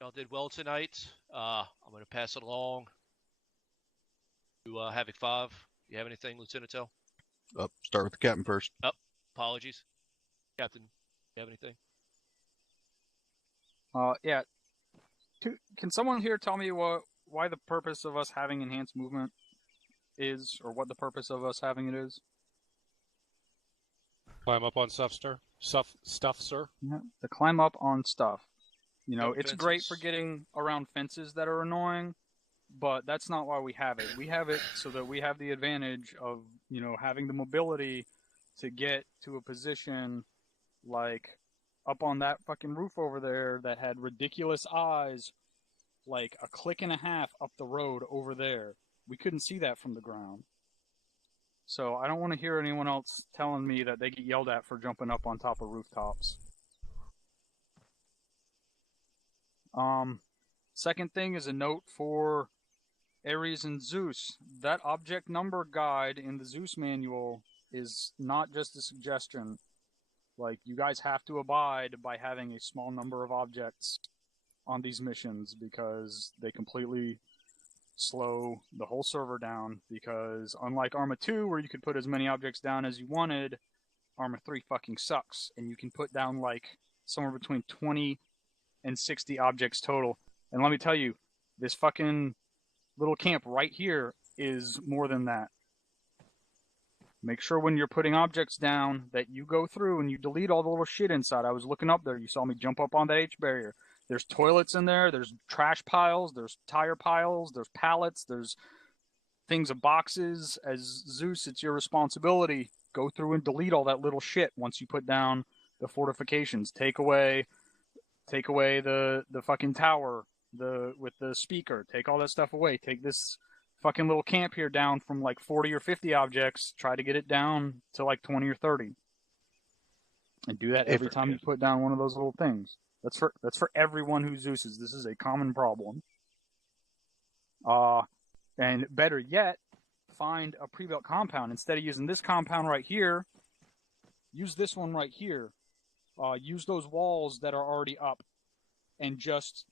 Y'all did well tonight. I'm going to pass it along to Havoc 5. You have anything, Lieutenant Tell? Start with the captain first. Apologies. Captain, you have anything? Yeah. Can someone here tell me why the purpose of us having enhanced movement is, or what the purpose of us having it is? Climb up on stuff, sir. Stuff, sir. Yeah, to climb up on stuff. You know, it's fences. great for getting around fences that are annoying, but that's not why we have it. We have it so that we have the advantage of, you know, having the mobility to get to a position like up on that fucking roof over there that had ridiculous eyes, like a click and a half up the road over there. We couldn't see that from the ground. So I don't want to hear anyone else telling me that they get yelled at for jumping up on top of rooftops. Second thing is a note for Ares and Zeus. That object number guide in the Zeus manual is not just a suggestion. Like, you guys have to abide by having a small number of objects on these missions because they completely slow the whole server down, because unlike Arma2 where you could put as many objects down as you wanted, Arma3 fucking sucks, and you can put down like somewhere between 20 and 60 objects total. And let me tell you, this fucking little camp right here is more than that. Make sure when you're putting objects down that you go through and you delete all the little shit inside. I was looking up there, you saw me jump up on that H barrier. There's toilets in there, there's trash piles, there's tire piles, there's pallets, there's things of boxes. As Zeus, it's your responsibility. Go through and delete all that little shit once you put down the fortifications. Take away the fucking tower, the speaker. Take all that stuff away. Take this fucking little camp here down from like 40 or 50 objects. Try to get it down to like 20 or 30. And do that every time you put down one of those little things. That's for everyone who Zeus's. This is a common problem. And better yet, find a pre-built compound. Instead of using this compound right here, use this one right here. Use those walls that are already up, and just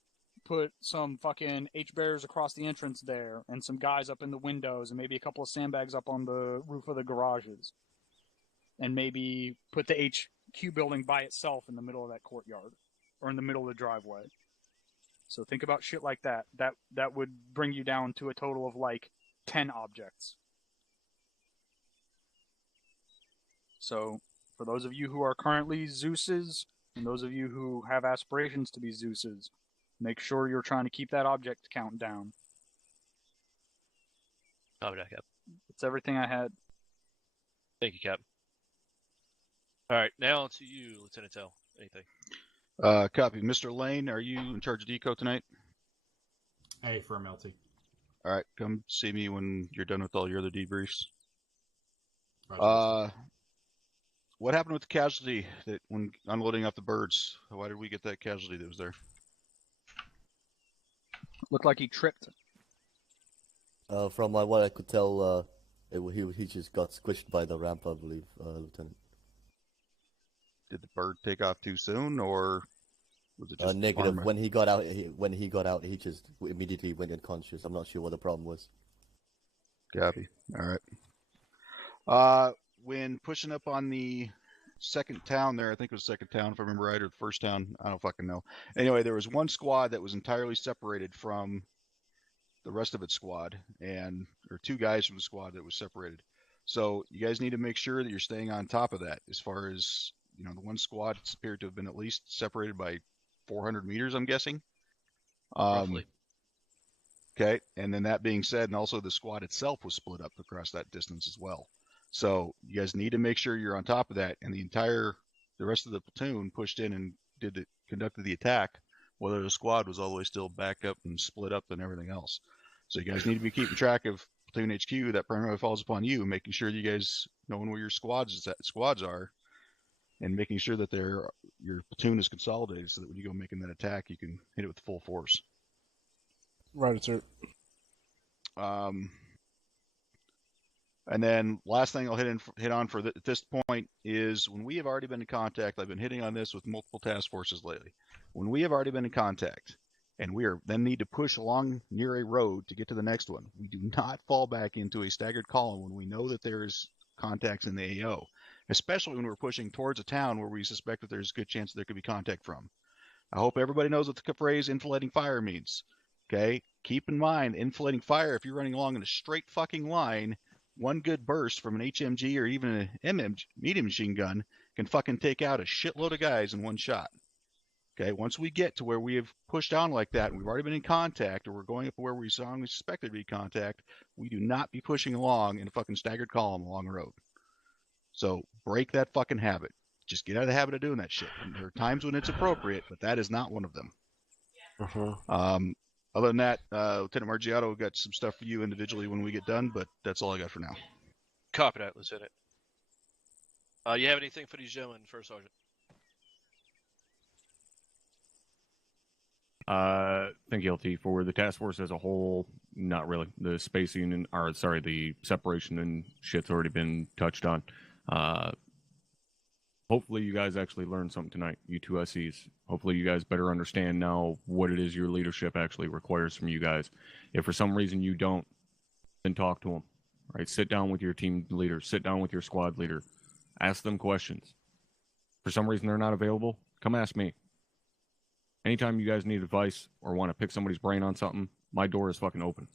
put some fucking H-bearers across the entrance there, and some guys up in the windows, and maybe a couple of sandbags up on the roof of the garages. And maybe put the HQ building by itself in the middle of that courtyard, or in the middle of the driveway. So think about shit like that. That would bring you down to a total of like 10 objects. So, for those of you who are currently Zeus's, and those of you who have aspirations to be Zeus's, make sure you're trying to keep that object count down. Copy that, Cap. That's everything I had. Thank you, Cap. Alright, now on to you, Lieutenant Tell. Anything? Copy. Mr. Lane, are you in charge of deco tonight? Hey, firm LT. Alright, come see me when you're done with all your other debriefs. What happened with the casualty that when unloading off the birds? Why did we get that casualty that was there? Looked like he tripped. From what I could tell, he just got squished by the ramp, I believe, Lieutenant. Did the bird take off too soon, or was it just negative? armor? When he got out, he just immediately went unconscious. I'm not sure what the problem was. Copy. All right. When pushing up on the second town there, I think it was the second town, if I remember right, or the first town, I don't fucking know. Anyway, there was one squad that was entirely separated from the rest of its squad, or two guys from the squad that was separated. So you guys need to make sure that you're staying on top of that. As far as, the one squad appeared to have been at least separated by 400 meters, I'm guessing. Roughly. Okay, and then that being said, and also the squad itself was split up across that distance as well. So you guys need to make sure you're on top of that, and the rest of the platoon pushed in and conducted the attack, whether the squad was all the way still back up and split up and everything else. So you guys need to be keeping track of platoon HQ. That primarily falls upon you, making sure you guys knowing where your squads are, and making sure that your platoon is consolidated so that when you go making that attack, you can hit it with full force. Right, sir. And then last thing I'll hit on at this point is when we have already been in contact. I've been hitting on this with multiple task forces lately. When we have already been in contact, and we then need to push along near a road to get to the next one, we do not fall back into a staggered column when we know that there is contacts in the AO, especially when we're pushing towards a town where we suspect that there's a good chance that there could be contact from. I hope everybody knows what the phrase "infilating fire" means. Okay? Keep in mind, infilating fire, if you're running along in a straight fucking line, one good burst from an HMG or even an medium machine gun can fucking take out a shitload of guys in one shot. Okay, once we get to where we have pushed on like that, and we've already been in contact, or we're going up where we strongly suspect there to be contact, we do not be pushing along in a fucking staggered column along the road. So break that fucking habit. Just get out of the habit of doing that shit. And there are times when it's appropriate, but that is not one of them. Other than that, Lieutenant Margiotto got some stuff for you individually when we get done, but that's all I got for now. Copy that, Lieutenant. You have anything for these gentlemen, First Sergeant? Thank you, LT. For the task force as a whole, not really. The spacing the separation and shit's already been touched on. Hopefully you guys actually learned something tonight, you two SEs. Hopefully you guys better understand now what it is your leadership actually requires from you guys. If for some reason you don't, then talk to them. Right? Sit down with your team leader. Sit down with your squad leader. Ask them questions. For some reason they're not available, come ask me. Anytime you guys need advice or want to pick somebody's brain on something, my door is fucking open.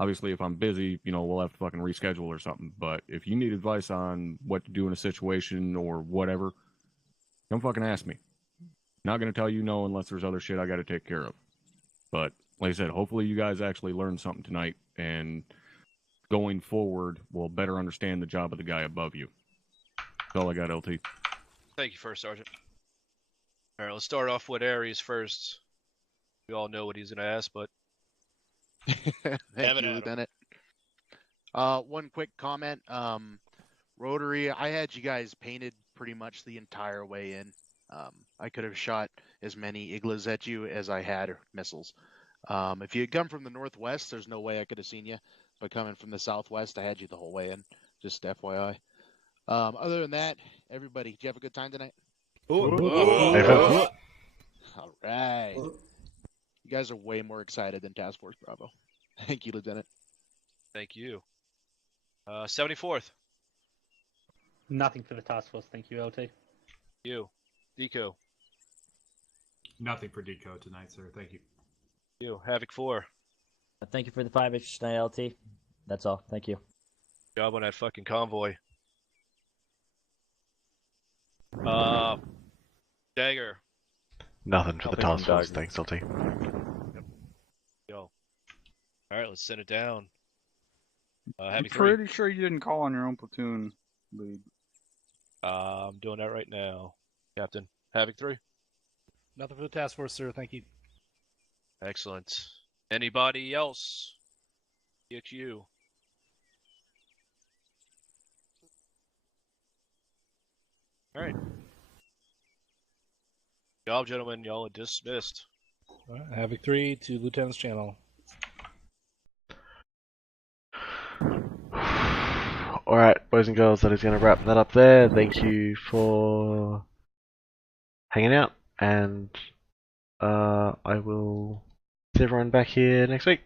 Obviously, if I'm busy, we'll have to fucking reschedule or something. But if you need advice on what to do in a situation or whatever, come fucking ask me. Not going to tell you no unless there's other shit I got to take care of. But like I said, hopefully you guys actually learned something tonight, and going forward, we'll better understand the job of the guy above you. That's all I got, LT. Thank you, First Sergeant. All right, let's start off with Ares first. We all know what he's gonna ask, but Thank you, Lieutenant. One quick comment. Rotary, I had you guys painted pretty much the entire way in. I could have shot as many iglas at you as I had missiles. If you had come from the northwest, there's no way I could have seen you. But coming from the southwest, I had you the whole way in. Just FYI. Other than that, everybody, did you have a good time tonight? All right. You guys are way more excited than Task Force Bravo. Thank you, Lieutenant. thank you. 74th. Nothing for the task force, thank you, LT. You. Deco. Nothing for Deco tonight, sir. Thank you. You. Havoc 4. Thank you for the 5-inch tonight, LT. That's all. Thank you. Good job on that fucking convoy. Dagger. Nothing for the task force, thanks, LT. Yo. Alright, let's send it down. I'm Havoc 3. pretty sure you didn't call on your own platoon lead. I'm doing that right now, Captain. Havoc 3. Nothing for the task force, sir. Thank you. Excellent. Anybody else? EXU. Alright. Good job, gentlemen. Y'all are dismissed. Havoc 3 to Lieutenant's channel. Alright, boys and girls, that is going to wrap that up there. Thank you for hanging out, and I will see everyone back here next week.